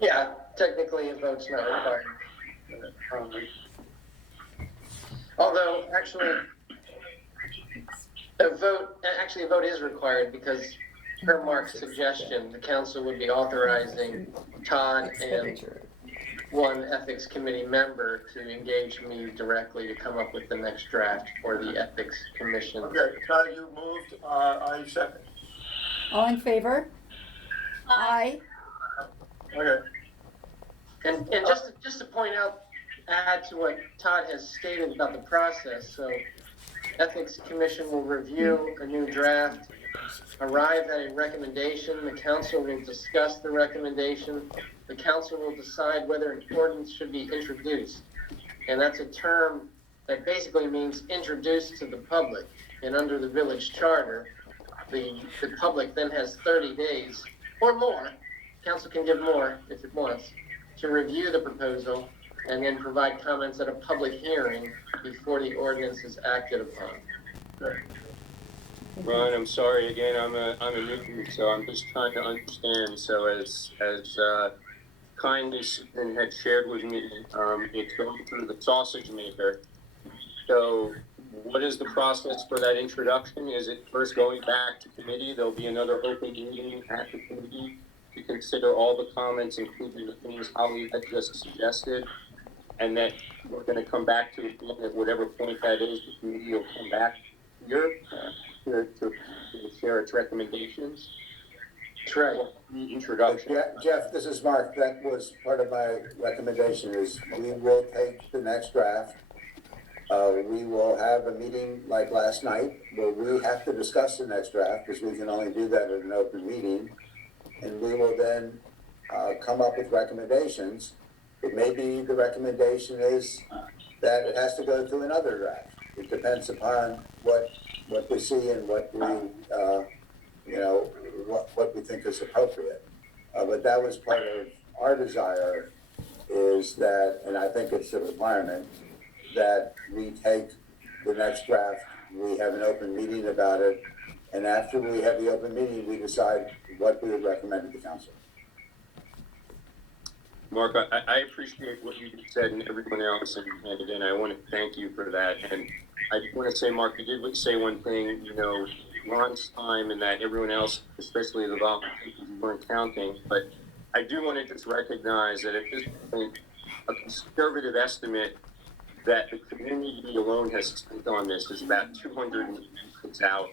Yeah, technically a vote's not required. Although, actually, a vote is required because per Mark's suggestion, the council would be authorizing Todd and one ethics committee member to engage me directly to come up with the next draft for the ethics commission. Okay, Todd, you moved, I second. All in favor? Aye. Okay. And just to point out, add to what Todd has stated about the process. So Ethics Commission will review a new draft, arrive at a recommendation, the council will discuss the recommendation, the council will decide whether an ordinance should be introduced. And that's a term that basically means introduced to the public. And under the village charter, the public then has 30 days or more, council can give more if it wants, to review the proposal and then provide comments at a public hearing before the ordinance is acted upon. Ron, I'm sorry again. I'm a newbie, so I'm just trying to understand. So as kindly Susan had shared with me, it's going through the sausage maker. So what is the process for that introduction? Is it first going back to committee? There'll be another open meeting at the committee to consider all the comments, including the things Holly had just suggested, and that we're going to come back to it at whatever point that is. The committee will come back here to share its recommendations. That's right. The introduction. Jeff, this is Mark. That was part of my recommendation is we will take the next draft. We will have a meeting like last night where we have to discuss the next draft because we can only do that at an open meeting. And we will then come up with recommendations. It may be the recommendation is that it has to go to another draft. It depends upon what we see and what we, what we think is appropriate. But that was part of our desire is that, and I think it's a requirement, that we take the next draft, we have an open meeting about it, and after we have the open meeting, we decide what we would recommend to the council. Mark, I appreciate what you said and everyone else, and again, I want to thank you for that. And I just want to say, Mark, you did say one thing, Ron's time and that everyone else, especially the volunteers, weren't counting. But I do want to just recognize that at this point, a conservative estimate that the community alone has spent on this is about 206 hours.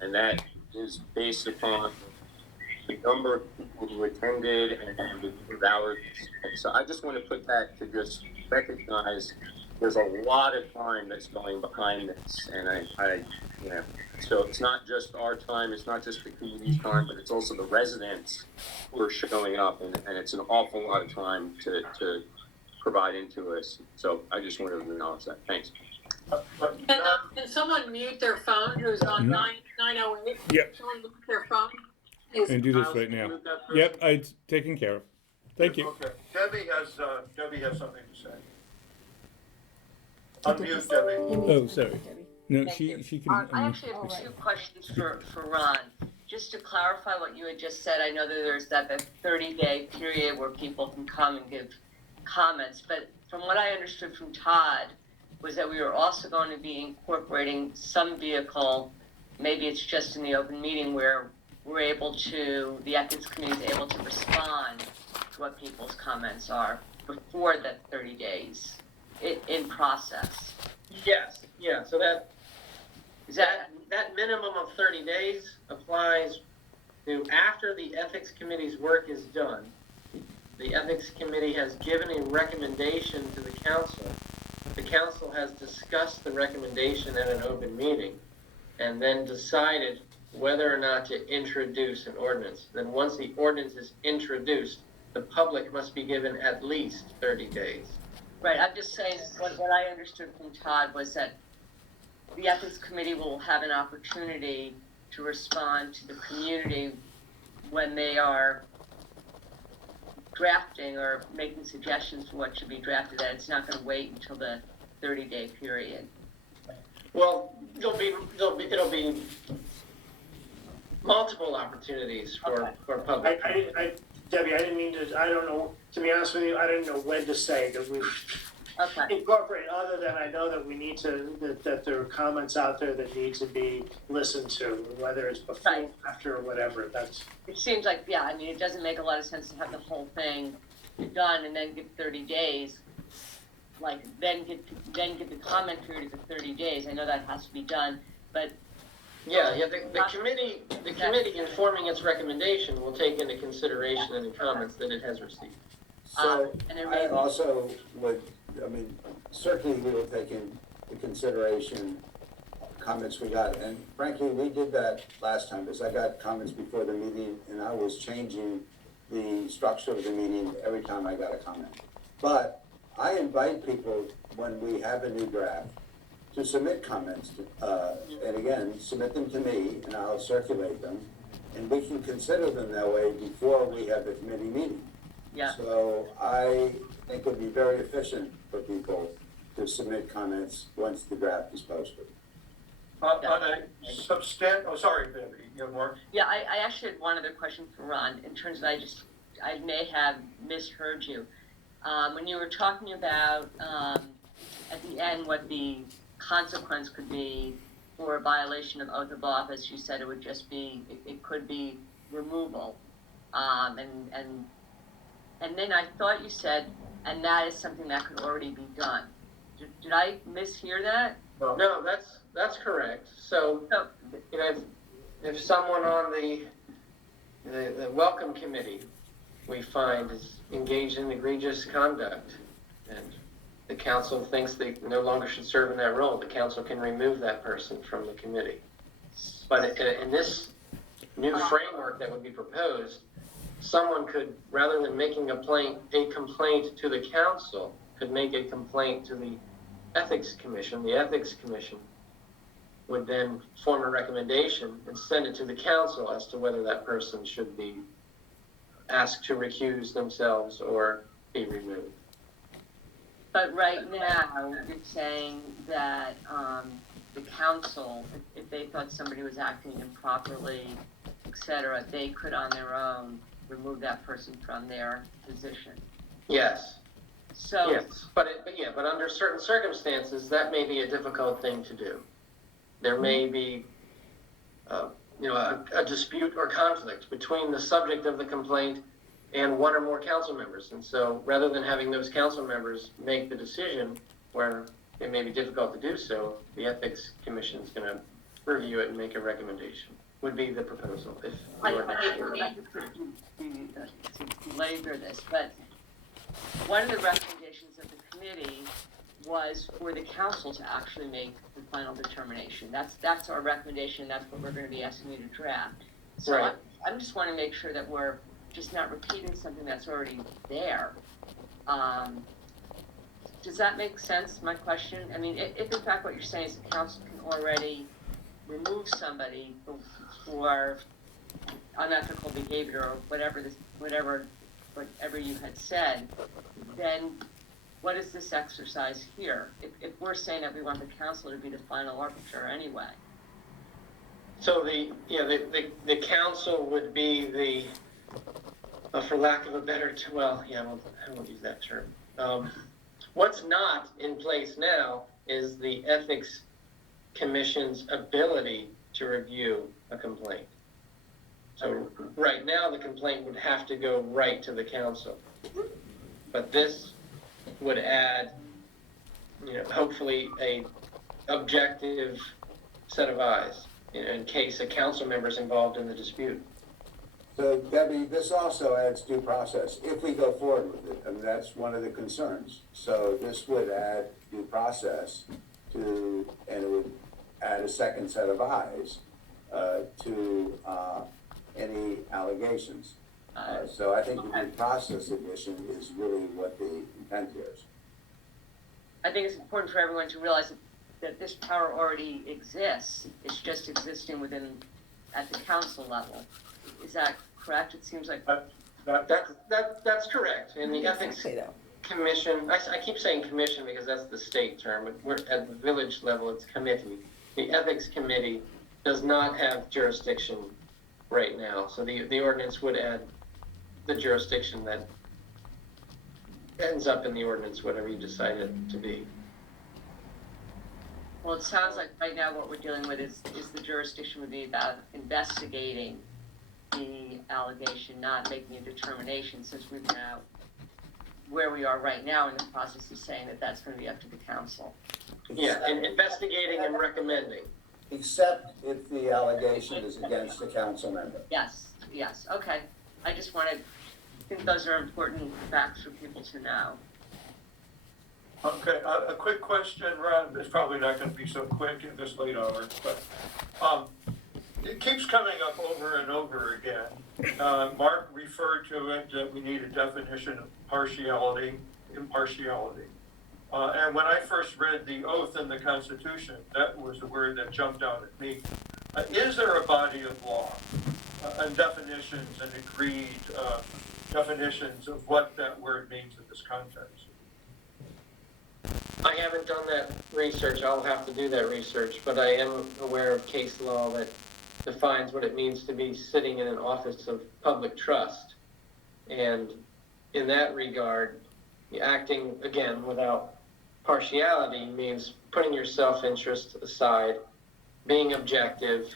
And that is based upon the number of people who attended and the number of hours. So I just want to put that to just recognize there's a lot of time that's going behind this. And so it's not just our time, it's not just the community's time, but it's also the residents who are showing up. And it's an awful lot of time to provide into us. So I just wanted to acknowledge that. Thanks. Can someone mute their phone who's on 908? Yep. Someone mute their phone? And do this right now. Yep, it's taken care of. Thank you. Okay. Debbie has something to say. Unmute, Debbie. Oh, sorry. No, Thank you. she can. I actually have two questions for Ron. Just to clarify what you had just said, I know that there's that 30-day period where people can come and give comments, but from what I understood from Todd was that we were also going to be incorporating some vehicle, maybe it's just in the open meeting, where the ethics committee is able to respond to what people's comments are before the 30 days in process. Yes, yeah, so that minimum of 30 days applies to after the ethics committee's work is done. The ethics committee has given a recommendation to the council. The council has discussed the recommendation at an open meeting and then decided whether or not to introduce an ordinance. Then once the ordinance is introduced, the public must be given at least 30 days. Right, I'm just saying what I understood from Todd was that the ethics committee will have an opportunity to respond to the community when they are drafting or making suggestions for what should be drafted, that it's not going to wait until the 30-day period. Well, it'll be multiple opportunities for public. Debbie, I didn't mean to, I don't know, to be honest with you, I didn't know when to say, because we incorporate, other than I know that we need to, that there are comments out there that need to be listened to, whether it's before, after, or whatever, It seems like, yeah, I mean, it doesn't make a lot of sense to have the whole thing done and then give 30 days, like, then get the comment period for 30 days. I know that has to be done, but the committee in forming its recommendation will take into consideration any comments that it has received. So I also would, certainly we will take into consideration comments we got. And frankly, we did that last time because I got comments before the meeting and I was changing the structure of the meeting every time I got a comment. But I invite people when we have a new draft to submit comments, and again, submit them to me, and I'll circulate them, and we can consider them that way before we have the committee meeting. Yeah. So I think it would be very efficient for people to submit comments once the draft is posted. On a sorry, Debbie, you have more? Yeah, I actually had one other question for Ron, in terms of I may have misheard you. When you were talking about, at the end, what the consequence could be for a violation of oath of office, you said it would just be, it could be removal. And then I thought you said, and that is something that could already be done. Did I mishear that? No, that's correct. So, if someone on the welcome committee we find is engaged in egregious conduct and the council thinks they no longer should serve in that role, the council can remove that person from the committee. But in this new framework that would be proposed, someone could, rather than making a complaint to the council, could make a complaint to the ethics commission. The ethics commission would then form a recommendation and send it to the council as to whether that person should be asked to recuse themselves or be removed. But right now, you're saying that the council, if they thought somebody was acting improperly, etc., they could on their own remove that person from their position. Yes. So yes, but under certain circumstances, that may be a difficult thing to do. There may be, a dispute or conflict between the subject of the complaint and one or more council members. And so rather than having those council members make the decision where it may be difficult to do so, the ethics commission is going to review it and make a recommendation, would be the proposal. If I belabor this, but one of the recommendations of the committee was for the council to actually make the final determination. That's our recommendation. That's what we're going to be asking you to draft. So right. I'm just want to make sure that we're just not repeating something that's already there. Does that make sense, my question? I mean, if in fact what you're saying is the council can already remove somebody for unethical behavior or whatever you had said, then what is this exercise here? If we're saying that we want the council to be the final arbiter anyway. So the council would be for lack of a better, I won't use that term. What's not in place now is the Ethics Commission's ability to review a complaint. So right now, the complaint would have to go right to the council. But this would add, hopefully a objective set of eyes in case a council member is involved in the dispute. So Debbie, this also adds due process, if we go forward with it, and that's one of the concerns. So this would add due process and it would add a second set of eyes to any allegations. So I think the due process addition is really what the intent here is. I think it's important for everyone to realize that this power already exists. It's just existing at the council level. Is that correct? It seems like That's correct. And the Ethics Commission, I keep saying commission because that's the state term, but we're at the village level, it's committee. The Ethics Committee does not have jurisdiction right now. So the ordinance would add the jurisdiction that ends up in the ordinance, whatever you decide it to be. Well, it sounds like right now what we're dealing with is the jurisdiction would be about investigating the allegation, not making a determination, since we've now, where we are right now in the process is saying that that's going to be up to the council. Yeah, and investigating and recommending. Except if the allegation is against a council member. Yes, okay. I think those are important facts for people to know. Okay, a quick question, Ron. It's probably not going to be so quick in this late hour, but it keeps coming up over and over again. Mark referred to it that we need a definition of impartiality. And when I first read the oath in the Constitution, that was the word that jumped out at me. Is there a body of law and definitions and agreed definitions of what that word means in this context? I haven't done that research. I'll have to do that research, but I am aware of case law that defines what it means to be sitting in an office of public trust. And in that regard, acting, again, without partiality means putting your self-interest aside, being objective,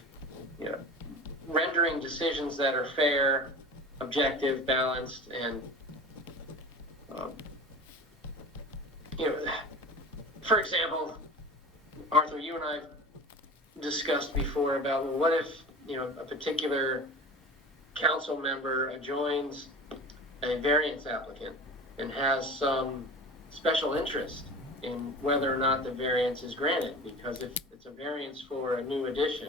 rendering decisions that are fair, objective, balanced, and for example, Arthur, you and I discussed before about, well, what if, a particular council member joins a variance applicant and has some special interest in whether or not the variance is granted, because if it's a variance for a new addition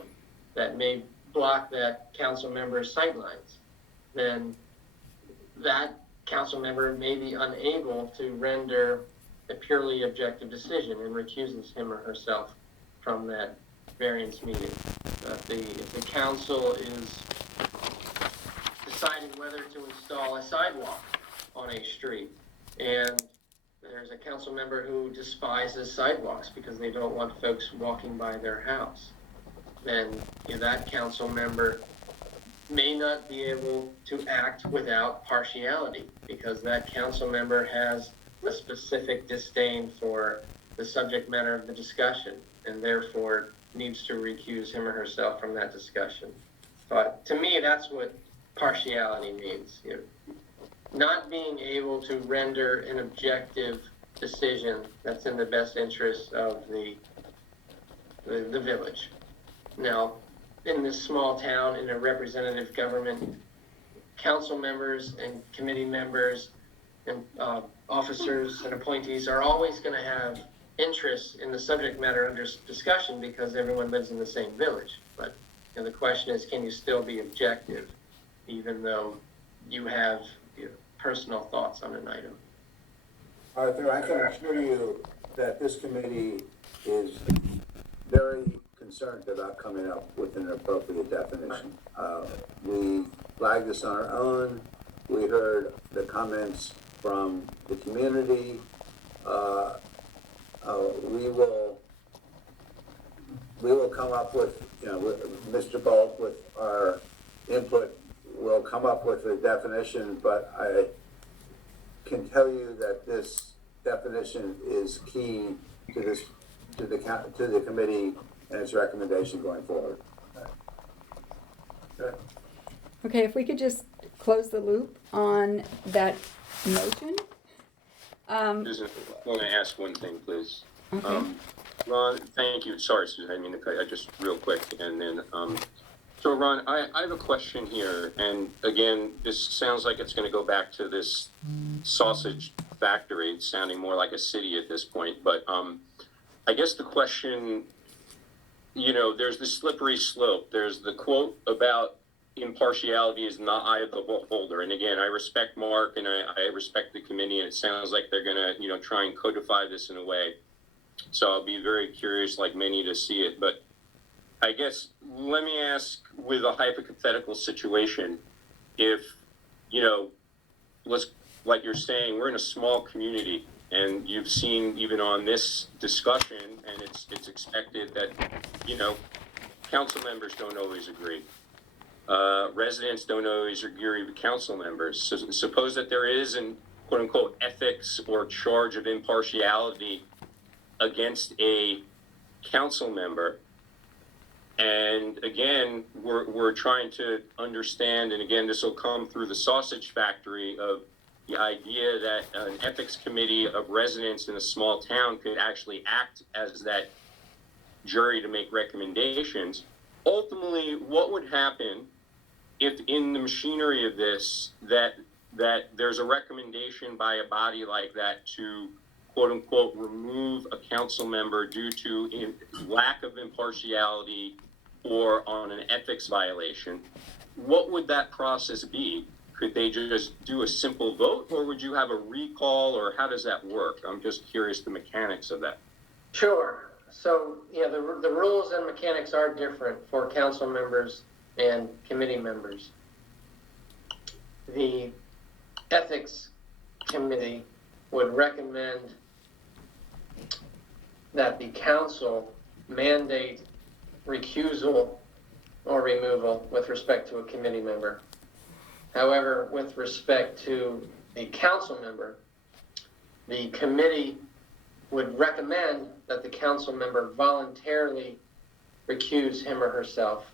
that may block that council member's sightlines, then that council member may be unable to render a purely objective decision and recuses him or herself from that variance meeting. If the council is deciding whether to install a sidewalk on a street, and there's a council member who despises sidewalks because they don't want folks walking by their house, then that council member may not be able to act without partiality because that council member has a specific disdain for the subject matter of the discussion and therefore needs to recuse him or herself from that discussion. But to me, that's what partiality means. Not being able to render an objective decision that's in the best interest of the village. Now, in this small town, in a representative government, council members and committee members and officers and appointees are always going to have interests in the subject matter under discussion because everyone lives in the same village. But the question is, can you still be objective even though you have personal thoughts on an item? Arthur, I can assure you that this committee is very concerned about coming up with an appropriate definition. We flagged this on our own. We heard the comments from the community, we will come up with, Mr. Bolt, with our input, will come up with a definition, but I can tell you that this definition is key to this, to the committee and its recommendation going forward. Okay, if we could just close the loop on that motion. Susan, I want to ask one thing, please. Okay. Ron, thank you. Sorry, Susan, I didn't mean to cut you. Just real quick, and then, so Ron, I have a question here, and again, this sounds like it's going to go back to this sausage factory. It's sounding more like a city at this point, but I guess the question, there's the slippery slope. There's the quote about impartiality is not eye of the beholder. And again, I respect Mark and I respect the committee, and it sounds like they're going to, try and codify this in a way. So I'll be very curious, like many, to see it. But I guess let me ask, with a hypothetical situation, if, like you're saying, we're in a small community, and you've seen even on this discussion, and it's expected that, council members don't always agree. Residents don't always agree with council members. So suppose that there is an quote unquote ethics or charge of impartiality against a council member. And again, we're trying to understand, and again, this will come through the sausage factory of the idea that an ethics committee of residents in a small town could actually act as that jury to make recommendations. Ultimately, what would happen if in the machinery of this, that there's a recommendation by a body like that to quote unquote remove a council member due to lack of impartiality or on an ethics violation? What would that process be? Could they just do a simple vote, or would you have a recall, or how does that work? I'm just curious the mechanics of that. Sure. So, the rules and mechanics are different for council members and committee members. The ethics committee would recommend that the council mandate recusal or removal with respect to a committee member. However, with respect to the council member, the committee would recommend that the council member voluntarily recuse him or herself,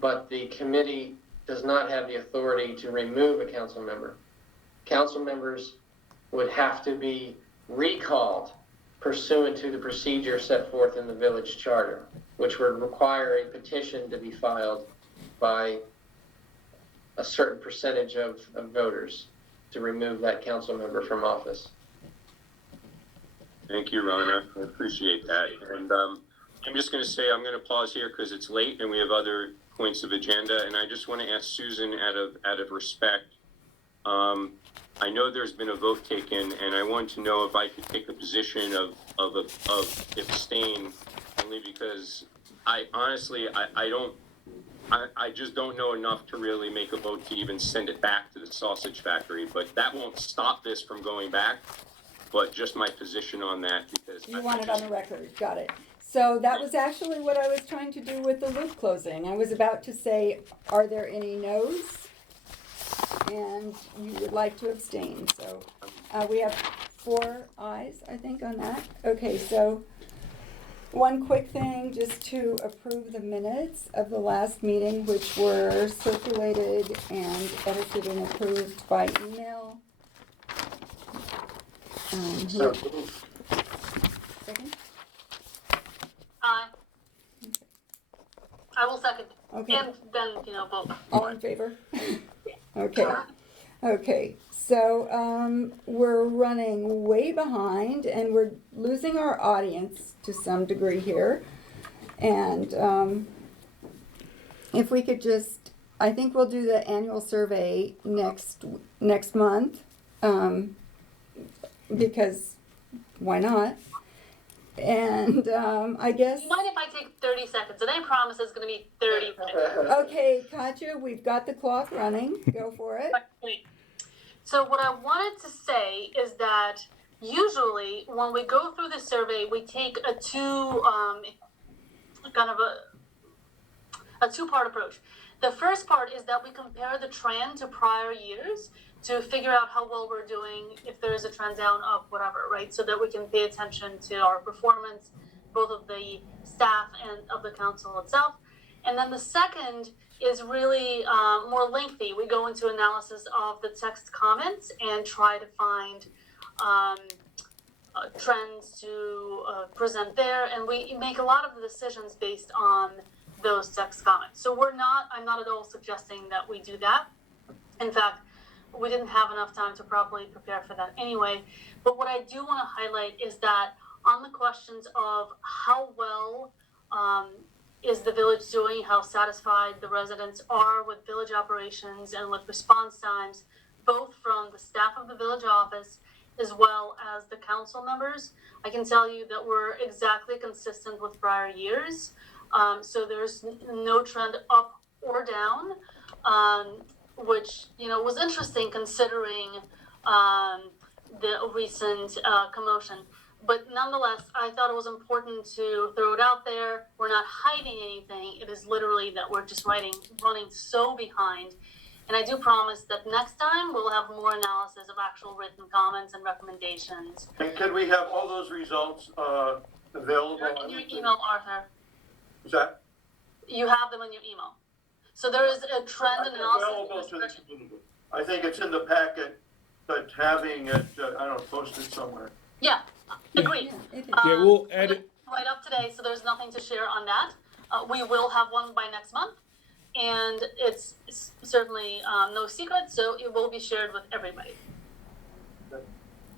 but the committee does not have the authority to remove a council member. Council members would have to be recalled pursuant to the procedure set forth in the village charter, which would require a petition to be filed by a certain percentage of voters to remove that council member from office. Thank you, Rona. I appreciate that. And I'm just going to say I'm going to pause here because it's late and we have other points of agenda. And I just want to ask Susan, out of respect, I know there's been a vote taken, and I want to know if I could take a position of abstain, only because I honestly I just don't know enough to really make a vote to even send it back to the sausage factory. But that won't stop this from going back. But just my position on that, because You want it on the record, got it. So that was actually what I was trying to do with the loop closing. I was about to say, are there any no's? And you would like to abstain, so we have 4 ayes, I think, on that. Okay, so one quick thing, just to approve the minutes of the last meeting, which were circulated and edited and approved by email. Second? I will second. Okay. And then, vote. All in favor? Okay. Okay, so we're running way behind and we're losing our audience to some degree here. And if we could just, I think we'll do the annual survey next month, because why not? And I guess. Do you mind if I take 30 seconds? And I promise it's going to be 30 minutes. Okay, Katya, we've got the clock running. Go for it. So what I wanted to say is that usually when we go through the survey, we take a two-part approach. The first part is that we compare the trend to prior years to figure out how well we're doing, if there is a trend down, up, whatever, right? So that we can pay attention to our performance, both of the staff and of the council itself. And then the second is really more lengthy. We go into analysis of the text comments and try to find trends to present there, and we make a lot of the decisions based on those text comments. So I'm not at all suggesting that we do that. In fact, we didn't have enough time to properly prepare for that anyway. But what I do want to highlight is that on the questions of how well is the village doing, how satisfied the residents are with village operations and with response times, both from the staff of the village office as well as the council members, I can tell you that we're exactly consistent with prior years. So there's no trend up or down, which, was interesting considering the recent commotion. But nonetheless, I thought it was important to throw it out there. We're not hiding anything. It is literally that we're just running so behind. And I do promise that next time we'll have more analysis of actual written comments and recommendations. And could we have all those results available? They're in your email, Arthur. Is that? You have them in your email. So there is a trend analysis. Available to the community. I think it's in the packet, but having it, posted somewhere. Yeah, agreed. Yeah, we'll edit. Right up today, so there's nothing to share on that. We will have one by next month. And it's certainly no secret, so it will be shared with everybody.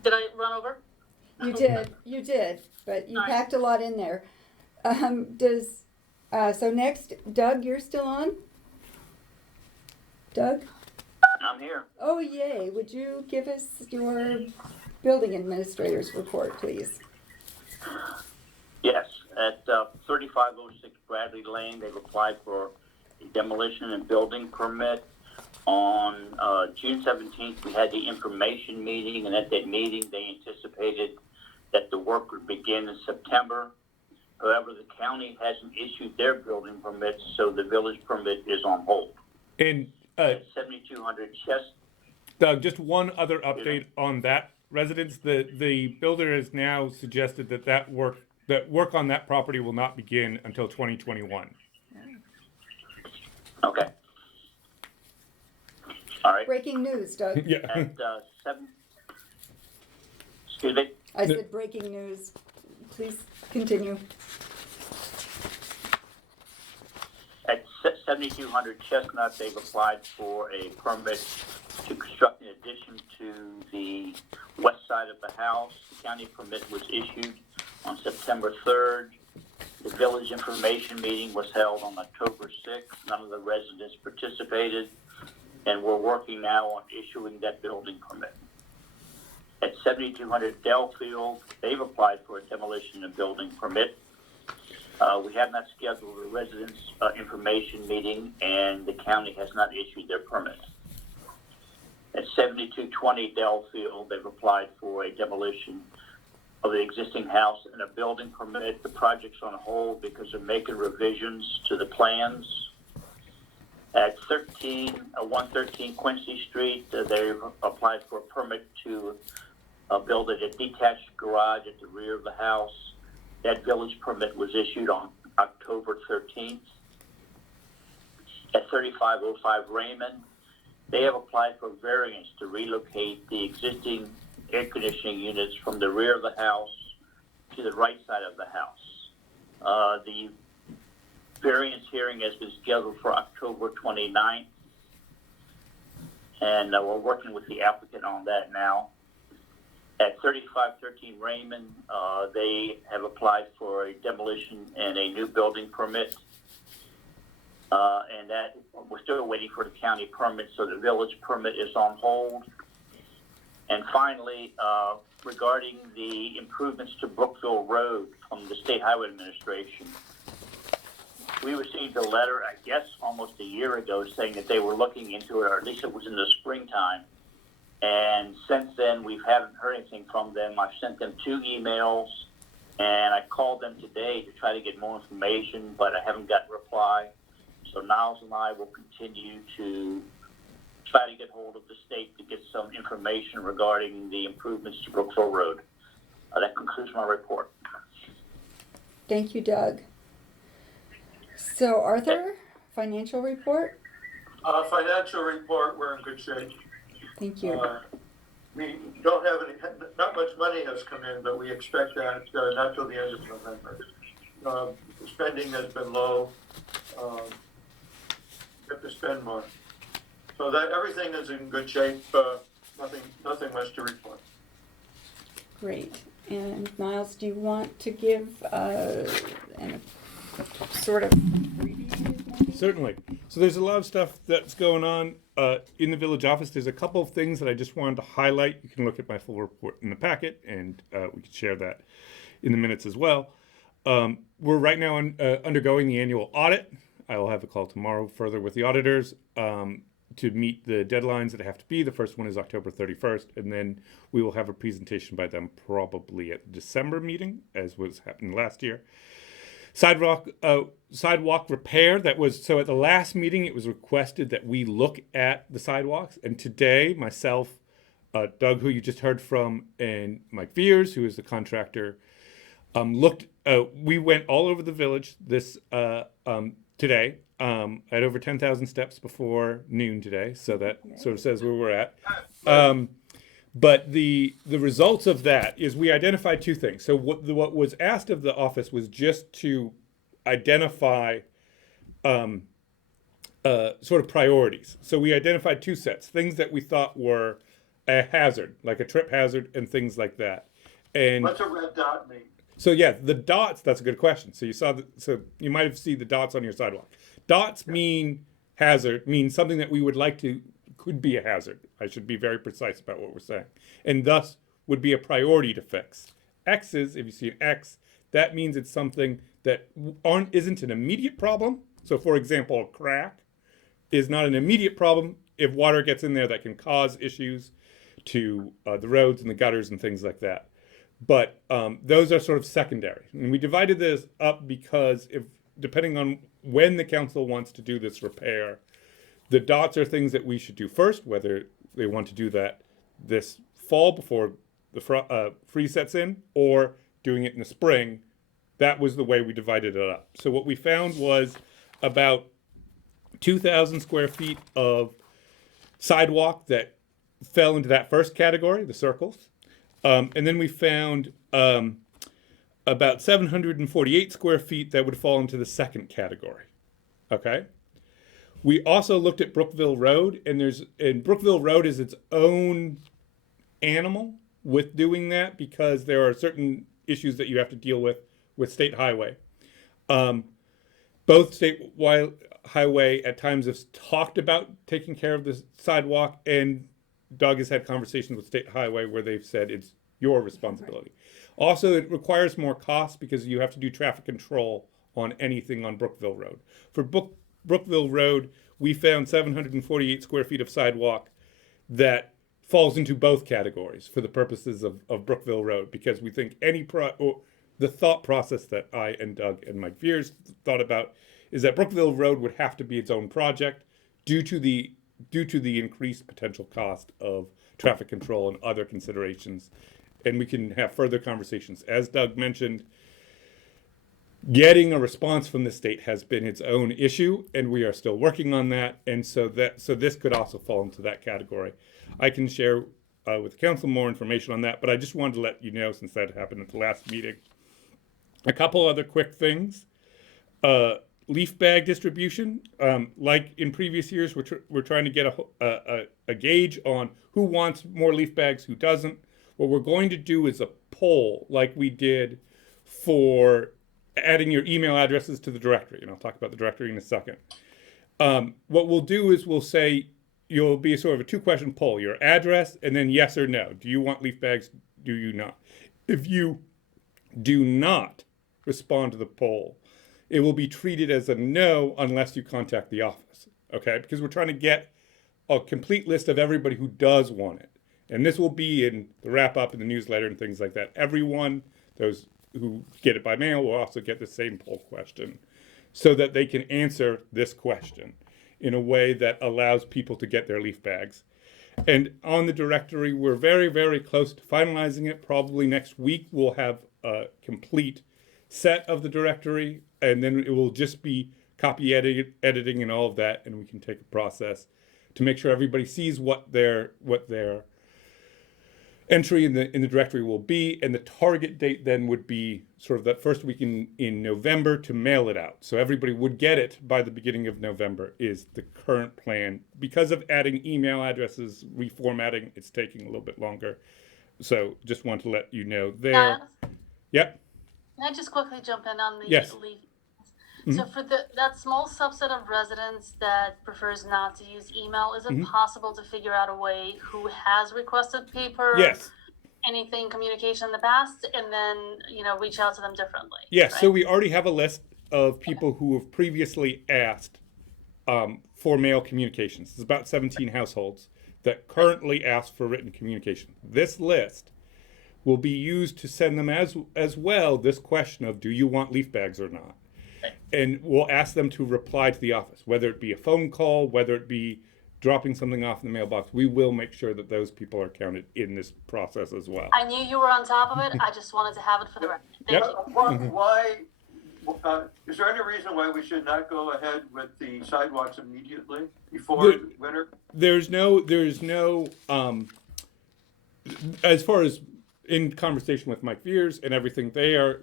Did I run over? You did, but you packed a lot in there. So next, Doug, you're still on? Doug? I'm here. Oh, yay. Would you give us your building administrator's report, please? Yes, at 3506 Bradley Lane, they've applied for a demolition and building permit. On June 17th, we had the information meeting, and at that meeting, they anticipated that the work would begin in September. However, the county hasn't issued their building permits, so the village permit is on hold. And 7200 Chest. Doug, just one other update on that residence. The builder has now suggested that work on that property will not begin until 2021. Okay. All right. Breaking news, Doug. Yeah. At 7. Excuse me. I said breaking news. Please continue. At 7200 Chestnut, they've applied for a permit to construct an addition to the west side of the house. The county permit was issued on September 3rd. The village information meeting was held on October 6th. None of the residents participated, and we're working now on issuing that building permit. At 7200 Dellfield, they've applied for a demolition and building permit. We have not scheduled a residents' information meeting, and the county has not issued their permit. At 7220 Dellfield, they've applied for a demolition of the existing house and a building permit. The project's on hold because they're making revisions to the plans. At 113 Quincy Street, they've applied for a permit to build a detached garage at the rear of the house. That village permit was issued on October 13th. At 3505 Raymond, they have applied for variance to relocate the existing air conditioning units from the rear of the house to the right side of the house. The variance hearing has been scheduled for October 29th, and we're working with the applicant on that now. At 3513 Raymond, they have applied for a demolition and a new building permit, and that we're still waiting for the county permit, so the village permit is on hold. And finally, regarding the improvements to Brookville Road from the State Highway Administration, we received a letter, I guess, almost a year ago saying that they were looking into it, or at least it was in the springtime, And since then, we haven't heard anything from them. I've sent them 2 emails, and I called them today to try to get more information, but I haven't gotten a reply. So Niles and I will continue to try to get hold of the state to get some information regarding the improvements to Brookville Road. That concludes my report. Thank you, Doug. So Arthur, financial report? Financial report, we're in good shape. Thank you. We don't have any, not much money has come in, but we expect that not till the end of November. Spending has been low. We have to spend more. So that everything is in good shape. Nothing much to report. Great. And Niles, do you want to give sort of preview maybe? Certainly. So there's a lot of stuff that's going on in the village office. There's a couple of things that I just wanted to highlight. You can look at my full report in the packet, and we can share that in the minutes as well. We're right now undergoing the annual audit. I will have a call tomorrow further with the auditors to meet the deadlines that have to be. The first one is October 31st, and then we will have a presentation by them probably at the December meeting, as was happening last year. Sidewalk repair, so at the last meeting it was requested that we look at the sidewalks, and today myself, Doug, who you just heard from, and Mike Veers, who is the contractor, we went all over the village today. I had over 10,000 steps before noon today, so that sort of says where we're at. But the results of that is we identified 2 things. So what was asked of the office was just to identify sort of priorities. So we identified 2 sets, things that we thought were a hazard, like a trip hazard and things like that. And what's a red dot mean? So yeah, the dots, that's a good question. So you might have seen the dots on your sidewalk. Dots mean hazard, mean something that we would like to, could be a hazard. I should be very precise about what we're saying. And thus would be a priority to fix. X's, if you see an X, that means it's something that isn't an immediate problem. So for example, a crack is not an immediate problem. If water gets in there, that can cause issues to the roads and the gutters and things like that. But those are sort of secondary. And we divided this up because depending on when the council wants to do this repair, the dots are things that we should do first, whether they want to do that this fall before the freeze sets in, or doing it in the spring. That was the way we divided it up. So what we found was about 2,000 square feet of sidewalk that fell into that first category, the circles. And then we found about 748 square feet that would fall into the second category. Okay. We also looked at Brookville Road, and Brookville Road is its own animal with doing that because there are certain issues that you have to deal with State Highway. Both State Highway at times have talked about taking care of the sidewalk, and Doug has had conversations with State Highway where they've said it's your responsibility. Also, it requires more cost because you have to do traffic control on anything on Brookville Road. For Brookville Road, we found 748 square feet of sidewalk that falls into both categories for the purposes of Brookville Road, because we think the thought process that I and Doug and Mike Veers thought about is that Brookville Road would have to be its own project due to the increased potential cost of traffic control and other considerations. And we can have further conversations. As Doug mentioned, getting a response from the state has been its own issue, and we are still working on that. And so this could also fall into that category. I can share with the council more information on that, but I just wanted to let you know, since that happened at the last meeting. A couple other quick things. Leaf bag distribution, like in previous years, we're trying to get a gauge on who wants more leaf bags, who doesn't. What we're going to do is a poll, like we did for adding your email addresses to the directory, and I'll talk about the directory in a second. What we'll do is we'll say, you'll be sort of a 2-question poll, your address, and then yes or no. Do you want leaf bags? Do you not? If you do not respond to the poll, it will be treated as a no unless you contact the office, okay? Because we're trying to get a complete list of everybody who does want it. And this will be in the wrap up in the newsletter and things like that. Everyone, those who get it by mail, will also get the same poll question so that they can answer this question in a way that allows people to get their leaf bags. And on the directory, we're very, very close to finalizing it. Probably next week, we'll have a complete set of the directory, and then it will just be copy editing and all of that, and we can take a process to make sure everybody sees what their entry in the directory will be, and the target date then would be sort of that first week in November to mail it out. So everybody would get it by the beginning of November is the current plan. Because of adding email addresses, reformatting, it's taking a little bit longer. So just want to let you know there. Yep. Can I just quickly jump in on the Yes. leave? Mm-hmm. So for that small subset of residents that prefers not to use email, is it Mhm. possible to figure out a way who has requested paper? Yes. Anything communication in the past, and then reach out to them differently? Yes. Right? So we already have a list of people who have previously asked for mail communications. There's about 17 households that currently ask for written communication. This list will be used to send them as well this question of, do you want leaf bags or not? And we'll ask them to reply to the office, whether it be a phone call, whether it be dropping something off in the mailbox. We will make sure that those people are counted in this process as well. I knew you were on top of it. I just wanted to have it for the record. Thank you. Why, is there any reason why we should not go ahead with the sidewalks immediately before winter? There's no, as far as in conversation with Mike Veers and everything, they are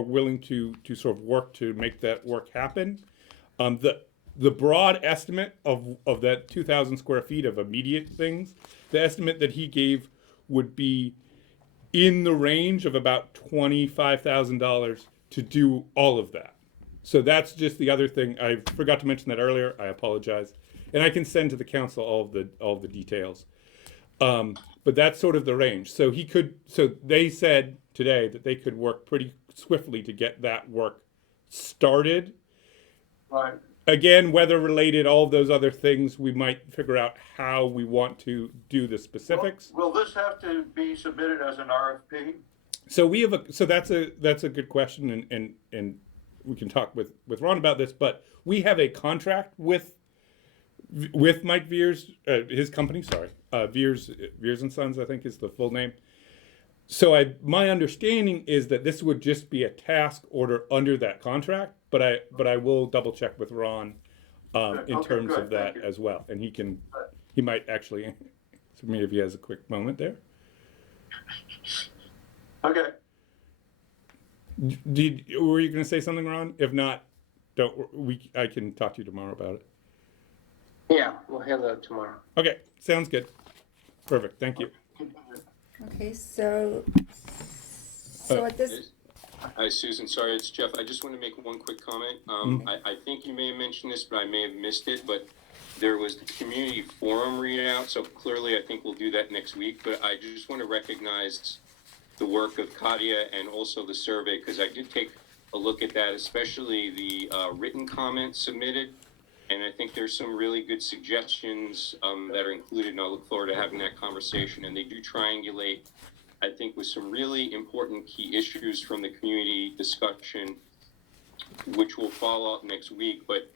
willing to sort of work to make that work happen. The broad estimate of that 2,000 square feet of immediate things, the estimate that he gave would be in the range of about $25,000 to do all of that. So that's just the other thing. I forgot to mention that earlier. I apologize. And I can send to the council all of the details. But that's sort of the range. So they said today that they could work pretty swiftly to get that work started. Right. Again, weather related, all of those other things, we might figure out how we want to do the specifics. Will this have to be submitted as an RFP? So that's a good question, and we can talk with Ron about this, but we have a contract with Mike Veers, his company, Veers and Sons, I think is the full name. So my understanding is that this would just be a task order under that contract, but I will double check with Ron in terms of that as well, and he might actually answer me if he has a quick moment there. Okay. Were you going to say something, Ron? If not, I can talk to you tomorrow about it. Yeah, we'll handle it tomorrow. Okay, sounds good. Perfect, thank you. Okay, so at this. Hi, Susan. Sorry, it's Jeff. I just want to make one quick comment. I think you may have mentioned this, but I may have missed it. But there was the community forum readout, so clearly I think we'll do that next week. But I just want to recognize the work of Katia and also the survey, because I did take a look at that, especially the written comments submitted. And I think there's some really good suggestions that are included, and I look forward to having that conversation. And they do triangulate, I think, with some really important key issues from the community discussion, which will follow up next week. But